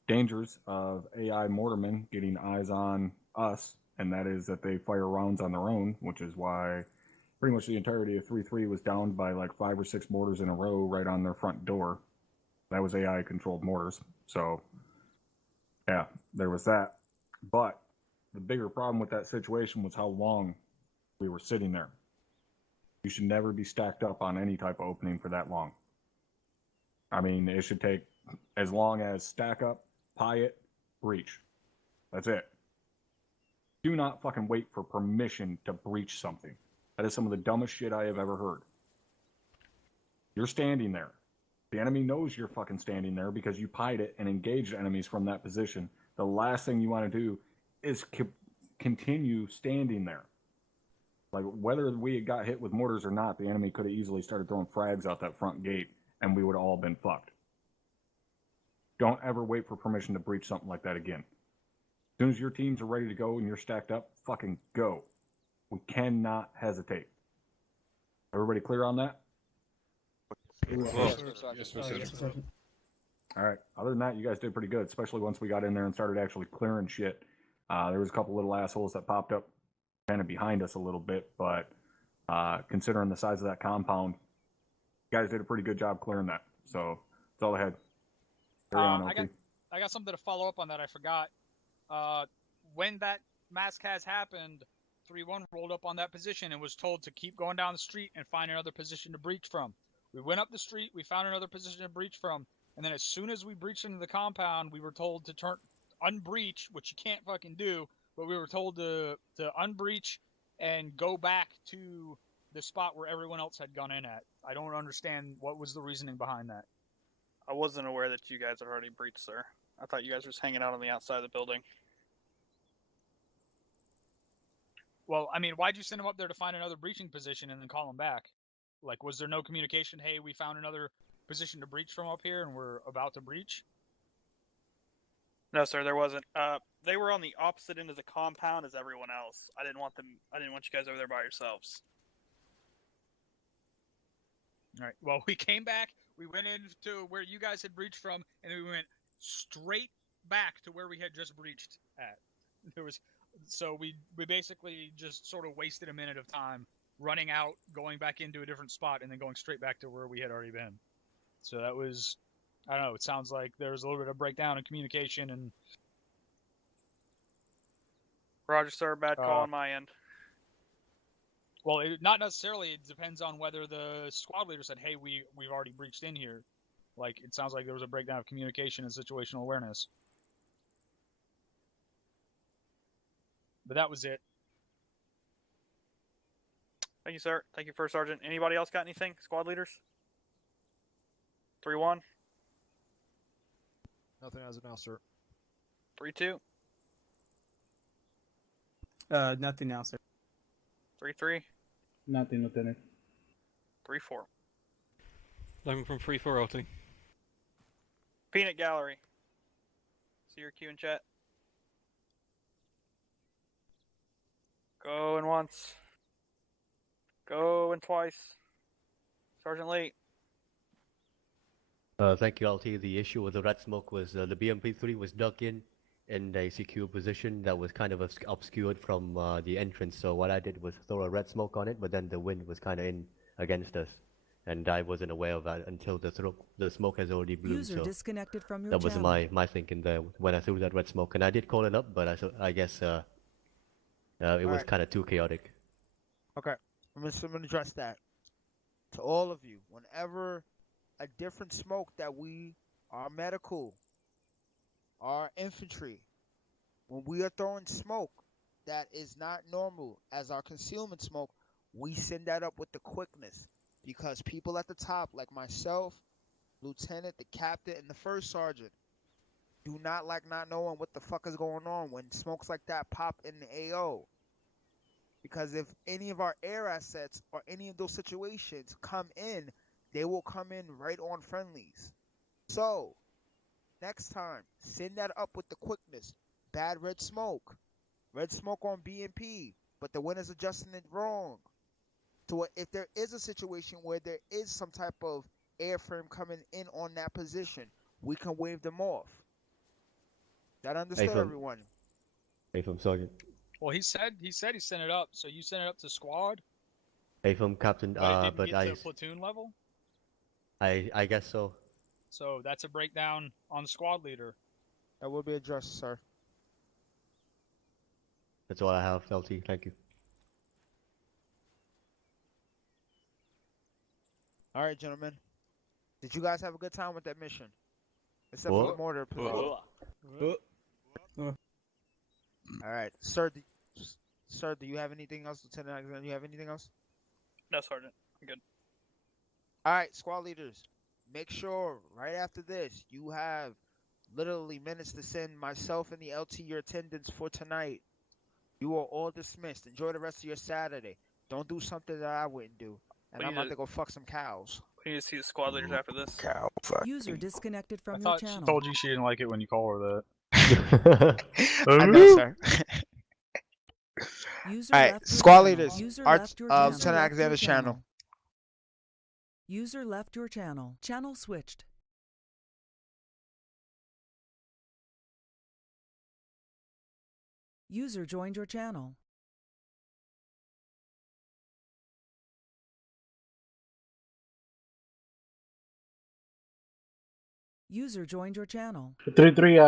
dangers of AI mortarmen getting eyes on us, and that is that they fire rounds on their own, which is why pretty much the entirety of 3-3 was downed by like 5 or 6 mortars in a row right on their front door. That was AI-controlled mortars. So, yeah, there was that. But the bigger problem with that situation was how long we were sitting there. You should never be stacked up on any type of opening for that long. I mean, it should take as long as stack up, pie it, breach. That's it. Do not fucking wait for permission to breach something. That is some of the dumbest shit I have ever heard. You're standing there. The enemy knows you're fucking standing there because you pied it and engaged enemies from that position. The last thing you want to do is continue standing there. Like, whether we got hit with mortars or not, the enemy could have easily started throwing frags out that front gate, and we would have all been fucked. Don't ever wait for permission to breach something like that again. As soon as your teams are ready to go and you're stacked up, fucking go. We cannot hesitate. Everybody clear on that? Yes, sir. All right. Other than that, you guys did pretty good, especially once we got in there and started actually clearing shit. There was a couple little assholes that popped up kind of behind us a little bit, but considering the size of that compound, you guys did a pretty good job clearing that. So that's all I had. Carry on, LT. I got something to follow up on that I forgot. When that mass has happened, 3-1 rolled up on that position and was told to keep going down the street and find another position to breach from. We went up the street, we found another position to breach from, and then as soon as we breached into the compound, we were told to unbreach, which you can't fucking do, but we were told to unbreach and go back to the spot where everyone else had gone in at. I don't understand what was the reasoning behind that. I wasn't aware that you guys had already breached, sir. I thought you guys were just hanging out on the outside of the building. Well, I mean, why'd you send them up there to find another breaching position and then call them back? Like, was there no communication? Hey, we found another position to breach from up here and we're about to breach? No, sir, there wasn't. They were on the opposite end of the compound as everyone else. I didn't want you guys over there by yourselves. All right. Well, we came back. We went into where you guys had breached from, and then we went straight back to where we had just breached at. So we basically just sort of wasted a minute of time running out, going back into a different spot, and then going straight back to where we had already been. So that was, I don't know, it sounds like there was a little bit of breakdown in communication and... Roger, sir. Bad call on my end. Well, not necessarily. It depends on whether the squad leader said, hey, we've already breached in here. Like, it sounds like there was a breakdown of communication and situational awareness. But that was it. Thank you, sir. Thank you, First Sergeant. Anybody else got anything? Squad leaders? 3-1? Nothing as of now, sir. 3-2? Nothing now, sir. 3-3? Nothing, Lieutenant. 3-4. I'm from 3-4 outing. Peanut Gallery. See your cue in chat. Going once. Going twice. Sergeant Lee. Thank you, LT. The issue with the red smoke was the BMP-3 was dug in a secure position that was kind of obscured from the entrance. So what I did was throw a red smoke on it, but then the wind was kind of in against us, and I wasn't aware of that until the smoke has already blew. User so disconnected from your that was channel. my thinking there when I threw that red smoke, and I did call it up, but I guess it was kind of too chaotic. Okay, I'm gonna address that to all of you. Whenever a different smoke that our medical, our infantry, when we are throwing smoke that is not normal as our concealment smoke, we send that up with the quickness, because people at the top, like myself, lieutenant, the captain, and the first sergeant, do not like not knowing what the fuck is going on when smokes like that pop in the AO. Because if any of our air assets or any of those situations come in, they will come in right on friendlies. So, next time, send that up with the quickness. Bad red smoke. Red smoke on BMP, but the wind is adjusting it wrong. to where if there is a situation where there is some type of airframe coming in on that position, we can wave them off. That understood, from- everyone. Hey, from Sergeant. Well, he said he sent it up. So you sent it up to squad, Hey, from Captain. but it didn't But get to platoon level. I guess so. So that's a breakdown on the squad leader. That will be addressed, sir. That's all I have, LT. Thank you. All right, gentlemen. Did you guys have a good time with that mission? Except for the What? mortar position. All right, sir. Sir, do you have anything else, Lieutenant Alexander? Do you have anything else? No, Sergeant. I'm good. All right, squad leaders. Make sure right after this you have literally minutes to send myself and the LT your attendance for tonight. You are all dismissed. Enjoy the rest of your Saturday. Don't do something that I wouldn't do. And We I'm need about to- to go fuck some cows. We need to see the squad leaders after this. Cow User disconnected I from your thought she channel. told you she didn't like it when you call her that. I know, sir. User All right, left your squad channel. leaders. User Our left your channel. Lieutenant Alexander's channel. User left your channel. Channel switched. User joined your channel. User joined your channel. 3-3,